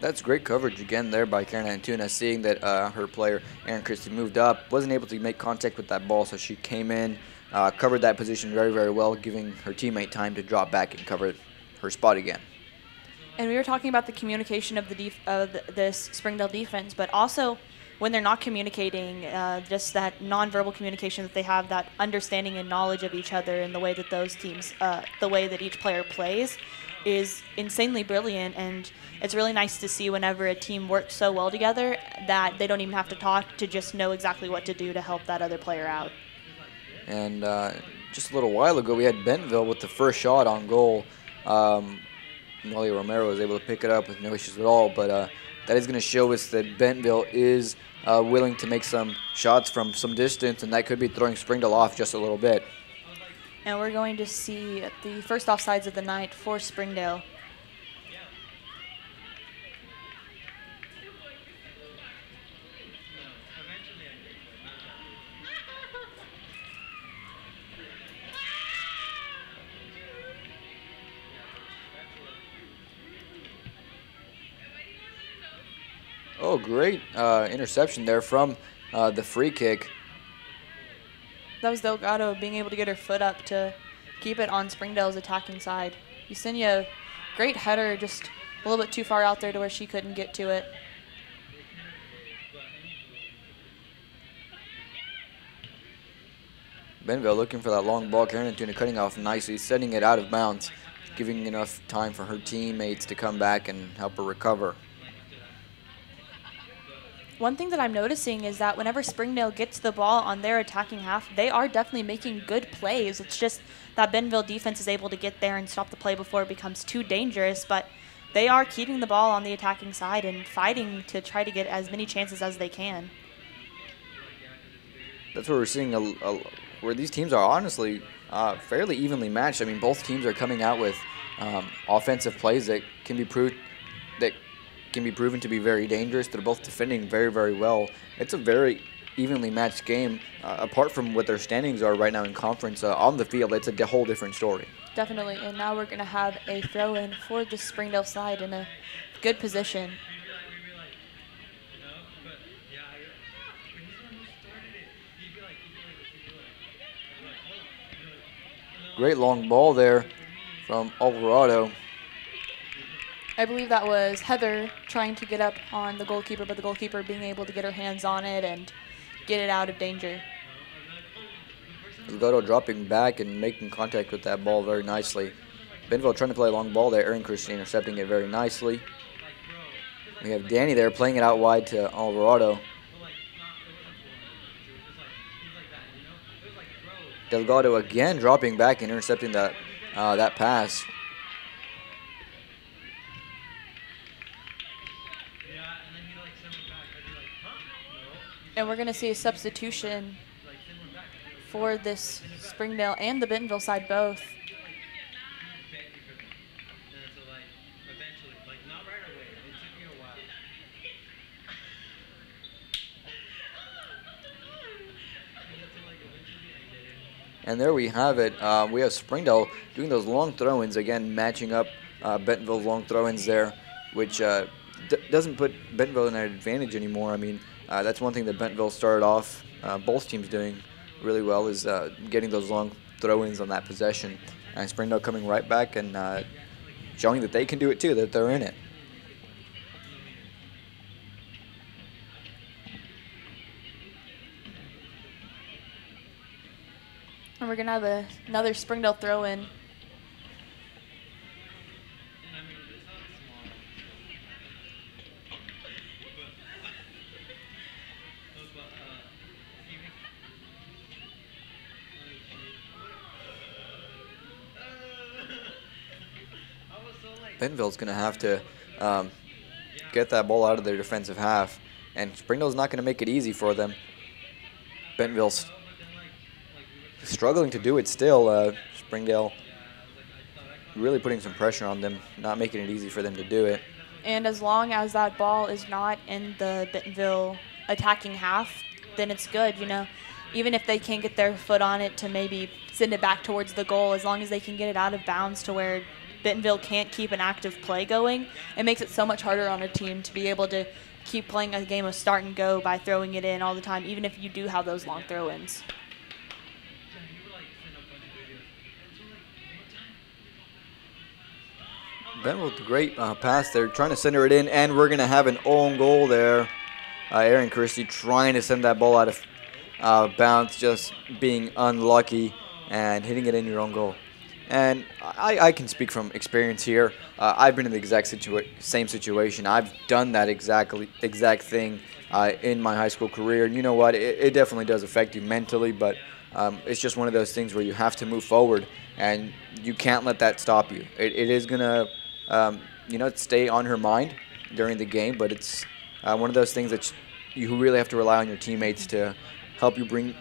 That's great coverage again there by Karen Antuna, seeing that her player, Erin Christie, moved up, wasn't able to make contact with that ball, so she came in, covered that position very, very well, giving her teammate time to drop back and cover her spot again. And we were talking about the communication of this Springdale defense, but also when they're not communicating, just that nonverbal communication that they have, that understanding and knowledge of each other and the way that those teams, the way that each player plays is insanely brilliant. And it's really nice to see whenever a team works so well together that they don't even have to talk to just know exactly what to do to help that other player out. And just a little while ago, we had Bentonville with the first shot on goal. Molly Romero was able to pick it up with no issues at all, but that is going to show us that Bentonville is willing to make some shots from some distance, and that could be throwing Springdale off just a little bit. And we're going to see the first offsides of the night for Springdale. Oh, great interception there from the free kick. That was Delgado being able to get her foot up to keep it on Springdale's attacking side. Yesenia, great header, just a little bit too far out there to where she couldn't get to it. Bentonville looking for that long ball. Karen Antuna cutting off nicely, setting it out of bounds, giving enough time for her teammates to come back and help her recover. One thing that I'm noticing is that whenever Springdale gets the ball on their attacking half, they are definitely making good plays. It's just that Bentonville defense is able to get there and stop the play before it becomes too dangerous, but they are keeping the ball on the attacking side and fighting to try to get as many chances as they can. That's what we're seeing, where these teams are honestly fairly evenly matched. I mean, both teams are coming out with offensive plays that can be proven to be very dangerous. They're both defending very, very well. It's a very evenly matched game. Apart from what their standings are right now in conference, on the field, it's a whole different story. Definitely, and now we're going to have a throw-in for the Springdale side in a good position. Great long ball there from Alvarado. I believe that was Heather trying to get up on the goalkeeper, but the goalkeeper being able to get her hands on it and get it out of danger. Delgado dropping back and making contact with that ball very nicely. Bentonville trying to play a long ball there. Erin Christie intercepting it very nicely. We have Danny there playing it out wide to Alvarado. Delgado again dropping back and intercepting that pass. And we're going to see a substitution for this Springdale and the Bentonville side both. And there we have it. We have Springdale doing those long throw-ins, again matching up Bentonville's long throw-ins there, which doesn't put Bentonville in an advantage anymore. I mean, that's one thing that Bentonville started off, both teams doing really well, is getting those long throw-ins on that possession. And Springdale coming right back and showing that they can do it too, that they're in it. And we're going to have another Springdale throw-in. Bentonville's going to have to get that ball out of their defensive half, and Springdale's not going to make it easy for them. Bentonville's struggling to do it still. Springdale really putting some pressure on them, not making it easy for them to do it. And as long as that ball is not in the Bentonville attacking half, then it's good, you know. Even if they can't get their foot on it to maybe send it back towards the goal, as long as they can get it out of bounds to where Bentonville can't keep an active play going, it makes it so much harder on a team to be able to keep playing a game of start and go by throwing it in all the time, even if you do have those long throw-ins. Bentonville with a great pass there, trying to center it in, and we're going to have an own goal there. Aaron Christie trying to send that ball out of bounds, just being unlucky and hitting it in your own goal. And I can speak from experience here. I've been in the exact same situation. I've done that exact thing in my high school career. And you know what? It definitely does affect you mentally, but it's just one of those things where you have to move forward, and you can't let that stop you. It is going to, you know, stay on her mind during the game, but it's one of those things that you really have to rely on your teammates to help you bring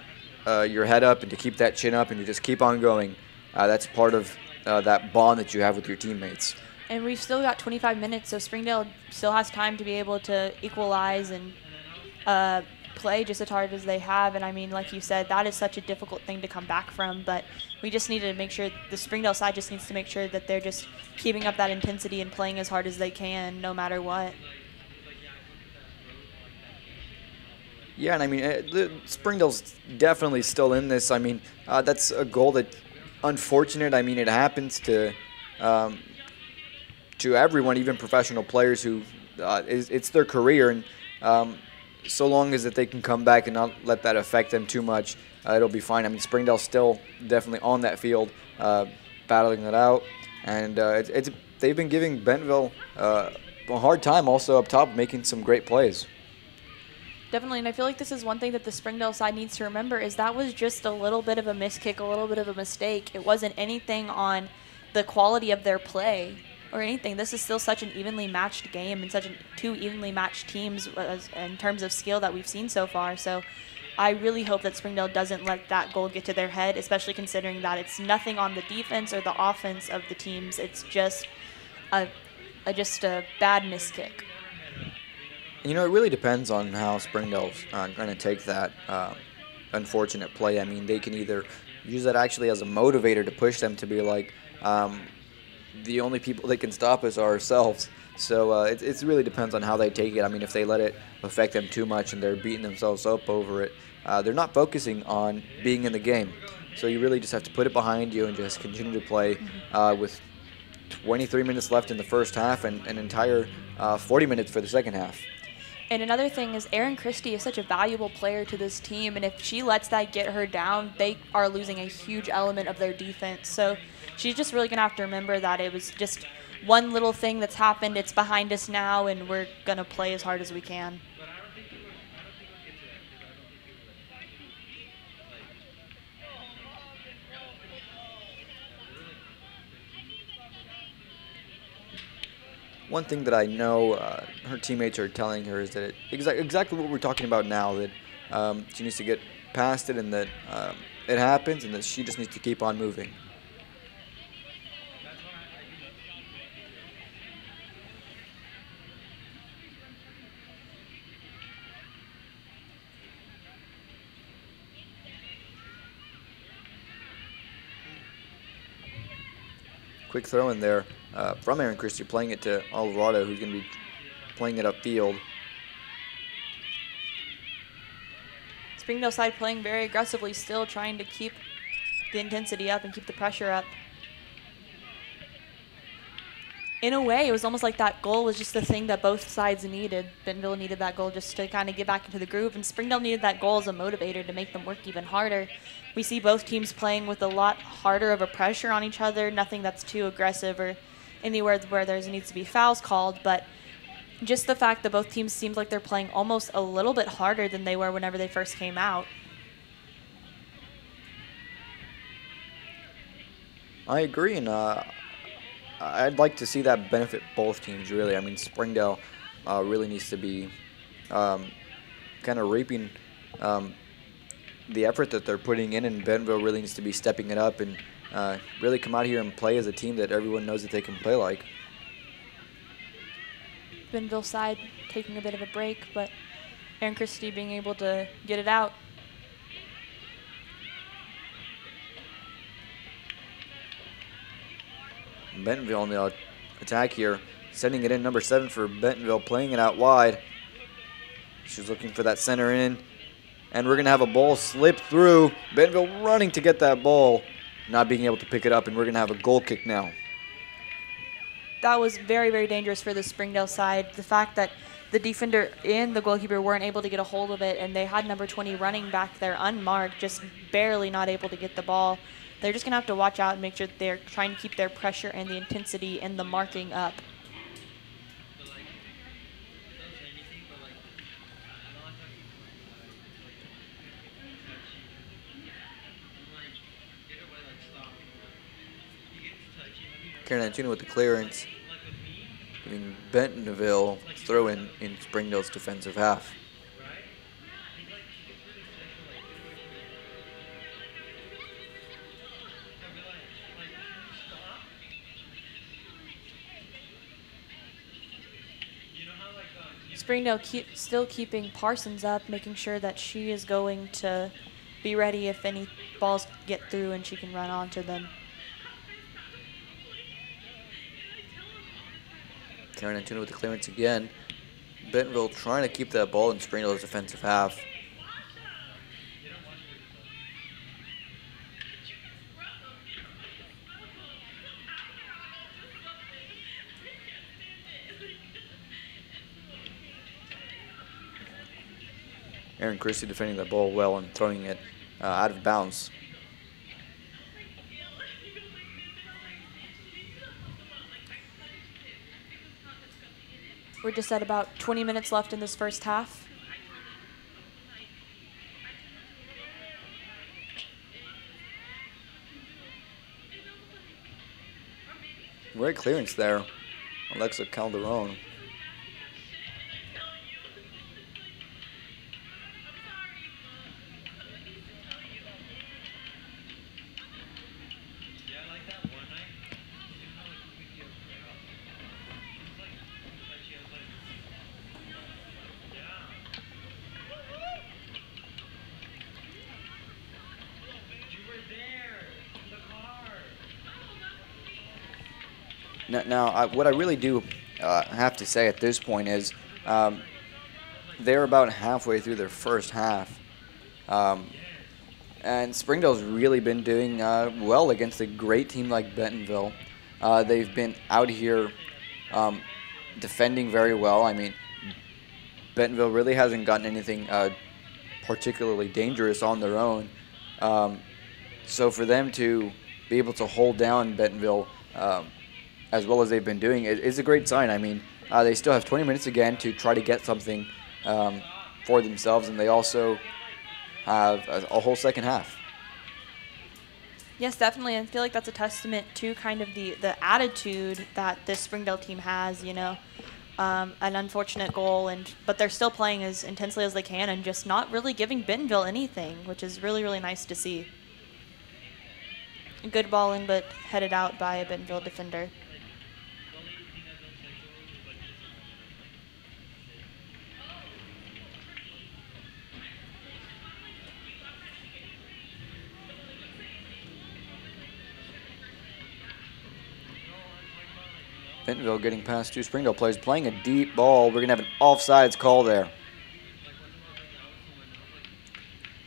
your head up and to keep that chin up and to just keep on going. That's part of that bond that you have with your teammates. And we've still got 25 minutes, so Springdale still has time to be able to equalize and play just as hard as they have. And I mean, like you said, that is such a difficult thing to come back from, but we just need to make sure, the Springdale side just needs to make sure that they're just keeping up that intensity and playing as hard as they can no matter what. Yeah, and I mean, Springdale's definitely still in this. I mean, that's a goal that, unfortunate. I mean, it happens to everyone, even professional players who it's their career, and so long as that they can come back and not let that affect them too much, it'll be fine. I mean, Springdale's still definitely on that field, battling it out, and they've been giving Bentonville a hard time also up top, making some great plays. Definitely, and I feel like this is one thing that the Springdale side needs to remember is that was just a little bit of a miss kick, a little bit of a mistake. It wasn't anything on the quality of their play or anything. This is still such an evenly matched game and such two evenly matched teams in terms of skill that we've seen so far. So I really hope that Springdale doesn't let that goal get to their head, especially considering that it's nothing on the defense or the offense of the teams. It's just a bad miss kick. You know, it really depends on how Springdale's going to take that unfortunate play. I mean, they can either use that actually as a motivator to push them to be like, the only people that can stop us are ourselves. So it really depends on how they take it. I mean, if they let it affect them too much and they're beating themselves up over it, they're not focusing on being in the game. So you really just have to put it behind you and just continue to play with 23 minutes left in the first half and an entire 40 minutes for the second half. And another thing is Aaron Christie is such a valuable player to this team, and if she lets that get her down, they are losing a huge element of their defense. So she's just really going to have to remember that it was just one little thing that's happened. It's behind us now, and we're going to play as hard as we can. One thing that I know her teammates are telling her is that exactly what we're talking about now, that she needs to get past it and that it happens and that she just needs to keep on moving. Quick throw in there from Aaron Christie, playing it to Alvarado, who's going to be playing it upfield. Springdale side playing very aggressively, still trying to keep the intensity up and keep the pressure up. In a way, it was almost like that goal was just the thing that both sides needed. Bentonville needed that goal just to kind of get back into the groove, and Springdale needed that goal as a motivator to make them work even harder. We see both teams playing with a lot harder of a pressure on each other, nothing that's too aggressive or anywhere where there needs to be fouls called, but just the fact that both teams seems like they're playing almost a little bit harder than they were whenever they first came out. I agree, and I'd like to see that benefit both teams, really. I mean, Springdale really needs to be kind of reaping the effort that they're putting in, and Bentonville really needs to be stepping it up and really come out here and play as a team that everyone knows that they can play like. Bentonville side taking a bit of a break, but Aaron Christie being able to get it out. Bentonville on the attack here, sending it in, number 7 for Bentonville, playing it out wide. She's looking for that center in, and we're going to have a ball slip through. Bentonville running to get that ball, not being able to pick it up, and we're going to have a goal kick now. That was very, very dangerous for the Springdale side. The fact that the defender and the goalkeeper weren't able to get a hold of it, and they had number 20 running back there unmarked, just barely not able to get the ball. They're just going to have to watch out and make sure that they're trying to keep their pressure and the intensity and the marking up. Karen Antuna with the clearance, giving Bentonville throw in Springdale's defensive half. Springdale still keeping Parsons up, making sure that she is going to be ready if any balls get through and she can run onto them. Karen Antuna with the clearance again. Bentonville trying to keep that ball in Springdale's defensive half. Aaron Christie defending that ball well and throwing it out of bounds. We're just at about 20 minutes left in this first half. Great clearance there, Alexa Calderon. Now, what I really do have to say at this point is they're about halfway through their first half. And Springdale's really been doing well against a great team like Bentonville. They've been out here defending very well. I mean, Bentonville really hasn't gotten anything particularly dangerous on their own. So for them to be able to hold down Bentonville as well as they've been doing is a great sign. I mean, they still have 20 minutes again to try to get something for themselves, and they also have a whole second half. Yes, definitely. I feel like that's a testament to kind of the attitude that this Springdale team has, you know. An unfortunate goal, but they're still playing as intensely as they can and just not really giving Bentonville anything, which is really, really nice to see. Good balling, but headed out by a Bentonville defender. Bentonville getting past two Springdale players, playing a deep ball. We're going to have an offsides call there.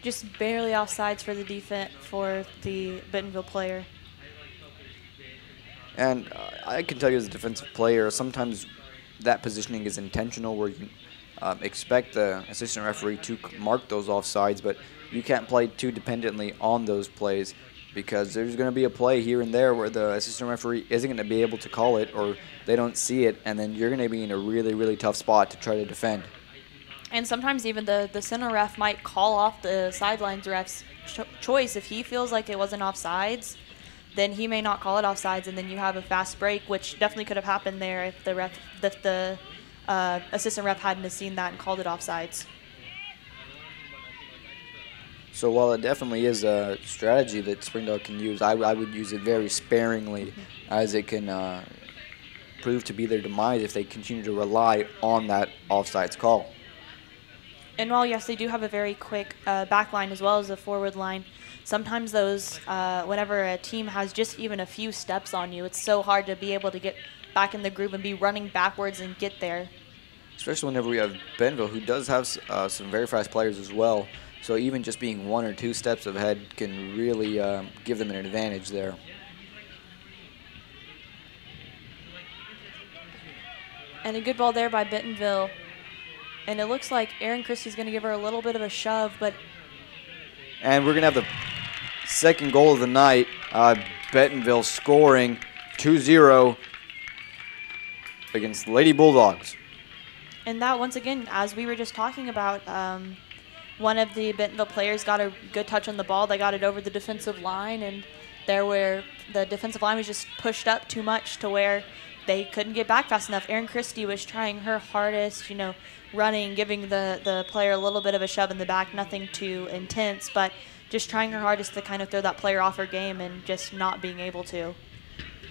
Just barely offsides for the defense for the Bentonville player. And I can tell you as a defensive player, sometimes that positioning is intentional where you expect the assistant referee to mark those offsides, but you can't play too dependently on those plays because there's going to be a play here and there where the assistant referee isn't going to be able to call it or they don't see it, and then you're going to be in a really, really tough spot to try to defend. And sometimes even the center ref might call off the sidelines ref's choice. If he feels like it wasn't offsides, then he may not call it offsides, and then you have a fast break, which definitely could have happened there if the assistant ref hadn't seen that and called it offsides. So while it definitely is a strategy that Springdale can use, I would use it very sparingly as it can prove to be their demise if they continue to rely on that offsides call. And while, yes, they do have a very quick back line as well as a forward line, sometimes those, whenever a team has just even a few steps on you, it's so hard to be able to get back in the groove and be running backwards and get there. Especially whenever we have Bentonville, who does have some very fast players as well. So even just being 1 or 2 steps ahead can really give them an advantage there. And a good ball there by Bentonville. And it looks like Erin Christie's going to give her a little bit of a shove, but... And we're going to have the second goal of the night. Bentonville scoring 2-0 against Lady Bulldogs. And that, once again, as we were just talking about, one of the Bentonville players got a good touch on the ball. They got it over the defensive line, and there where the defensive line was just pushed up too much to where they couldn't get back fast enough. Erin Christie was trying her hardest, you know, running, giving the player a little bit of a shove in the back, nothing too intense, but just trying her hardest to kind of throw that player off her game and just not being able to.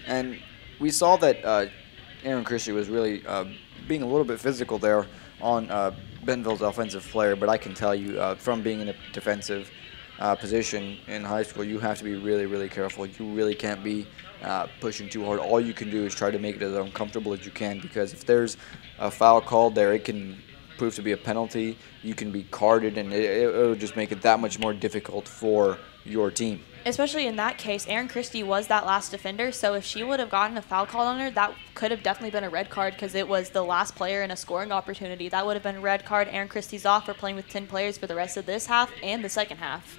And we saw that Erin Christie was really being a little bit physical there on Bentonville's offensive player, but I can tell you from being in a defensive position in high school, you have to be really, really careful. You really can't be pushing too hard. All you can do is try to make it as uncomfortable as you can, because if there's a foul called there, it can prove to be a penalty. You can be carded, and it'll just make it that much more difficult for your team. Especially in that case, Erin Christie was that last defender, so if she would have gotten a foul call on her, that could have definitely been a red card because it was the last player in a scoring opportunity. That would have been a red card. Erin Christie's off. We're playing with 10 players for the rest of this half and the second half.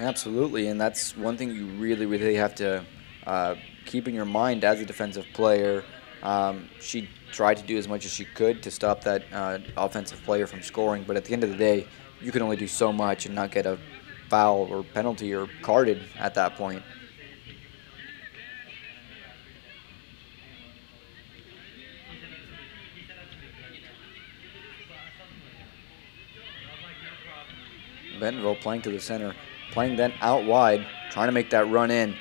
Absolutely, and that's one thing you really, really have to keep in your mind as a defensive player. She tried to do as much as she could to stop that offensive player from scoring, but at the end of the day, you can only do so much and not get a foul or penalty or carded at that point. Bentonville playing to the center, playing then out wide, trying to make that run in.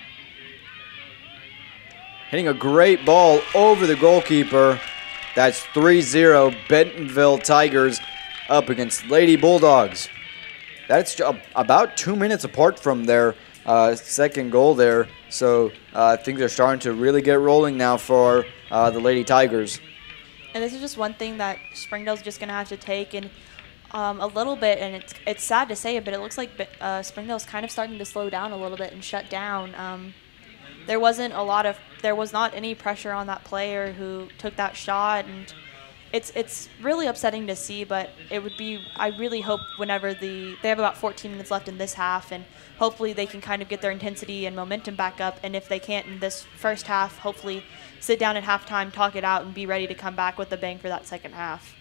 Hitting a great ball over the goalkeeper. That's 3-0 Bentonville Tigers up against Lady Bulldogs. That's about 2 minutes apart from their second goal there. So things are starting to really get rolling now for the Lady Tigers. And this is just one thing that Springdale's just going to have to take in a little bit, and it's sad to say it, but it looks like Springdale's kind of starting to slow down a little bit and shut down. There was not any pressure on that player who took that shot, and it's really upsetting to see, but I really hope whenever they have about 14 minutes left in this half, and hopefully they can kind of get their intensity and momentum back up, and if they can't in this first half, hopefully sit down at halftime, talk it out, and be ready to come back with a bang for that second half.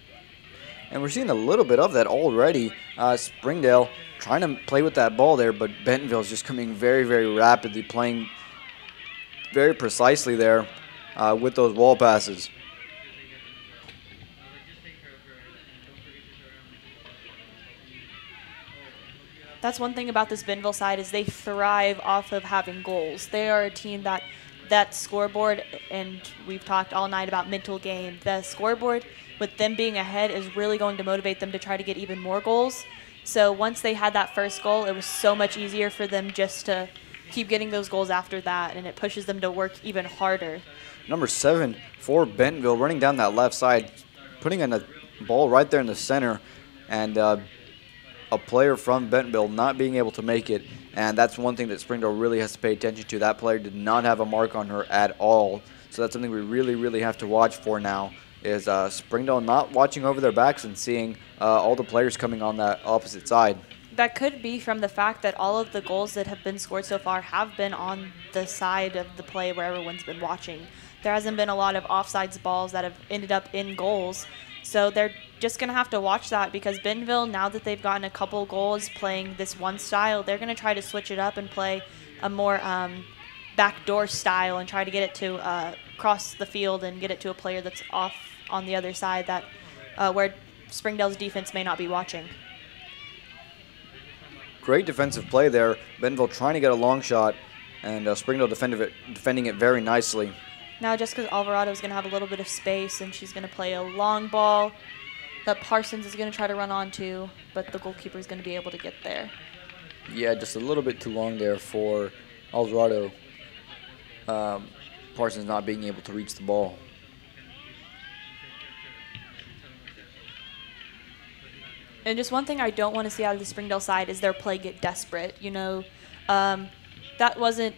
And we're seeing a little bit of that already. Springdale trying to play with that ball there, but Bentonville's just coming very, very rapidly, playing very precisely there with those wall passes. That's one thing about this Bentonville side is they thrive off of having goals. They are a team that scoreboard, and we've talked all night about mental game. The scoreboard, with them being ahead, is really going to motivate them to try to get even more goals. So once they had that first goal, it was so much easier for them just to keep getting those goals after that, and it pushes them to work even harder. Number 7 for Bentonville, running down that left side, putting in a ball right there in the center, and a player from Bentonville not being able to make it, and that's one thing that Springdale really has to pay attention to. That player did not have a mark on her at all, so that's something we really, really have to watch for now, is Springdale not watching over their backs and seeing all the players coming on that opposite side. That could be from the fact that all of the goals that have been scored so far have been on the side of the play where everyone's been watching. There hasn't been a lot of offsides balls that have ended up in goals. So they're just going to have to watch that, because Bentonville, now that they've gotten a couple goals playing this one style, they're going to try to switch it up and play a more backdoor style and try to get it to cross the field and get it to a player that's off on the other side that where Springdale's defense may not be watching. Great defensive play there. Bentonville trying to get a long shot, and Springdale defending it very nicely. Now Jessica Alvarado is going to have a little bit of space, and she's going to play a long ball that Parsons is going to try to run onto, but the goalkeeper is going to be able to get there. Yeah, just a little bit too long there for Alvarado. Parsons not being able to reach the ball. And just one thing I don't want to see out of the Springdale side is their play get desperate. You know, that wasn't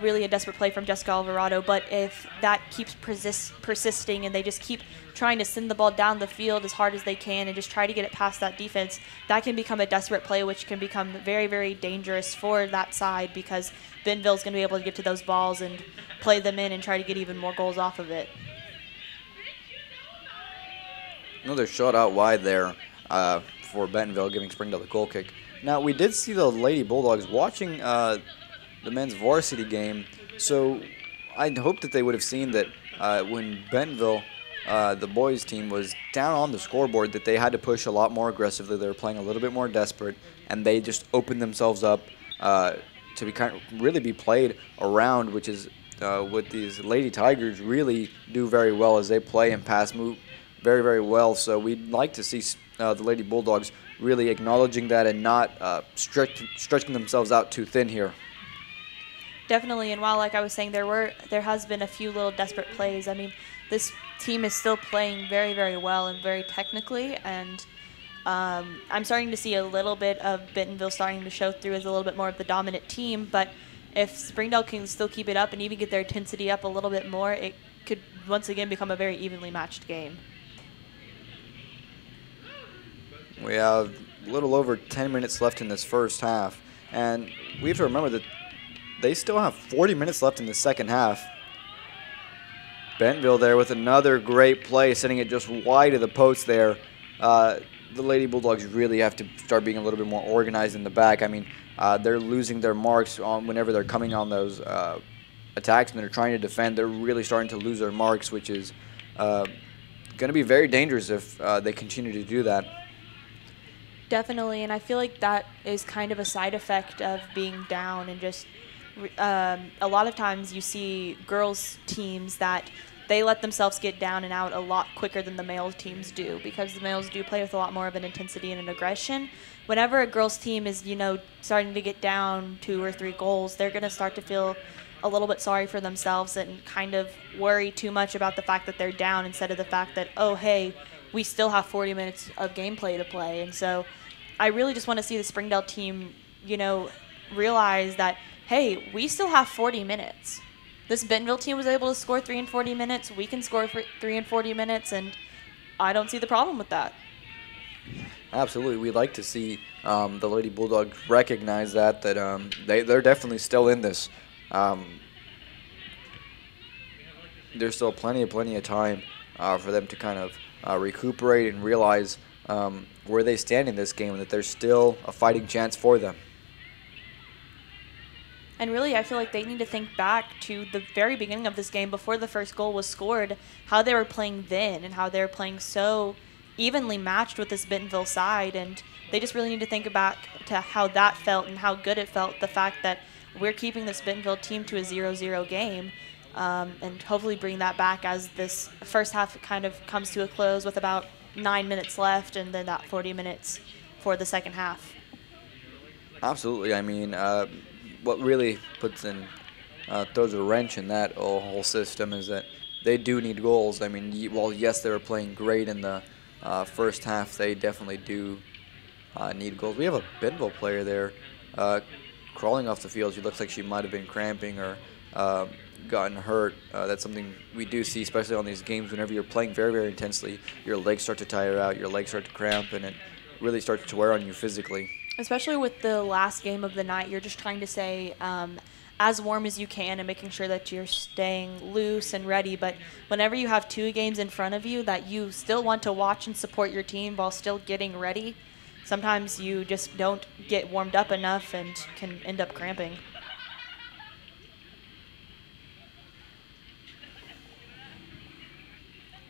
really a desperate play from Jessica Alvarado, but if that keeps persisting and they just keep trying to send the ball down the field as hard as they can and just try to get it past that defense, that can become a desperate play, which can become very, very dangerous for that side, because Bentonville's going to be able to get to those balls and play them in and try to get even more goals off of it. Another shot out wide there for Bentonville, giving Springdale the goal kick. Now, we did see the Lady Bulldogs watching the men's varsity game, so I'd hope that they would have seen that when Bentonville, the boys team, was down on the scoreboard, that they had to push a lot more aggressively. They were playing a little bit more desperate, and they just opened themselves up to really be played around, which is what these Lady Tigers really do very well, as they play and pass move very, very well. So we'd like to see the Lady Bulldogs really acknowledging that and not stretching themselves out too thin here. Definitely, and while, like I was saying, there has been a few little desperate plays. I mean, this team is still playing very, very well and very technically, and I'm starting to see a little bit of Bentonville starting to show through as a little bit more of the dominant team, but if Springdale can still keep it up and even get their intensity up a little bit more, it could once again become a very evenly matched game. We have a little over 10 minutes left in this first half, and we have to remember that they still have 40 minutes left in the second half. Bentonville there with another great play, sending it just wide of the post there. The Lady Bulldogs really have to start being a little bit more organized in the back. I mean, they're losing their marks whenever they're coming on those attacks and they're trying to defend. They're really starting to lose their marks, which is going to be very dangerous if they continue to do that. Definitely, and I feel like that is kind of a side effect of being down, and just a lot of times you see girls teams that they let themselves get down and out a lot quicker than the male teams do, because the males do play with a lot more of an intensity and an aggression. Whenever a girls team is, you know, starting to get down 2 or 3 goals, they're going to start to feel a little bit sorry for themselves and kind of worry too much about the fact that they're down, instead of the fact that, oh, hey, we still have 40 minutes of gameplay to play. And so I really just want to see the Springdale team, you know, realize that, hey, we still have 40 minutes. This Bentonville team was able to score 3 in 40 minutes. We can score 3 in 40 minutes, and I don't see the problem with that. Absolutely. We'd like to see the Lady Bulldogs recognize that they're definitely still in this. There's still plenty of time for them to kind of recuperate and realize where they stand in this game, and that there's still a fighting chance for them. And really, I feel like they need to think back to the very beginning of this game, before the first goal was scored, how they were playing then and how they were playing so evenly matched with this Bentonville side. And they just really need to think back to how that felt and how good it felt, the fact that we're keeping this Bentonville team to a 0-0 game, and hopefully bring that back as this first half kind of comes to a close with about 9 minutes left, and then that 40 minutes for the second half. Absolutely. I mean, what really throws a wrench in that whole system is that they do need goals. I mean, while yes, they were playing great in the first half, they definitely do need goals. We have a Bentonville player there crawling off the field. She looks like she might have been cramping or gotten hurt. That's something we do see, especially on these games. Whenever you're playing very, very intensely, your legs start to tire out, your legs start to cramp, and it really starts to wear on you physically. Especially with the last game of the night, you're just trying to stay as warm as you can and making sure that you're staying loose and ready. But whenever you have 2 games in front of you that you still want to watch and support your team while still getting ready, sometimes you just don't get warmed up enough and can end up cramping.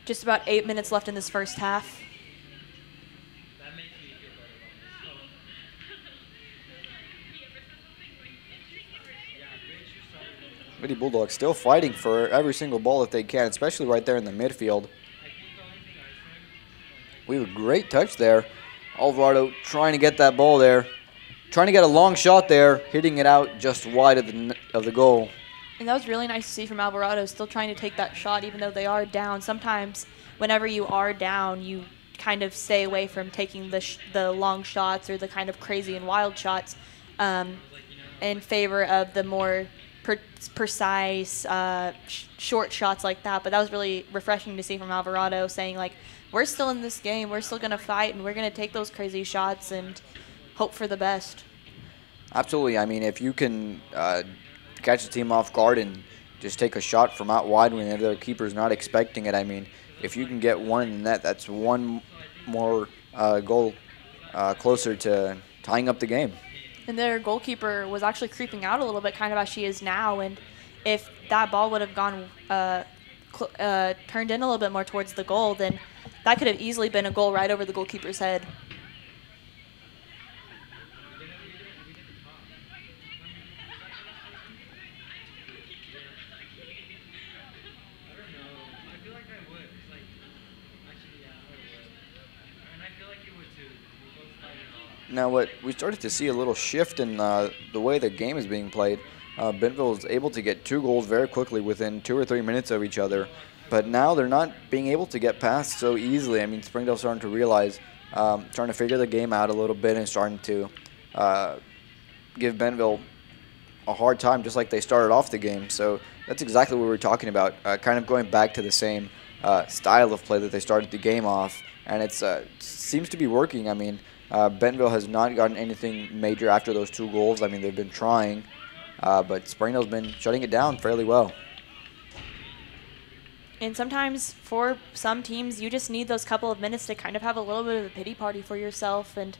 Just about 8 minutes left in this first half. Lady Bulldogs still fighting for every single ball that they can, especially right there in the midfield. We have a great touch there. Alvarado trying to get that ball there. Trying to get a long shot there, hitting it out just wide of the goal. And that was really nice to see from Alvarado, still trying to take that shot even though they are down. Sometimes whenever you are down, you kind of stay away from taking the long shots or the kind of crazy and wild shots in favor of the more precise short shots like that. But that was really refreshing to see from Alvarado, saying like, we're still in this game, we're still going to fight, and we're going to take those crazy shots and hope for the best. Absolutely. I mean, if you can catch the team off guard and just take a shot from out wide when the keeper's not expecting it, I mean, if you can get one in the net, that's one more goal closer to tying up the game. And their goalkeeper was actually creeping out a little bit, kind of as she is now, and if that ball would have gone turned in a little bit more towards the goal, then that could have easily been a goal right over the goalkeeper's head. Now, what we started to see a little shift in the way the game is being played. Bentonville was able to get 2 goals very quickly within 2 or 3 minutes of each other, but now they're not being able to get past so easily. I mean, Springdale's starting to realize, starting to figure the game out a little bit and starting to give Bentonville a hard time, just like they started off the game. So that's exactly what we were talking about, kind of going back to the same style of play that they started the game off, and it seems to be working. I mean, Bentonville has not gotten anything major after those 2 goals. I mean, they've been trying, but Springdale's been shutting it down fairly well. And sometimes for some teams, you just need those couple of minutes to kind of have a little bit of a pity party for yourself. And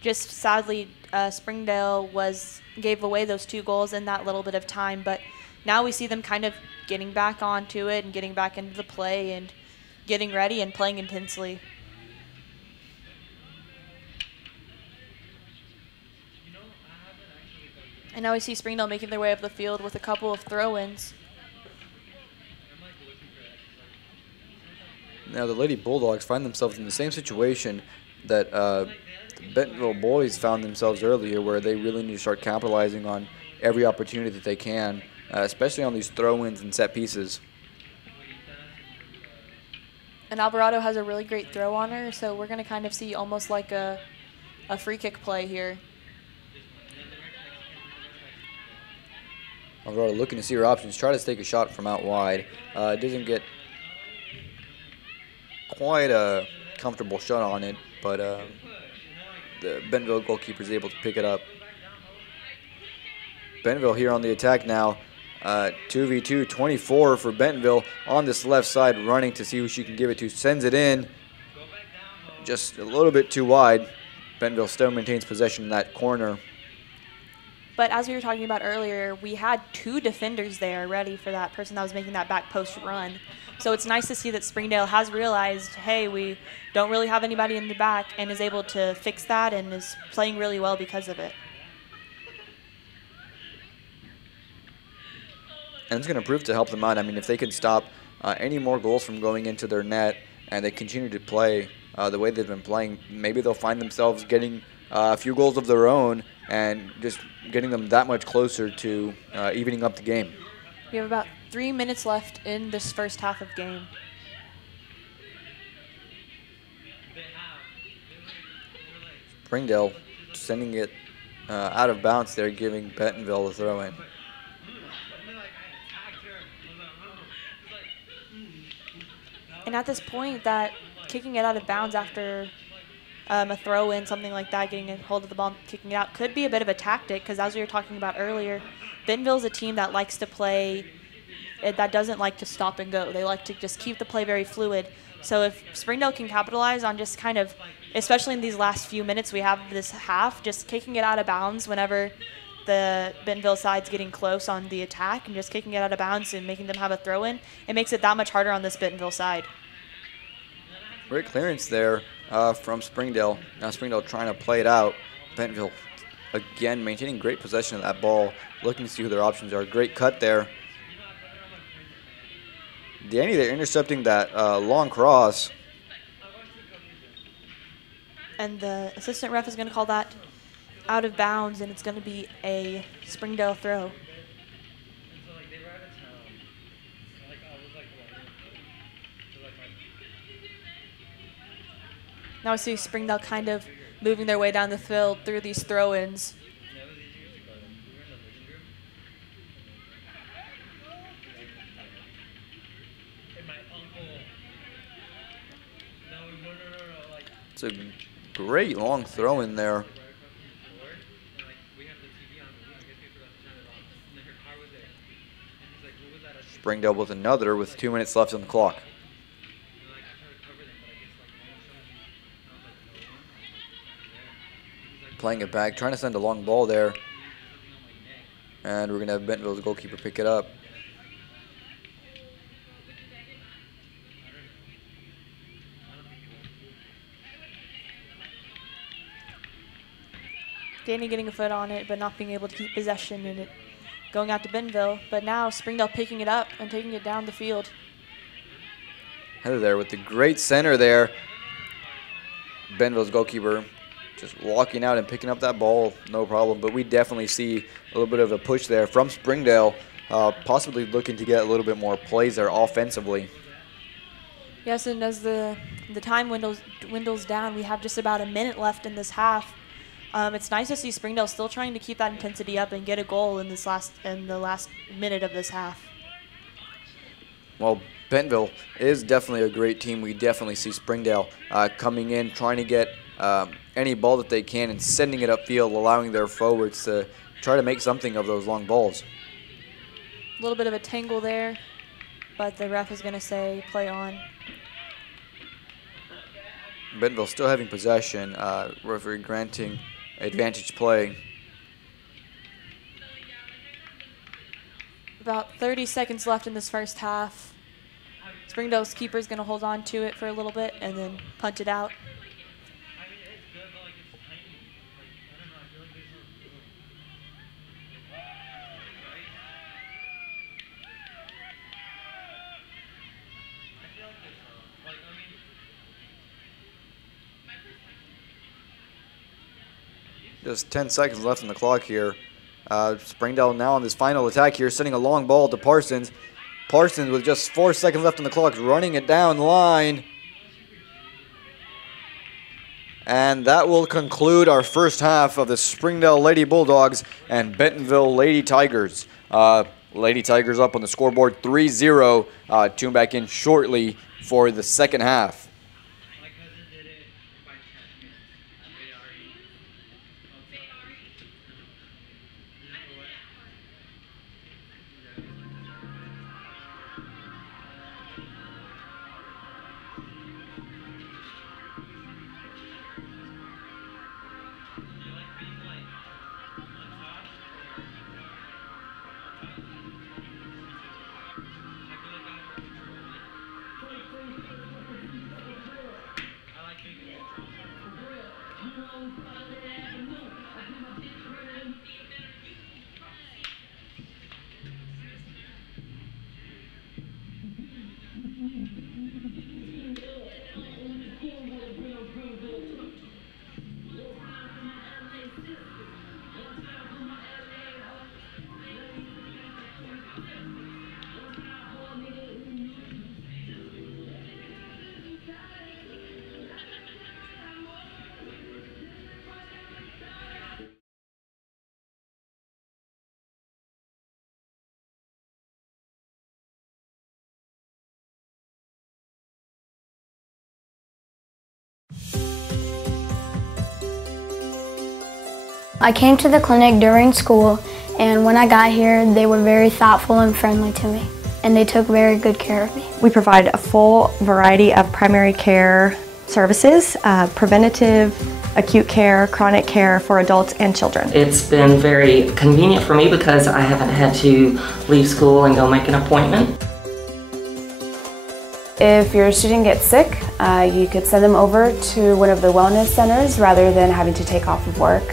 just sadly, Springdale gave away those 2 goals in that little bit of time. But now we see them kind of getting back onto it and getting back into the play and getting ready and playing intensely. And now we see Springdale making their way up the field with a couple of throw-ins. Now the Lady Bulldogs find themselves in the same situation that the Bentonville boys found themselves earlier, where they really need to start capitalizing on every opportunity that they can, especially on these throw-ins and set pieces. And Alvarado has a really great throw on her, so we're going to kind of see almost like a free kick play here. Alvarado looking to see her options, try to take a shot from out wide. Doesn't get quite a comfortable shot on it, but the Bentonville goalkeeper is able to pick it up. Bentonville here on the attack now. 2v2, 24 for Bentonville on this left side, running to see who she can give it to. Sends it in, just a little bit too wide. Bentonville still maintains possession in that corner. But as we were talking about earlier, we had 2 defenders there ready for that person that was making that back post run. So it's nice to see that Springdale has realized, hey, we don't really have anybody in the back, and is able to fix that and is playing really well because of it. And it's going to prove to help them out. I mean, if they can stop any more goals from going into their net and they continue to play the way they've been playing, maybe they'll find themselves getting a few goals of their own and just getting them that much closer to evening up the game. We have about 3 minutes left in this first half of game. Springdale sending it out of bounds there, giving Bentonville a throw-in. And at this point, that kicking it out of bounds after a throw-in, something like that, getting a hold of the ball and kicking it out, could be a bit of a tactic, because as we were talking about earlier, Bentonville's a team that likes to play, that doesn't like to stop and go. They like to just keep the play very fluid. So if Springdale can capitalize on just kind of, especially in these last few minutes we have this half, just kicking it out of bounds whenever the Bentonville side's getting close on the attack and just kicking it out of bounds and making them have a throw-in, it makes it that much harder on this Bentonville side. Great clearance there from Springdale. Now Springdale trying to play it out. Bentonville, again, maintaining great possession of that ball, looking to see who their options are. Great cut there Danny, they're intercepting that long cross. And the assistant ref is going to call that out of bounds, and it's going to be a Springdale throw. Now I see Springdale kind of moving their way down the field through these throw-ins. It's a great long throw in there. Springdale with another with 2 minutes left on the clock. Playing it back, trying to send a long ball there. And we're going to have Bentonville's goalkeeper pick it up. Danny getting a foot on it, but not being able to keep possession and it going out to Bentonville. But now Springdale picking it up and taking it down the field. Heather there with the great center there. Bentonville's goalkeeper just walking out and picking up that ball, no problem. But we definitely see a little bit of a push there from Springdale, possibly looking to get a little bit more plays there offensively. Yes, and as the time dwindles down, we have just about a minute left in this half. It's nice to see Springdale still trying to keep that intensity up and get a goal in the last minute of this half. Well, Bentonville is definitely a great team. We definitely see Springdale coming in, trying to get any ball that they can and sending it upfield, allowing their forwards to try to make something of those long balls. A little bit of a tangle there, but the ref is going to say play on. Bentonville still having possession, referee granting advantage play. About 30 seconds left in this first half. Springdale's keeper is going to hold on to it for a little bit and then punch it out. Just 10 seconds left on the clock here. Springdale now on this final attack here, sending a long ball to Parsons. Parsons with just 4 seconds left on the clock, running it down the line. And that will conclude our first half of the Springdale Lady Bulldogs and Bentonville Lady Tigers. Lady Tigers up on the scoreboard 3-0. Tune back in shortly for the second half. I came to the clinic during school, and when I got here, they were very thoughtful and friendly to me, and they took very good care of me. We provide a full variety of primary care services, preventative, acute care, chronic care for adults and children. It's been very convenient for me because I haven't had to leave school and go make an appointment. If your student gets sick, you could send them over to one of the wellness centers rather than having to take off of work.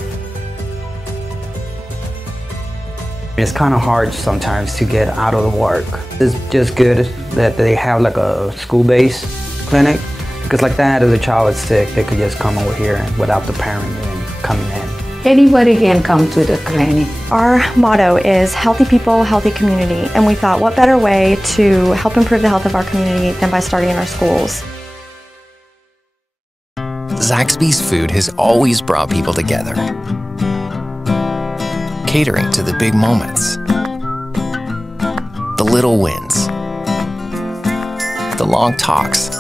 It's kind of hard sometimes to get out of the work. It's just good that they have like a school-based clinic, because like that, if the child is sick, they could just come over here without the parent coming in. Anybody can come to the clinic. Our motto is healthy people, healthy community, and we thought what better way to help improve the health of our community than by starting in our schools. Zaxby's food has always brought people together, catering to the big moments, the little wins, the long talks,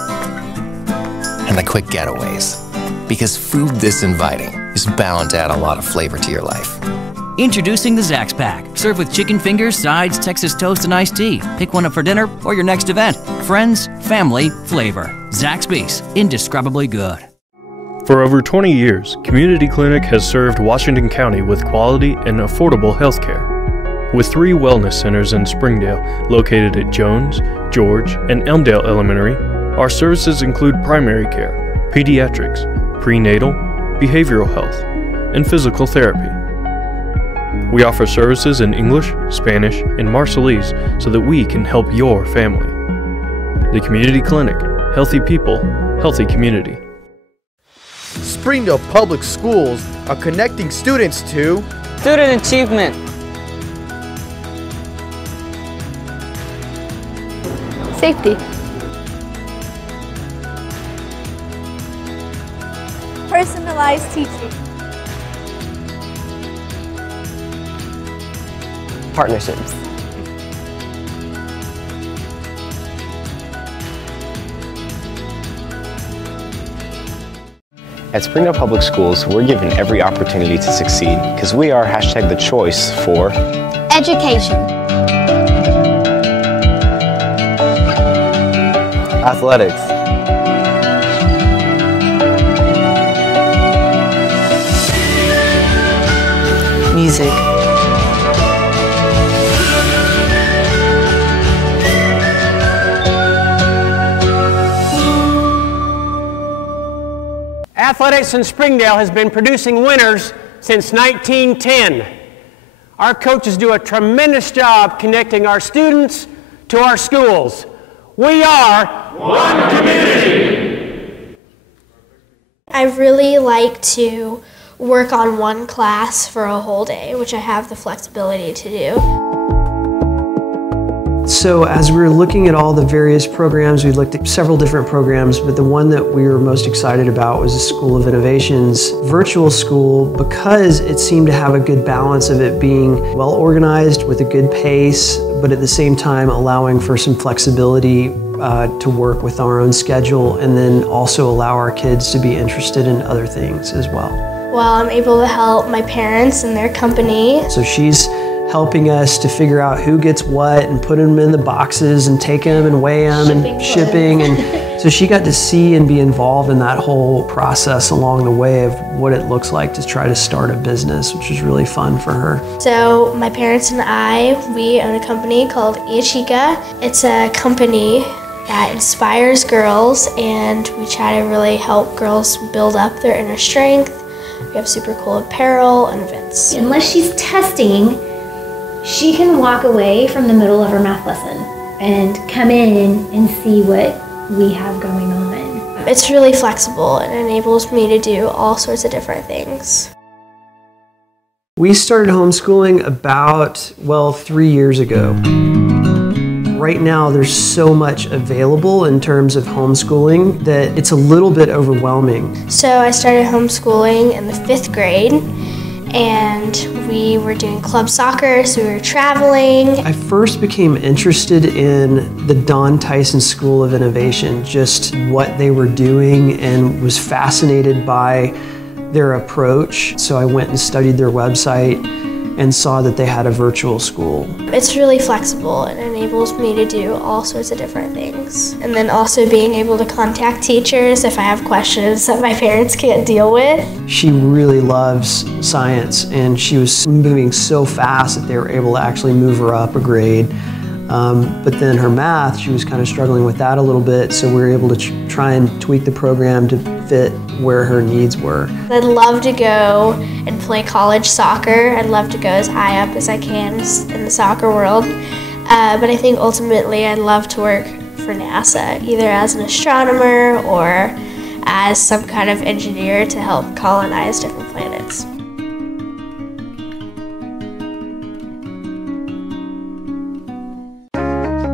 and the quick getaways. Because food this inviting is bound to add a lot of flavor to your life. Introducing the Zax Pack. Served with chicken fingers, sides, Texas toast, and iced tea. Pick one up for dinner or your next event. Friends, family, flavor. Zaxby's. Indescribably good. For over 20 years, Community Clinic has served Washington County with quality and affordable health care. With 3 wellness centers in Springdale, located at Jones, George, and Elmdale Elementary, our services include primary care, pediatrics, prenatal, behavioral health, and physical therapy. We offer services in English, Spanish, and Marshallese so that we can help your family. The Community Clinic. Healthy people, healthy community. Springdale Public Schools are connecting students to student achievement, safety, personalized teaching, partnerships, At Springdale Public Schools, we're given every opportunity to succeed because we are #the choice for education, athletics, music, Athletics in Springdale has been producing winners since 1910. Our coaches do a tremendous job connecting our students to our schools. We are one community. I really like to work on one class for a whole day, which I have the flexibility to do. So as we were looking at all the various programs, we looked at several different programs, but the one that we were most excited about was the School of Innovation's virtual school, because it seemed to have a good balance of it being well organized with a good pace, but at the same time allowing for some flexibility to work with our own schedule, and then also allow our kids to be interested in other things as well. Well, I'm able to help my parents and their company. So she's helping us to figure out who gets what and put them in the boxes and take them and weigh them and shipping. And so she got to see and be involved in that whole process along the way of what it looks like to try to start a business, which was really fun for her. So my parents and we own a company called Iachika. It's a company that inspires girls, and we try to really help girls build up their inner strength. We have super cool apparel and events. Unless she's testing, she can walk away from the middle of her math lesson and come in and see what we have going on. It's really flexible and enables me to do all sorts of different things. We started homeschooling about, 3 years ago. Right now there's so much available in terms of homeschooling that it's a little bit overwhelming. So I started homeschooling in the 5th grade, and we were doing club soccer, so we were traveling. I first became interested in the Don Tyson School of Innovation, just what they were doing, and was fascinated by their approach. So I went and studied their website and saw that they had a virtual school. It's really flexible and enables me to do all sorts of different things. And then also being able to contact teachers if I have questions that my parents can't deal with. She really loves science, and she was moving so fast that they were able to actually move her up a grade. But then her math, she was kind of struggling with that a little bit, so we were able to try and tweak the program to fit where her needs were. I'd love to go and play college soccer. I'd love to go as high up as I can in the soccer world. But I think ultimately I'd love to work for NASA, either as an astronomer or as some kind of engineer to help colonize different planets.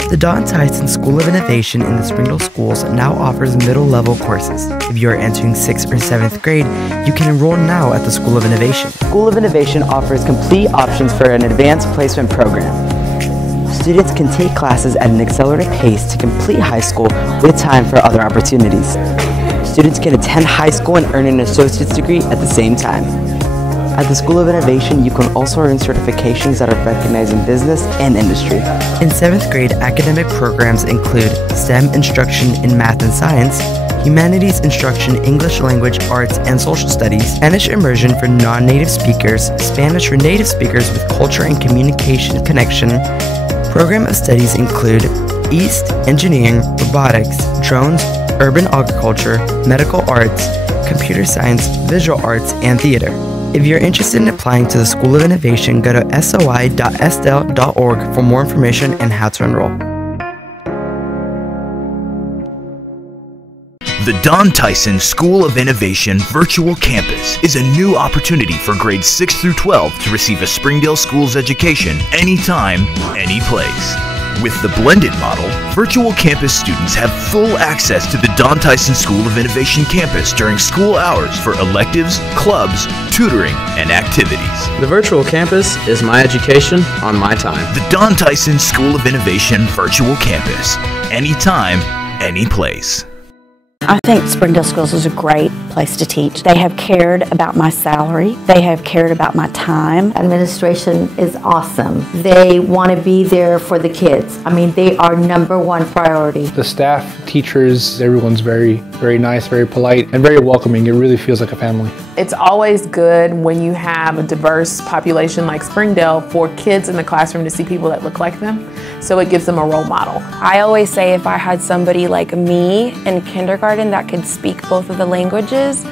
The Don Tyson School of Innovation in the Springdale Schools now offers middle-level courses. If you are entering 6th or 7th grade, you can enroll now at the School of Innovation. School of Innovation offers complete options for an advanced placement program. Students can take classes at an accelerated pace to complete high school with time for other opportunities. Students can attend high school and earn an associate's degree at the same time. At the School of Innovation, you can also earn certifications that are recognized in business and industry. In 7th grade, academic programs include STEM instruction in math and science, humanities instruction, English language, arts, and social studies, Spanish immersion for non-native speakers, Spanish for native speakers with culture and communication connection. Program of studies include East, engineering, robotics, drones, urban agriculture, medical arts, computer science, visual arts, and theater. If you're interested in applying to the School of Innovation, go to soi.sdel.org for more information and how to enroll. The Don Tyson School of Innovation Virtual Campus is a new opportunity for grades 6 through 12 to receive a Springdale Schools education anytime, any place. With the blended model, virtual campus students have full access to the Don Tyson School of Innovation campus during school hours for electives, clubs, tutoring, and activities. The virtual campus is my education on my time. The Don Tyson School of Innovation Virtual Campus. Anytime, any place. I think Springdale Schools is a great place to teach. They have cared about my salary. They have cared about my time. Administration is awesome. They want to be there for the kids. I mean, they are #1 priority. The staff, teachers, everyone's very nice, very polite, and very welcoming. It really feels like a family. It's always good when you have a diverse population like Springdale for kids in the classroom to see people that look like them. So it gives them a role model. I always say if I had somebody like me in kindergarten that could speak both of the languages,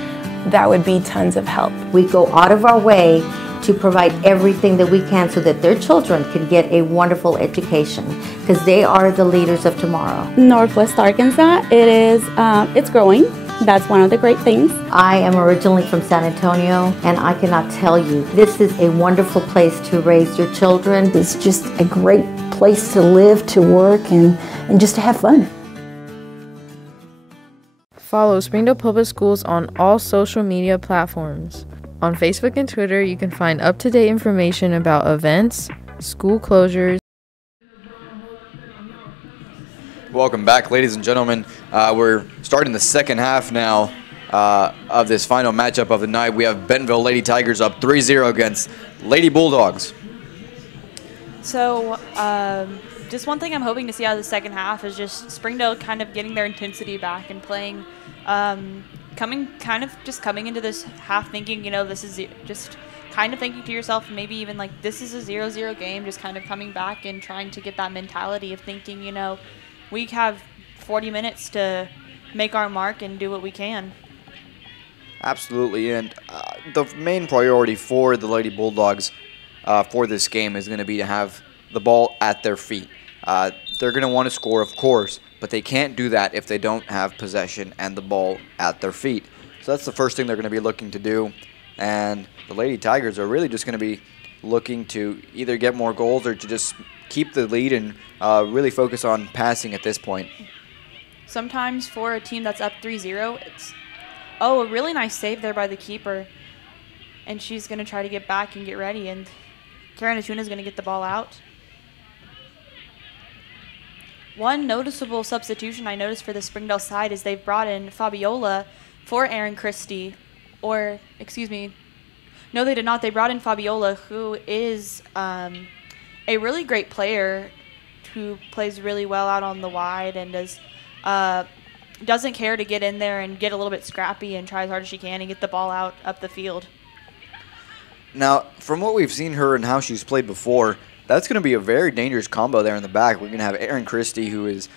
that would be tons of help. We go out of our way to provide everything that we can so that their children can get a wonderful education, because they are the leaders of tomorrow. Northwest Arkansas, it's growing. That's one of the great things. I am originally from San Antonio, and I cannot tell you, this is a wonderful place to raise your children. It's just a great place to live, to work, and just to have fun. Follow Springdale Public Schools on all social media platforms. On Facebook and Twitter, you can find up-to-date information about events, school closures. Welcome back, ladies and gentlemen. We're starting the second half now of this final matchup of the night. We have Bentonville Lady Tigers up 3-0 against Lady Bulldogs. So just one thing I'm hoping to see out of the second half is just Springdale kind of getting their intensity back and playing, coming into this half thinking, you know, this is just kind of thinking to yourself, maybe even like this is a 0-0 game, just kind of coming back and trying to get that mentality of thinking, you know, we have 40 minutes to make our mark and do what we can. Absolutely, and the main priority for the Lady Bulldogs for this game is going to be to have the ball at their feet. They're going to want to score, of course, but they can't do that if they don't have possession and the ball at their feet. So that's the first thing they're going to be looking to do, and the Lady Tigers are really just going to be looking to either get more goals or to just keep the lead and really focus on passing at this point. Sometimes for a team that's up 3-0, it's, a really nice save there by the keeper. And she's going to try to get back and get ready. And Karen Atuna is going to get the ball out. One noticeable substitution I noticed for the Springdale side is they've brought in Fabiola for Erin Christie. Or, excuse me, no, they did not. They brought in Fabiola, who is a really great player who plays really well out on the wide and doesn't care to get in there and get a little bit scrappy and try as hard as she can and get the ball out up the field. Now, from what we've seen her and how she's played before, that's going to be a very dangerous combo there in the back. We're going to have Erin Christie, who is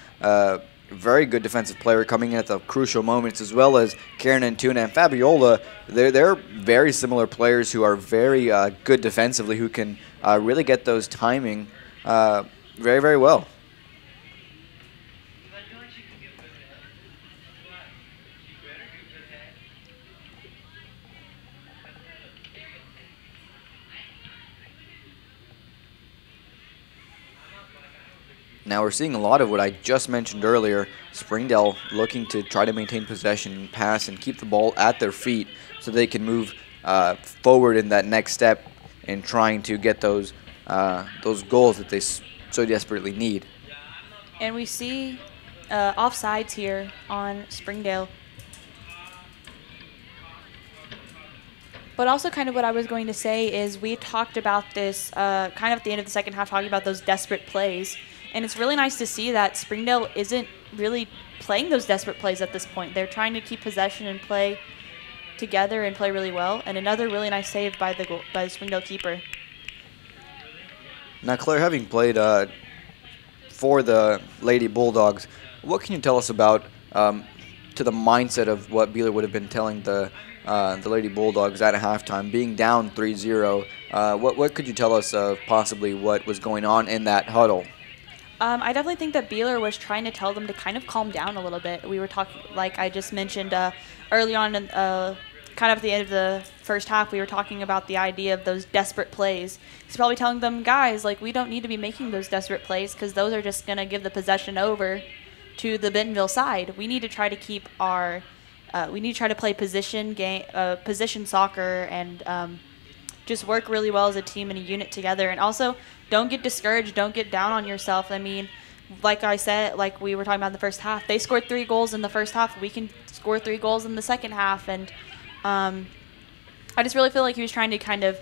very good defensive player coming in at the crucial moments, as well as Karen Antuna and Fabiola. They're very similar players who are very good defensively, who can really get those timing very, very well. Now we're seeing a lot of what I just mentioned earlier, Springdale looking to try to maintain possession and pass and keep the ball at their feet so they can move forward in that next step in trying to get those goals that they so desperately need. And we see offsides here on Springdale. But also kind of what I was going to say is we talked about this kind of at the end of the second half, talking about those desperate plays. And it's really nice to see that Springdale isn't really playing those desperate plays at this point. They're trying to keep possession and play together and play really well. And another really nice save by the Springdale keeper. Now, Claire, having played for the Lady Bulldogs, what can you tell us about to the mindset of what Beeler would have been telling the Lady Bulldogs at halftime, being down 3-0? What could you tell us of possibly what was going on in that huddle? I definitely think that Beeler was trying to tell them to kind of calm down a little bit. We were talking, like I just mentioned early on, kind of at the end of the first half, we were talking about the idea of those desperate plays. He's probably telling them, guys, like, we don't need to be making those desperate plays because those are just going to give the possession over to the Bentonville side. We need to try to keep our we need to try to play position soccer and just work really well as a team and a unit together. And also, don't get discouraged. Don't get down on yourself. I mean, like I said, like we were talking about in the first half, they scored 3 goals in the first half. We can score 3 goals in the second half. And I just really feel like he was trying to kind of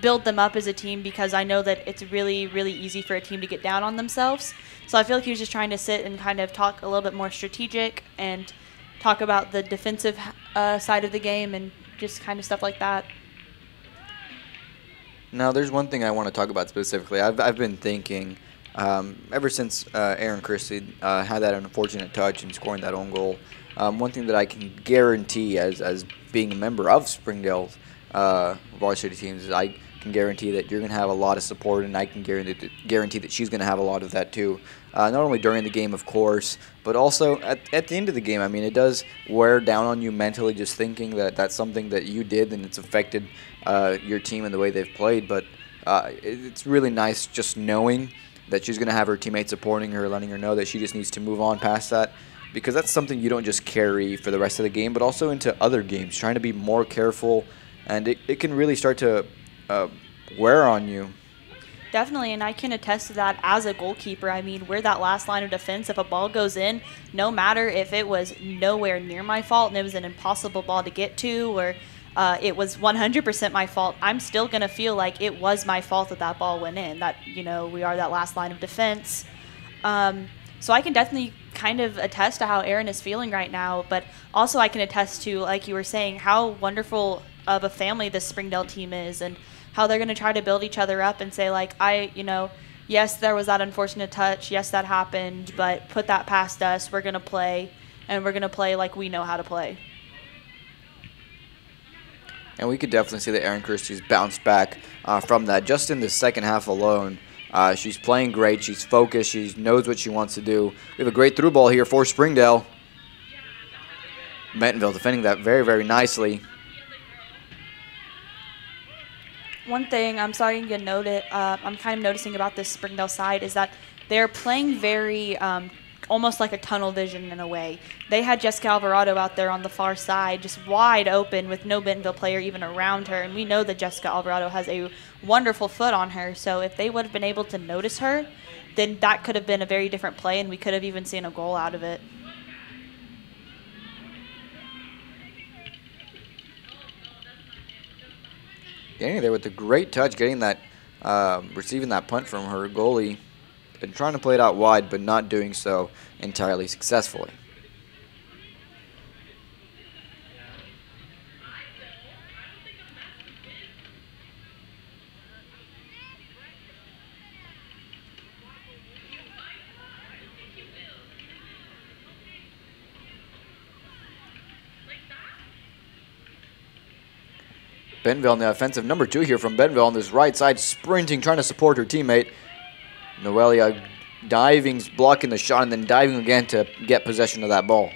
build them up as a team, because I know that it's really, really easy for a team to get down on themselves. So I feel like he was just trying to sit and kind of talk a little bit more strategic and talk about the defensive side of the game and just kind of stuff like that. Now, there's one thing I want to talk about specifically. I've been thinking ever since Aaron Christie had that unfortunate touch and scoring that own goal, one thing that I can guarantee as being a member of Springdale's varsity teams is I can guarantee that you're going to have a lot of support, and I can guarantee that she's going to have a lot of that too. Not only during the game, of course, but also at the end of the game. I mean, it does wear down on you mentally just thinking that that's something that you did and it's affected your team and the way they've played. But it's really nice just knowing that she's going to have her teammates supporting her, letting her know that she just needs to move on past that, because that's something you don't just carry for the rest of the game, but also into other games, trying to be more careful, and it can really start to wear on you. Definitely, and I can attest to that as a goalkeeper. I mean, we're that last line of defense. If a ball goes in, no matter if it was nowhere near my fault and it was an impossible ball to get to, or it was 100% my fault, I'm still going to feel like it was my fault that that ball went in, that, you know, we are that last line of defense. So I can definitely kind of attest to how Erin is feeling right now, but also I can attest to, like you were saying, how wonderful of a family this Springdale team is, and how they're going to try to build each other up and say, like, yes, there was that unfortunate touch. Yes, that happened, but put that past us. We're going to play, and we're going to play like we know how to play. And we could definitely see that Erin Christie's bounced back from that just in the second half alone. She's playing great. She's focused. She knows what she wants to do. We have a great through ball here for Springdale. Bentonville defending that very, very nicely. One thing I'm starting to notice, I'm kind of noticing about this Springdale side is that they're playing very almost like a tunnel vision in a way. They had Jessica Alvarado out there on the far side, just wide open with no Bentonville player even around her. And we know that Jessica Alvarado has a wonderful foot on her. So if they would have been able to notice her, then that could have been a very different play, and we could have even seen a goal out of it. Getting there with a great touch, getting that, receiving that punt from her goalie, and trying to play it out wide, but not doing so entirely successfully. Bentonville on the offensive. Number 2 here from Bentonville on this right side, sprinting, trying to support her teammate. Noelia diving, blocking the shot, and then diving again to get possession of that ball.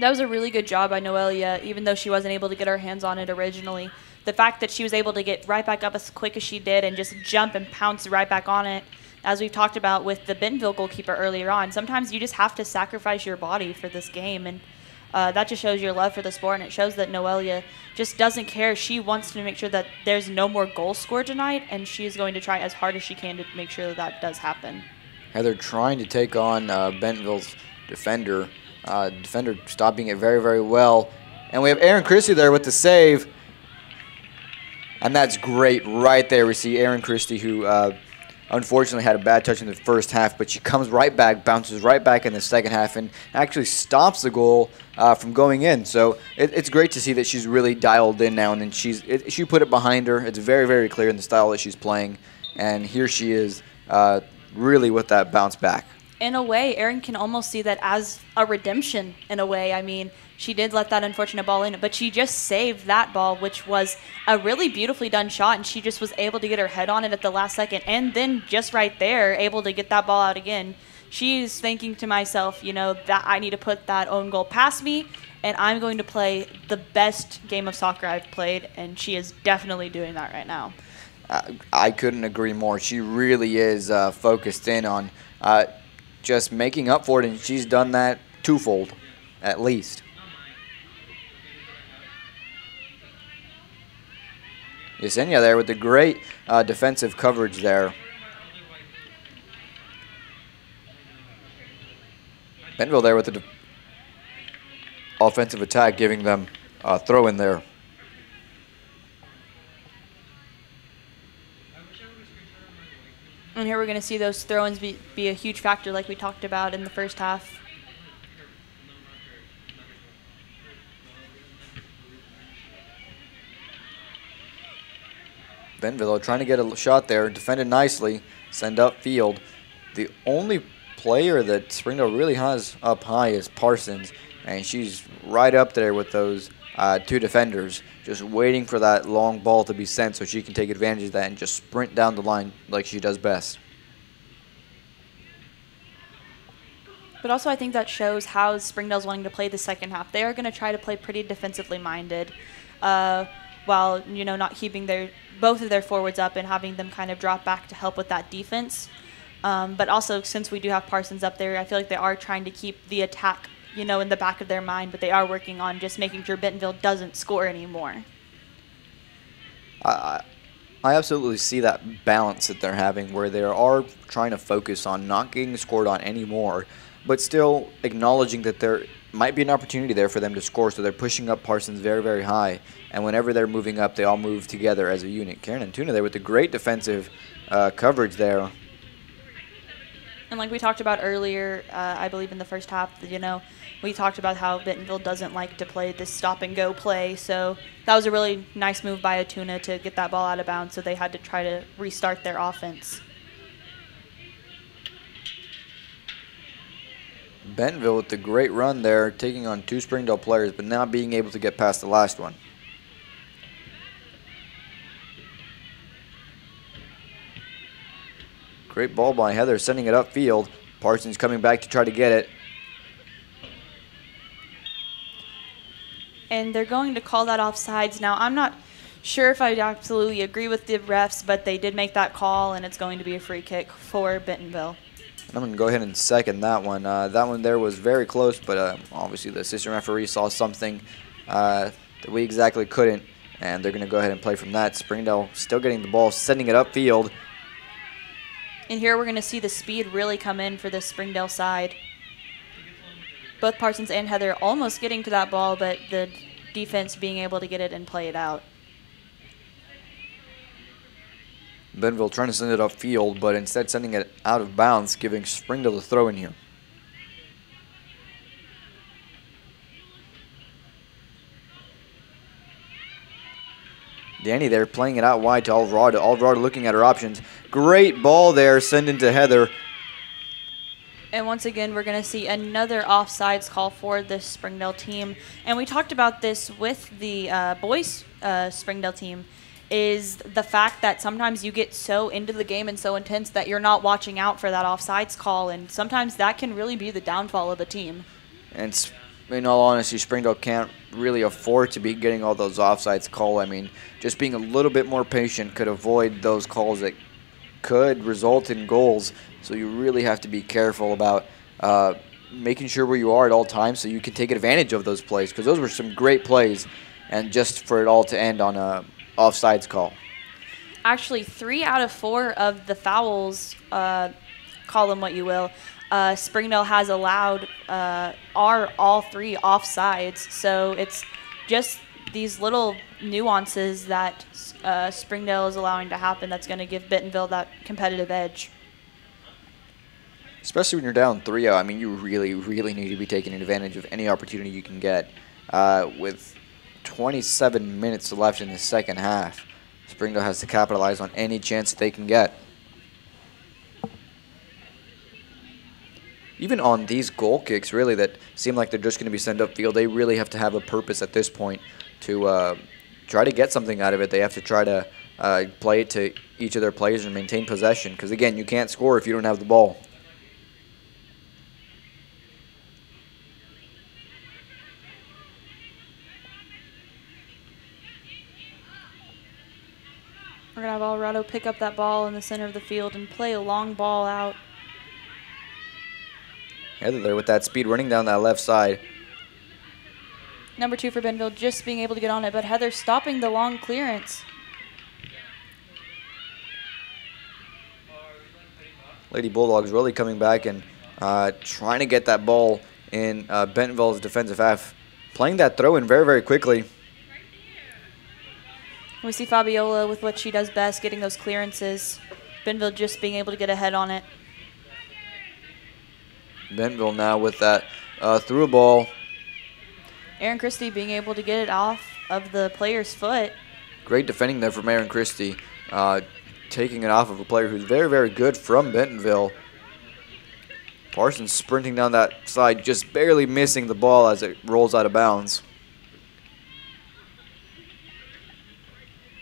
That was a really good job by Noelia, even though she wasn't able to get her hands on it originally. The fact that she was able to get right back up as quick as she did and just jump and pounce right back on it, as we've talked about with the Bentonville goalkeeper earlier on, sometimes you just have to sacrifice your body for this game, and that just shows your love for the sport, and it shows that Noelia just doesn't care. She wants to make sure that there's no more goals scored tonight, and she is going to try as hard as she can to make sure that that does happen. Heather trying to take on Bentonville's defender. Defender stopping it very, very well. And we have Erin Christie there with the save. And that's great right there. We see Erin Christie, who unfortunately had a bad touch in the first half, but she comes right back, bounces right back in the second half, and actually stops the goal from going in. So it's great to see that she's really dialed in now, and then she put it behind her. It's very, very clear in the style that she's playing. And here she is really with that bounce back. In a way, Erin can almost see that as a redemption in a way. I mean, she did let that unfortunate ball in, but she just saved that ball, which was a really beautifully done shot, and she just was able to get her head on it at the last second, and then just right there, able to get that ball out again. She's thinking to myself, you know, that I need to put that own goal past me, and I'm going to play the best game of soccer I've played, and she is definitely doing that right now. I couldn't agree more. She really is focused in on just making up for it, and she's done that twofold, at least. Yesenia there with the great defensive coverage there. Bentonville there with the offensive attack, giving them a throw in there. And here we're going to see those throw-ins be a huge factor like we talked about in the first half. Bentonville trying to get a shot there, defended nicely, send up field. The only player that Springdale really has up high is Parsons, and she's right up there with those 2 defenders, just waiting for that long ball to be sent so she can take advantage of that and just sprint down the line like she does best. But also I think that shows how Springdale's wanting to play the second half. They are going to try to play pretty defensively minded while, you know, not keeping both of their forwards up and having them kind of drop back to help with that defense. But also, since we do have Parsons up there, I feel like they are trying to keep the attack, you know, in the back of their mind, but they are working on just making sure Bentonville doesn't score anymore. I absolutely see that balance that they're having, where they are trying to focus on not getting scored on anymore, but still acknowledging that there might be an opportunity there for them to score, so they're pushing up Parsons very, very high. And whenever they're moving up, they all move together as a unit. Karen and Tuna there with the great defensive coverage there. And like we talked about earlier, I believe in the first half, you know, we talked about how Bentonville doesn't like to play this stop-and-go play. So that was a really nice move by Atuna to get that ball out of bounds, so they had to try to restart their offense. Bentonville with the great run there, taking on 2 Springdale players, but not being able to get past the last one. Great ball by Heather, sending it upfield. Parsons coming back to try to get it. And they're going to call that offsides. Now, I'm not sure if I absolutely agree with the refs, but they did make that call, and it's going to be a free kick for Bentonville. I'm going to go ahead and second that one. That one there was very close, but obviously the assistant referee saw something that we exactly couldn't, and they're going to go ahead and play from that. Springdale still getting the ball, sending it upfield. And here we're going to see the speed really come in for the Springdale side. Both Parsons and Heather almost getting to that ball, but the defense being able to get it and play it out. Bentonville trying to send it upfield, but instead sending it out of bounds, giving Springdale a throw in here. Danny there playing it out wide to Alvarado. Alvarado looking at her options. Great ball there, send into Heather. And once again, we're going to see another offsides call for this Springdale team. And we talked about this with the boys Springdale team. is the fact that sometimes you get so into the game and so intense that you're not watching out for that offsides call, and sometimes that can really be the downfall of a team. And in all honesty, Springdale can't really afford to be getting all those offsides called. I mean, just being a little bit more patient could avoid those calls that could result in goals. So you really have to be careful about making sure where you are at all times so you can take advantage of those plays, because those were some great plays, and just for it all to end on a offsides call. Actually, 3 out of 4 of the fouls, call them what you will, Springdale has allowed are all 3 offsides. So it's just these little nuances that Springdale is allowing to happen that's going to give Bentonville that competitive edge. Especially when you're down 3-0, I mean, you really, really need to be taking advantage of any opportunity you can get. With 27 minutes left in the second half, Springdale has to capitalize on any chance that they can get. Even on these goal kicks, really, that seem like they're just going to be sent upfield, they really have to have a purpose at this point to try to get something out of it. They have to try to play it to each of their players and maintain possession, because, again, you can't score if you don't have the ball. We're going to have Alvarado pick up that ball in the center of the field and play a long ball out. Heather there with that speed running down that left side. Number 2 for Bentonville just being able to get on it, but Heather stopping the long clearance. Lady Bulldogs really coming back and trying to get that ball in Bentonville's defensive half. Playing that throw in very, very quickly. We see Fabiola with what she does best, getting those clearances. Bentonville just being able to get ahead on it. Bentonville now with that through a ball. Aaron Christie being able to get it off of the player's foot. Great defending there from Aaron Christie. Taking it off of a player who's very, very good from Bentonville. Parsons sprinting down that side, just barely missing the ball as it rolls out of bounds.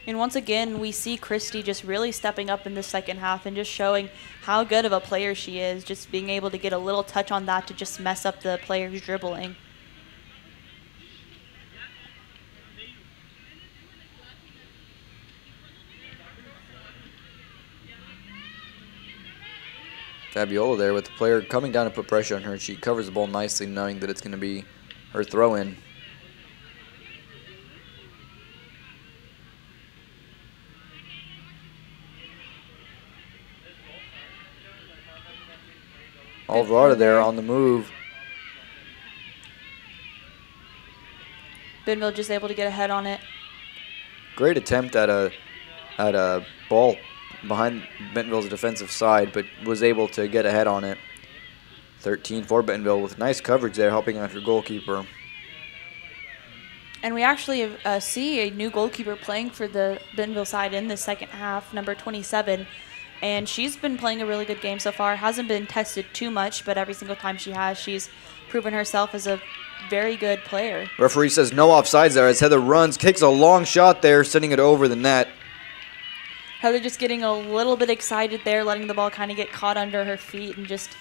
And once again, we see Christie just really stepping up in the second half and just showing how good of a player she is, just being able to get a little touch on that to just mess up the player's dribbling. Fabiola there with the player coming down to put pressure on her. She covers the ball nicely, knowing that it's going to be her throw-in. Alvarado there on the move. Bentonville just able to get ahead on it. Great attempt at a ball behind Bentonville's defensive side, but was able to get ahead on it. 13 for Bentonville with nice coverage there, helping out her goalkeeper. And we actually see a new goalkeeper playing for the Bentonville side in the second half, number 27. And she's been playing a really good game so far. Hasn't been tested too much, but every single time she has, she's proven herself as a very good player. Referee says no offsides there as Heather runs, kicks a long shot there, sending it over the net. Heather just getting a little bit excited there, letting the ball kind of get caught under her feet and just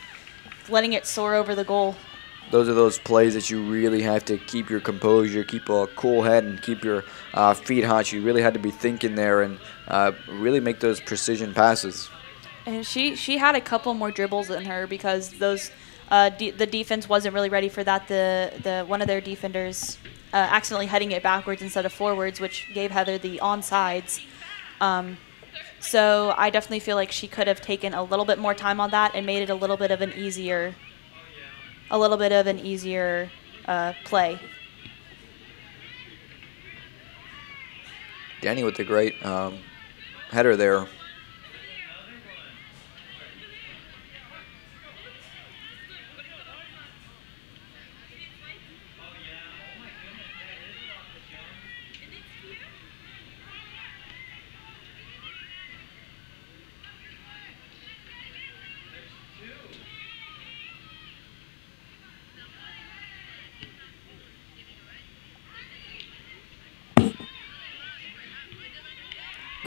letting it soar over the goal. Those are those plays that you really have to keep your composure, keep a cool head, and keep your feet hot. She really had to be thinking there and really make those precision passes. And she had a couple more dribbles than her because those the defense wasn't really ready for that. The one of their defenders accidentally heading it backwards instead of forwards, which gave Heather the onside. So I definitely feel like she could have taken a little bit more time on that and made it a little bit of an easier play. Danny with the great header there.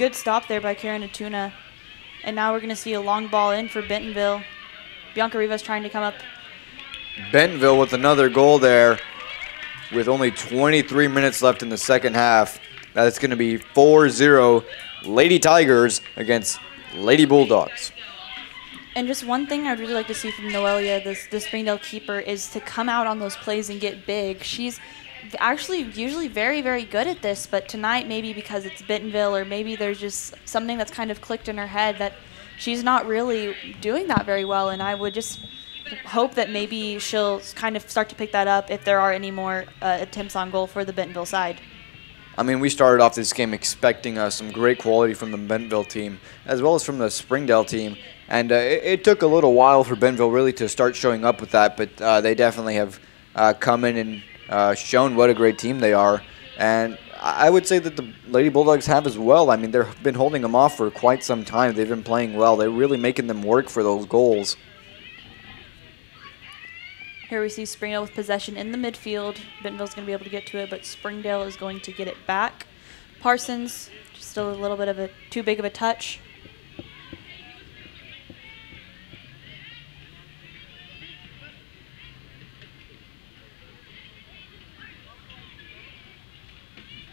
Good stop there by Karen Atuna. And now we're going to see a long ball in for Bentonville. Bianca Rivas trying to come up. Bentonville with another goal there with only 23 minutes left in the second half. That's going to be 4-0 Lady Tigers against Lady Bulldogs. And just one thing I'd really like to see from Noelia, the Springdale keeper, is to come out on those plays and get big. She's actually usually very, very good at this, but tonight maybe because it's Bentonville or maybe there's just something that's kind of clicked in her head that she's not really doing that very well, and I would just hope that maybe she'll kind of start to pick that up if there are any more attempts on goal for the Bentonville side. I mean, we started off this game expecting some great quality from the Bentonville team as well as from the Springdale team. And it took a little while for Bentonville really to start showing up with that, but they definitely have come in and shown what a great team they are. And I would say that the Lady Bulldogs have as well. I mean, they've been holding them off for quite some time. They've been playing well. They're really making them work for those goals. Here we see Springdale with possession in the midfield. Bentonville's going to be able to get to it, but Springdale is going to get it back. Parsons, just still a little bit of too big of a touch.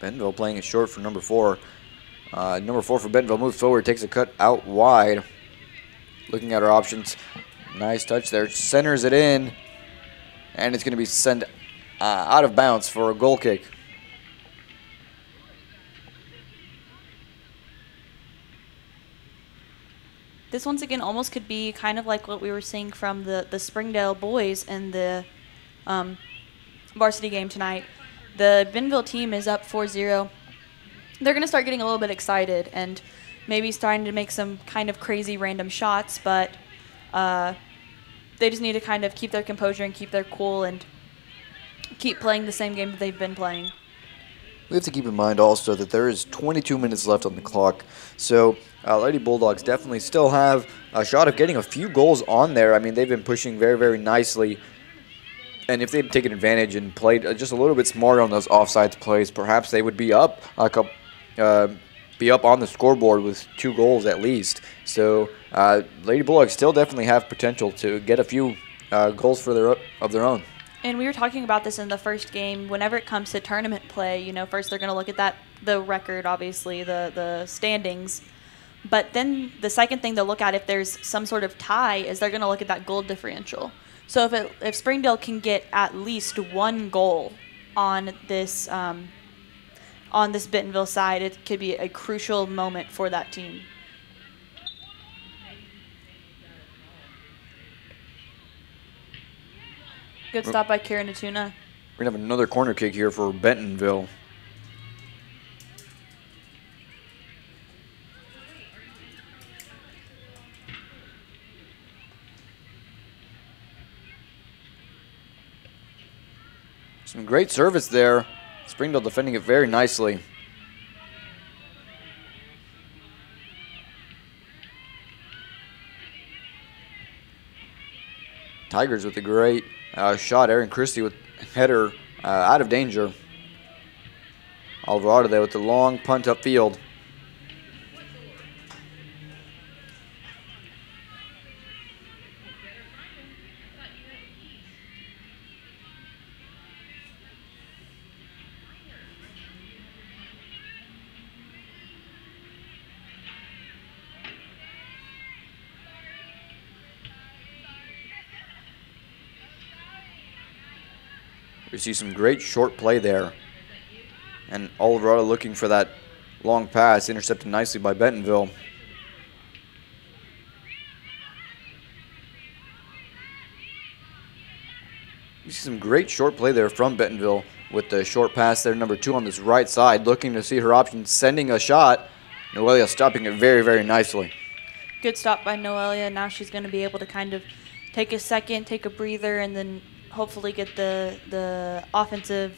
Bentonville playing it short for number 4. Number 4 for Bentonville moves forward, takes a cut out wide. Looking at our options. Nice touch there. Centers it in. And it's going to be sent out of bounds for a goal kick. This once again almost could be kind of like what we were seeing from the Springdale boys in the varsity game tonight. The Bentonville team is up 4-0. They're going to start getting a little bit excited and maybe starting to make some kind of crazy random shots, but they just need to kind of keep their composure and keep their cool and keep playing the same game that they've been playing. We have to keep in mind also that there is 22 minutes left on the clock, so Lady Bulldogs definitely still have a shot of getting a few goals on there. I mean, they've been pushing very, very nicely. And if they'd taken advantage and played just a little bit smarter on those offsides plays, perhaps they would be up on the scoreboard with 2 goals at least. So Lady Bulldogs still definitely have potential to get a few goals of their own. And we were talking about this in the first game. Whenever it comes to tournament play, you know, first they're going to look at the record, obviously, the standings. But then the second thing they'll look at if there's some sort of tie is they're going to look at that goal differential. So if Springdale can get at least 1 goal on this Bentonville side, it could be a crucial moment for that team. Good stop by Karen Atuna. We're going to have another corner kick here for Bentonville. Some great service there. Springdale defending it very nicely. Tigers with a great shot. Erin Christie with header out of danger. Alvarado there with the long punt upfield. We see some great short play there. And Alvarado looking for that long pass, intercepted nicely by Bentonville. We see some great short play there from Bentonville with the short pass there, number 2 on this right side, looking to see her options, sending a shot. Noelia stopping it very, very nicely. Good stop by Noelia. Now she's going to be able to kind of take a second, take a breather, and then hopefully get the offensive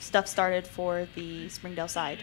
stuff started for the Springdale side.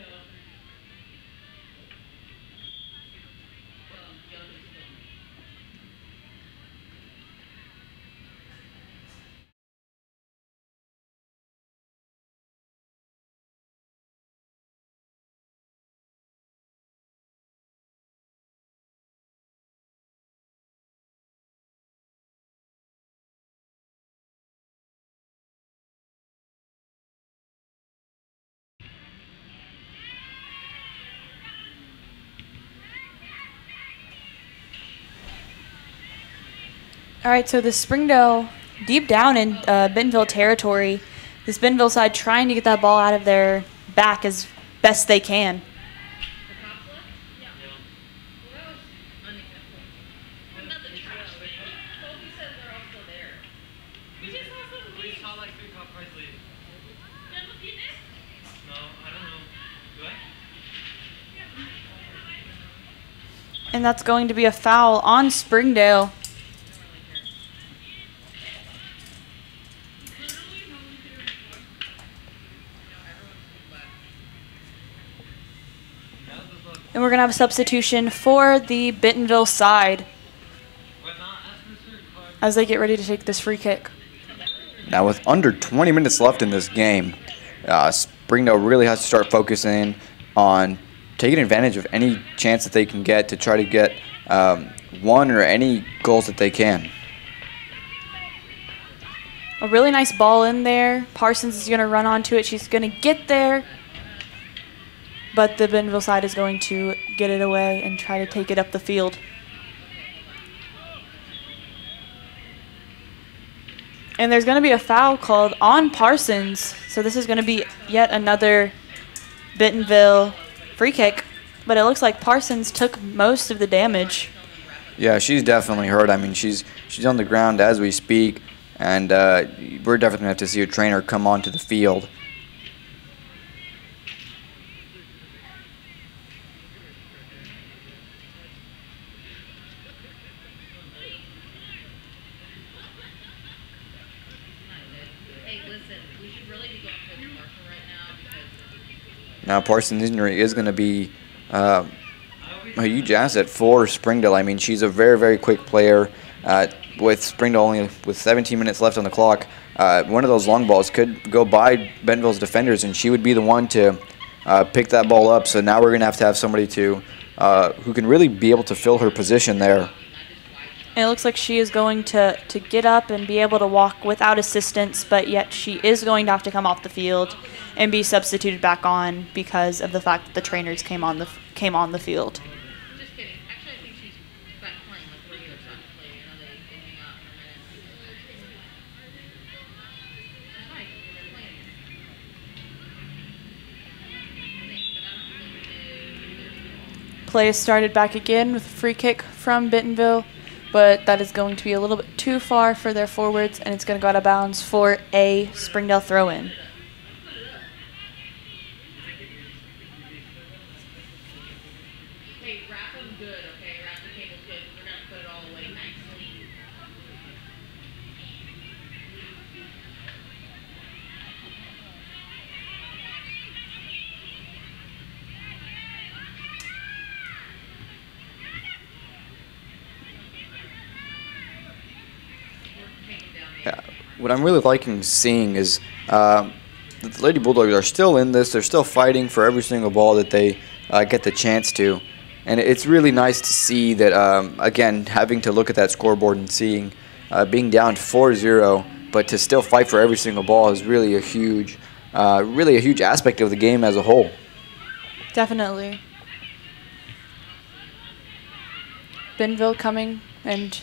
All right, so the Springdale, deep down in Bentonville territory, this Bentonville side trying to get that ball out of their back as best they can. And that's going to be a foul on Springdale. And we're going to have a substitution for the Bentonville side as they get ready to take this free kick. Now with under 20 minutes left in this game, Springdale really has to start focusing on taking advantage of any chance that they can get to try to get one or any goals that they can. A really nice ball in there. Parsons is going to run onto it. She's going to get there. But the Bentonville side is going to get it away and try to take it up the field. And there's going to be a foul called on Parsons. So this is going to be yet another Bentonville free kick. But it looks like Parsons took most of the damage. Yeah, she's definitely hurt. I mean, she's on the ground as we speak. And we're definitely going to have to see a trainer come onto the field. Now, Parsons' injury is going to be a huge asset for Springdale. I mean, she's a very, very quick player. With Springdale only with 17 minutes left on the clock, one of those long balls could go by Bentonville's defenders, and she would be the one to pick that ball up. So now we're going to have somebody to who can really be able to fill her position there. And it looks like she is going to get up and be able to walk without assistance, but yet she is going to have to come off the field and be substituted back on because of the fact that the trainers came on the field. Play is started back again with a free kick from Bentonville, but that is going to be a little bit too far for their forwards, and it's going to go out of bounds for a Springdale throw-in. What I'm really liking seeing is that the Lady Bulldogs are still in this. They're still fighting for every single ball that they get the chance to. And it's really nice to see that, again, having to look at that scoreboard and seeing being down 4-0, but to still fight for every single ball is really a huge aspect of the game as a whole. Definitely. Bentonville coming and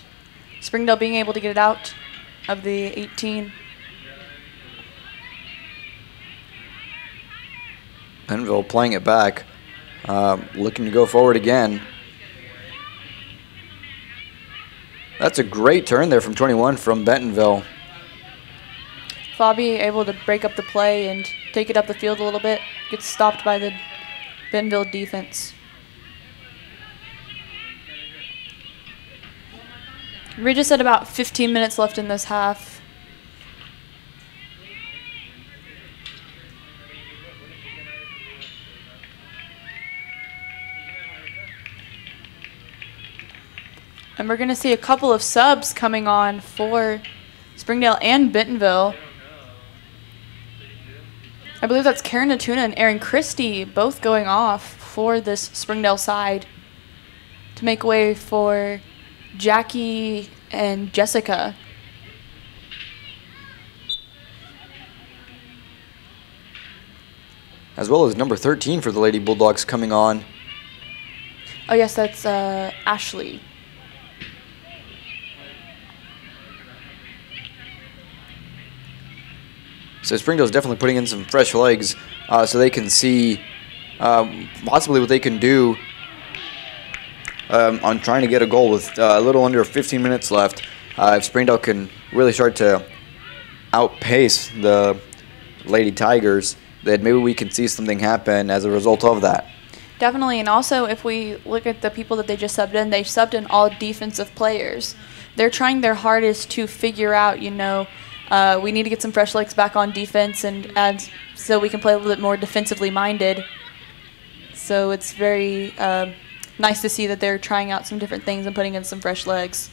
Springdale being able to get it out of the 18. Bentonville playing it back, looking to go forward again. That's a great turn there from 21 from Bentonville. Fabi able to break up the play and take it up the field a little bit. Gets stopped by the Bentonville defense. We're just at about 15 minutes left in this half. And we're going to see a couple of subs coming on for Springdale and Bentonville. I believe that's Karen Natuna and Erin Christie both going off for this Springdale side to make way for Jackie and Jessica. As well as number 13 for the Lady Bulldogs coming on. Oh yes, that's Ashley. So Springdale's definitely putting in some fresh legs so they can see possibly what they can do on trying to get a goal with a little under 15 minutes left. If Springdale can really start to outpace the Lady Tigers, then maybe we can see something happen as a result of that. Definitely, and also if we look at the people that they just subbed in, they subbed in all defensive players. They're trying their hardest to figure out, you know, we need to get some fresh legs back on defense and so we can play a little bit more defensively minded. So it's very nice to see that they're trying out some different things and putting in some fresh legs.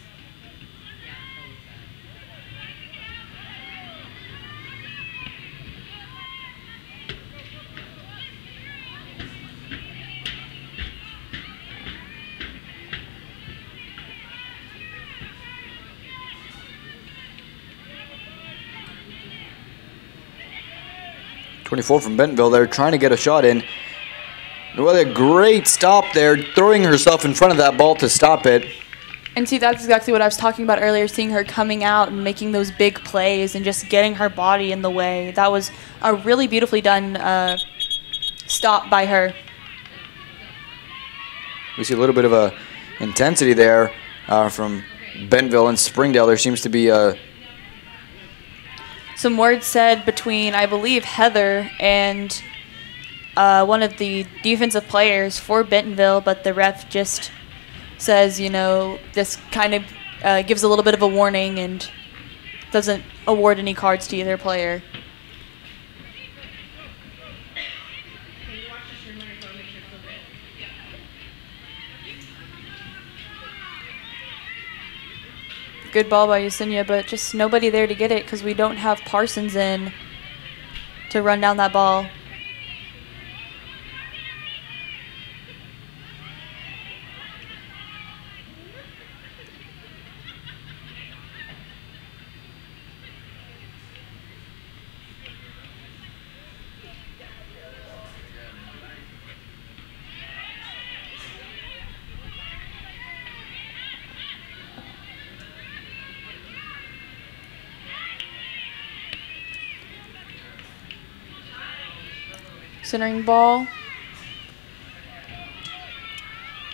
.24 from Bentonville. They're trying to get a shot in. What a great stop there, throwing herself in front of that ball to stop it. And see, that's exactly what I was talking about earlier, seeing her coming out and making those big plays and just getting her body in the way. That was a really beautifully done stop by her. We see a little bit of a intensity there from Bentonville and Springdale. There seems to be some words said between, I believe, Heather and one of the defensive players for Bentonville, but the ref just says, you know, this kind of gives a little bit of a warning and doesn't award any cards to either player. Good ball by Yesenia, but just nobody there to get it because we don't have Parsons in to run down that ball. Centering ball.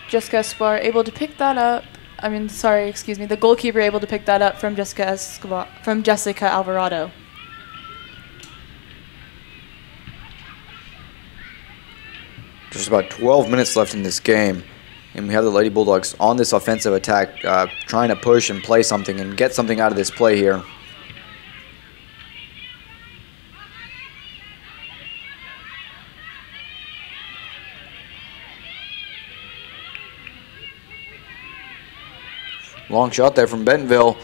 Jessica Escobar able to pick that up. The goalkeeper able to pick that up from Jessica Alvarado. Just about 12 minutes left in this game, and we have the Lady Bulldogs on this offensive attack, trying to push and play something and get something out of this play here. Long shot there from Bentonville.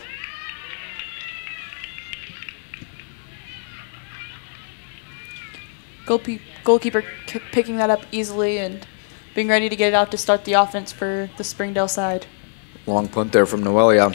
Goalkeeper picking that up easily and being ready to get it out to start the offense for the Springdale side. Long punt there from Noelia.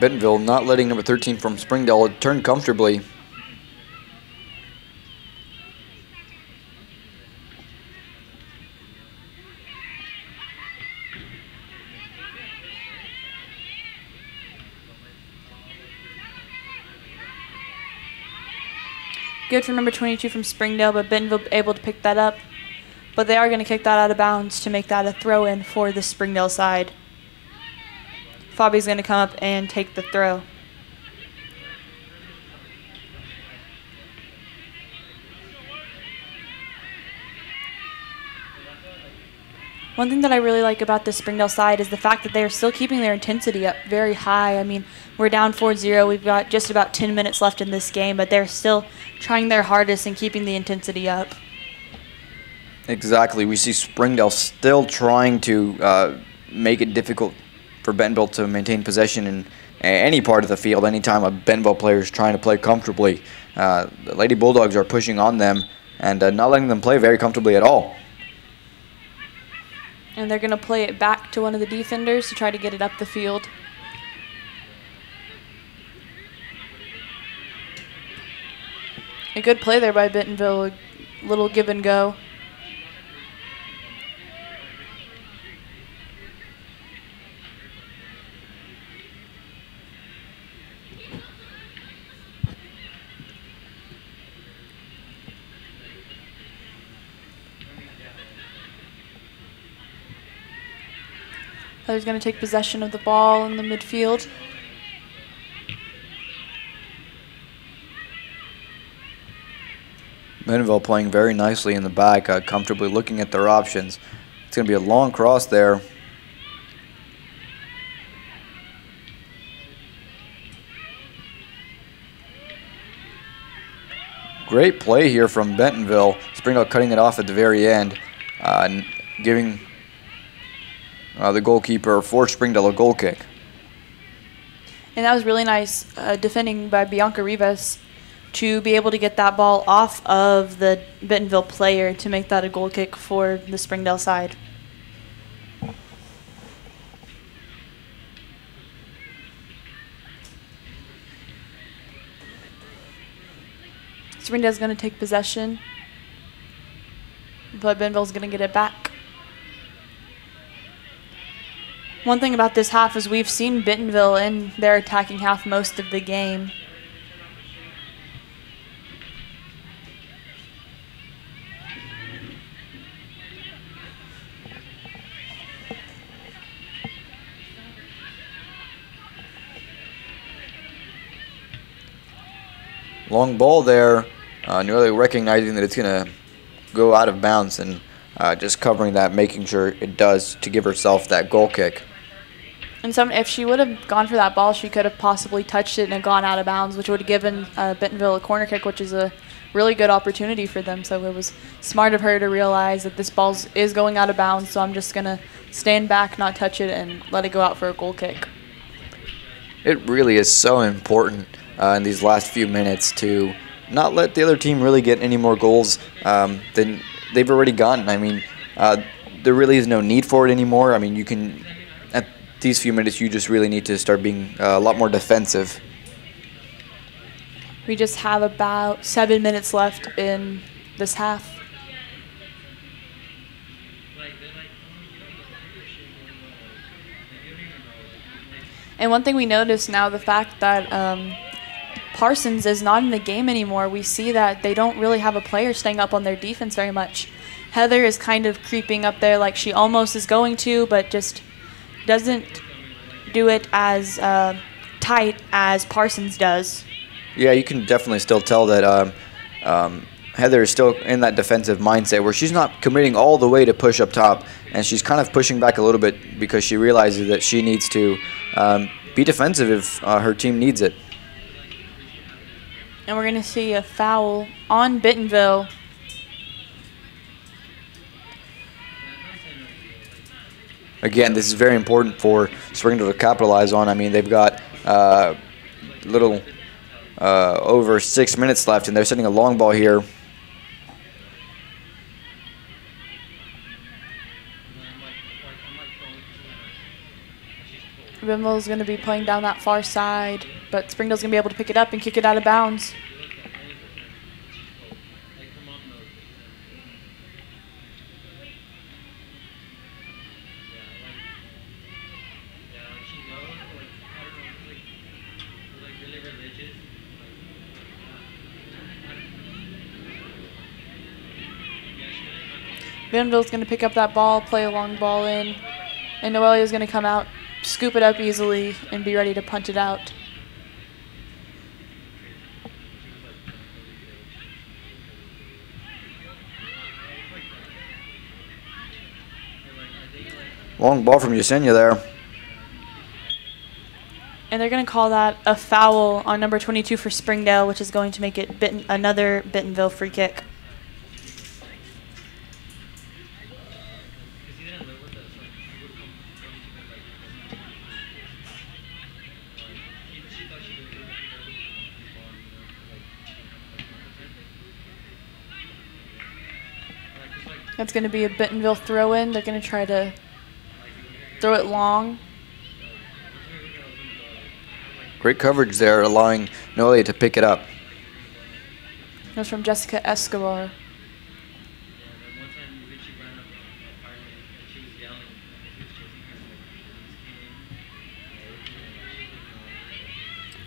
Bentonville not letting number 13 from Springdale turn comfortably. Good for number 22 from Springdale, but Bentonville able to pick that up. But they are going to kick that out of bounds to make that a throw-in for the Springdale side. Fabi's going to come up and take the throw. One thing that I really like about the Springdale side is the fact that they're still keeping their intensity up very high. I mean, we're down 4-0. We've got just about 10 minutes left in this game, but they're still trying their hardest and keeping the intensity up. Exactly. We see Springdale still trying to make it difficult for Bentonville to maintain possession in any part of the field. Anytime a Bentonville player is trying to play comfortably, the Lady Bulldogs are pushing on them and not letting them play very comfortably at all. And they're going to play it back to one of the defenders to try to get it up the field. A good play there by Bentonville, a little give and go. Heather's going to take possession of the ball in the midfield. Bentonville playing very nicely in the back, comfortably looking at their options. It's going to be a long cross there. Great play here from Bentonville. Springdale cutting it off at the very end, and giving the goalkeeper for Springdale a goal kick. And that was really nice defending by Bianca Rivas to be able to get that ball off of the Bentonville player to make that a goal kick for the Springdale side. Springdale's going to take possession, but Bentonville's going to get it back. One thing about this half is we've seen Bentonville in their attacking half most of the game. Long ball there, nearly recognizing that it's going to go out of bounds and just covering that, making sure it does to give herself that goal kick. And if she would have gone for that ball, she could have possibly touched it and gone out of bounds, which would have given Bentonville a corner kick, which is a really good opportunity for them. So it was smart of her to realize that this ball is going out of bounds, so I'm just going to stand back, not touch it, and let it go out for a goal kick. It really is so important in these last few minutes to not let the other team really get any more goals than they've already gotten. I mean, there really is no need for it anymore. I mean, you can, at these few minutes, you just really need to start being a lot more defensive. We just have about 7 minutes left in this half. And one thing we notice now, the fact that Parsons is not in the game anymore, we see that they don't really have a player staying up on their defense very much. Heather is kind of creeping up there like she almost is going to, but just doesn't do it as tight as Parsons does. Yeah, you can definitely still tell that Heather is still in that defensive mindset where she's not committing all the way to push up top, and she's kind of pushing back a little bit because she realizes that she needs to be defensive if her team needs it. And we're going to see a foul on Bentonville. Again, this is very important for Springdale to capitalize on. I mean, they've got little over 6 minutes left, and they're sending a long ball here. Bentonville's going to be playing down that far side, but Springdale's going to be able to pick it up and kick it out of bounds. Bentonville's going to pick up that ball, play a long ball in, and Noelia's going to come out, scoop it up easily, and be ready to punch it out. Long ball from Yesenia there. And they're going to call that a foul on number 22 for Springdale, which is going to make it another Bentonville free kick. That's going to be a Bentonville throw-in. They're going to try to throw it long. Great coverage there, allowing Noelia to pick it up. It was from Jessica Escobar.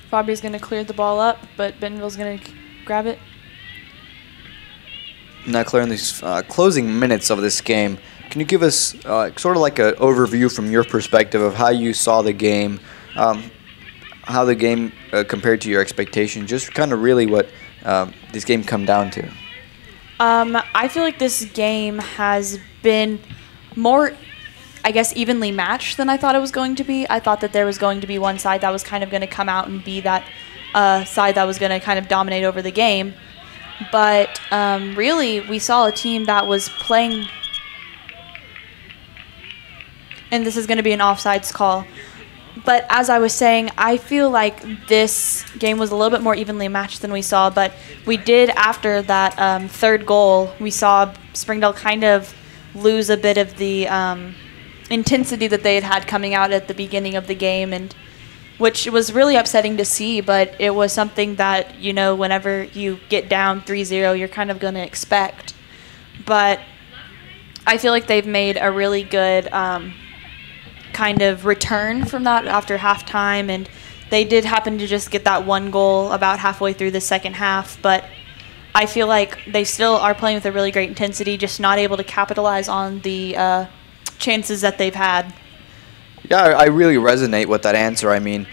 Bobby's going to clear the ball up, but Bentonville's going to grab it. Now, Claire, in these closing minutes of this game, can you give us sort of like an overview from your perspective of how you saw the game, how the game compared to your expectations, just kind of really what this game come down to? I feel like this game has been more, I guess, evenly matched than I thought it was going to be. I thought that there was going to be one side that was kind of going to come out and be that side that was going to kind of dominate over the game. But really, we saw a team that was playing, and this is going to be an offsides call. But as I was saying, I feel like this game was a little bit more evenly matched than we saw. But we did, after that third goal, we saw Springdale kind of lose a bit of the intensity that they had coming out at the beginning of the game, and which was really upsetting to see. But it was something that, you know, whenever you get down 3-0, you're kind of going to expect. But I feel like they've made a really good kind of return from that after halftime, and they did happen to just get that one goal about halfway through the second half. But I feel like they still are playing with a really great intensity, just not able to capitalize on the chances that they've had. Yeah, I really resonate with that answer. I mean,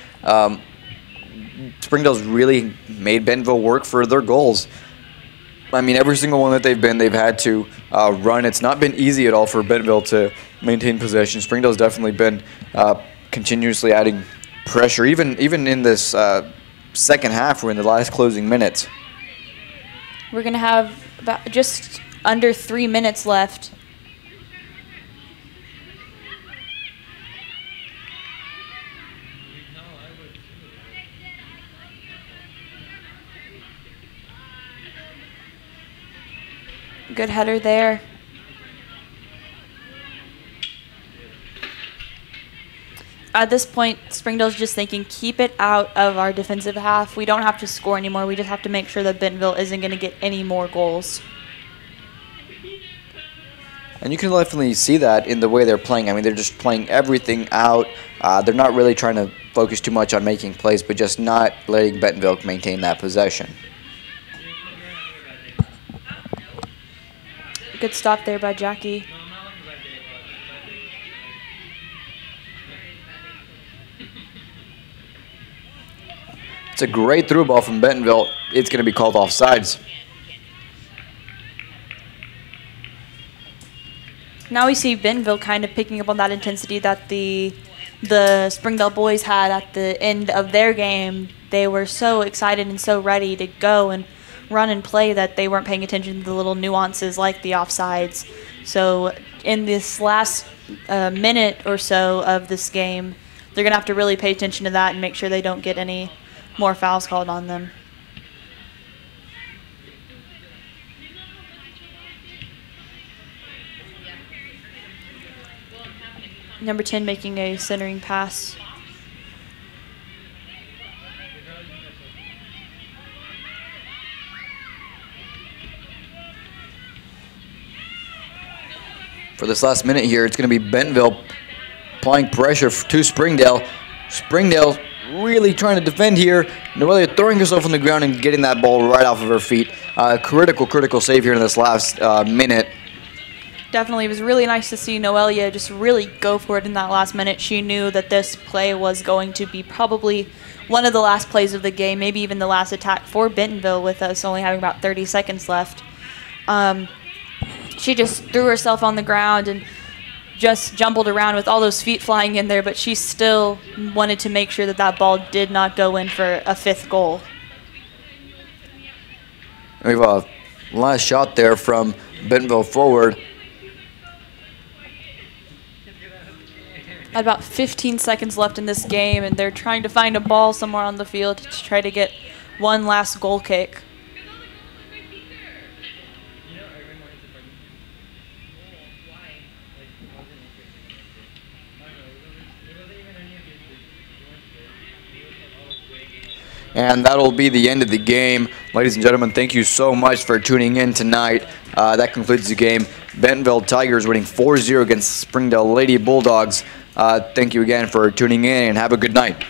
Springdale's really made Bentonville work for their goals. I mean, every single one that they've had to run. It's not been easy at all for Bentonville to maintain possession. Springdale's definitely been continuously adding pressure, even in this second half. We're in the last closing minutes. We're going to have about just under 3 minutes left. Good header there. At this point, Springdale's just thinking, keep it out of our defensive half. We don't have to score anymore. We just have to make sure that Bentonville isn't going to get any more goals. And you can definitely see that in the way they're playing. I mean, they're just playing everything out. They're not really trying to focus too much on making plays, but just not letting Bentonville maintain that possession. Good stop there by Jackie. It's a great through ball from Bentonville. It's going to be called offsides. Now we see Bentonville kind of picking up on that intensity that the Springdale boys had at the end of their game. They were so excited and so ready to go and run and play that they weren't paying attention to the little nuances like the offsides. So in this last minute or so of this game, they're going to have to really pay attention to that and make sure they don't get any more fouls called on them. Number 10 making a centering pass. For this last minute here, it's going to be Bentonville applying pressure to Springdale. Springdale really trying to defend here. Noelia throwing herself on the ground and getting that ball right off of her feet. Critical save here in this last minute. Definitely, it was really nice to see Noelia just really go for it in that last minute. She knew that this play was going to be probably one of the last plays of the game, maybe even the last attack for Bentonville, with us only having about 30 seconds left. She just threw herself on the ground and just jumbled around with all those feet flying in there, but she still wanted to make sure that that ball did not go in for a fifth goal. We have a last shot there from Bentonville forward. At about 15 seconds left in this game, and they're trying to find a ball somewhere on the field to try to get one last goal kick. And that'll be the end of the game. Ladies and gentlemen, thank you so much for tuning in tonight. That concludes the game. Bentonville Tigers winning 4-0 against Springdale Lady Bulldogs. Thank you again for tuning in, and have a good night.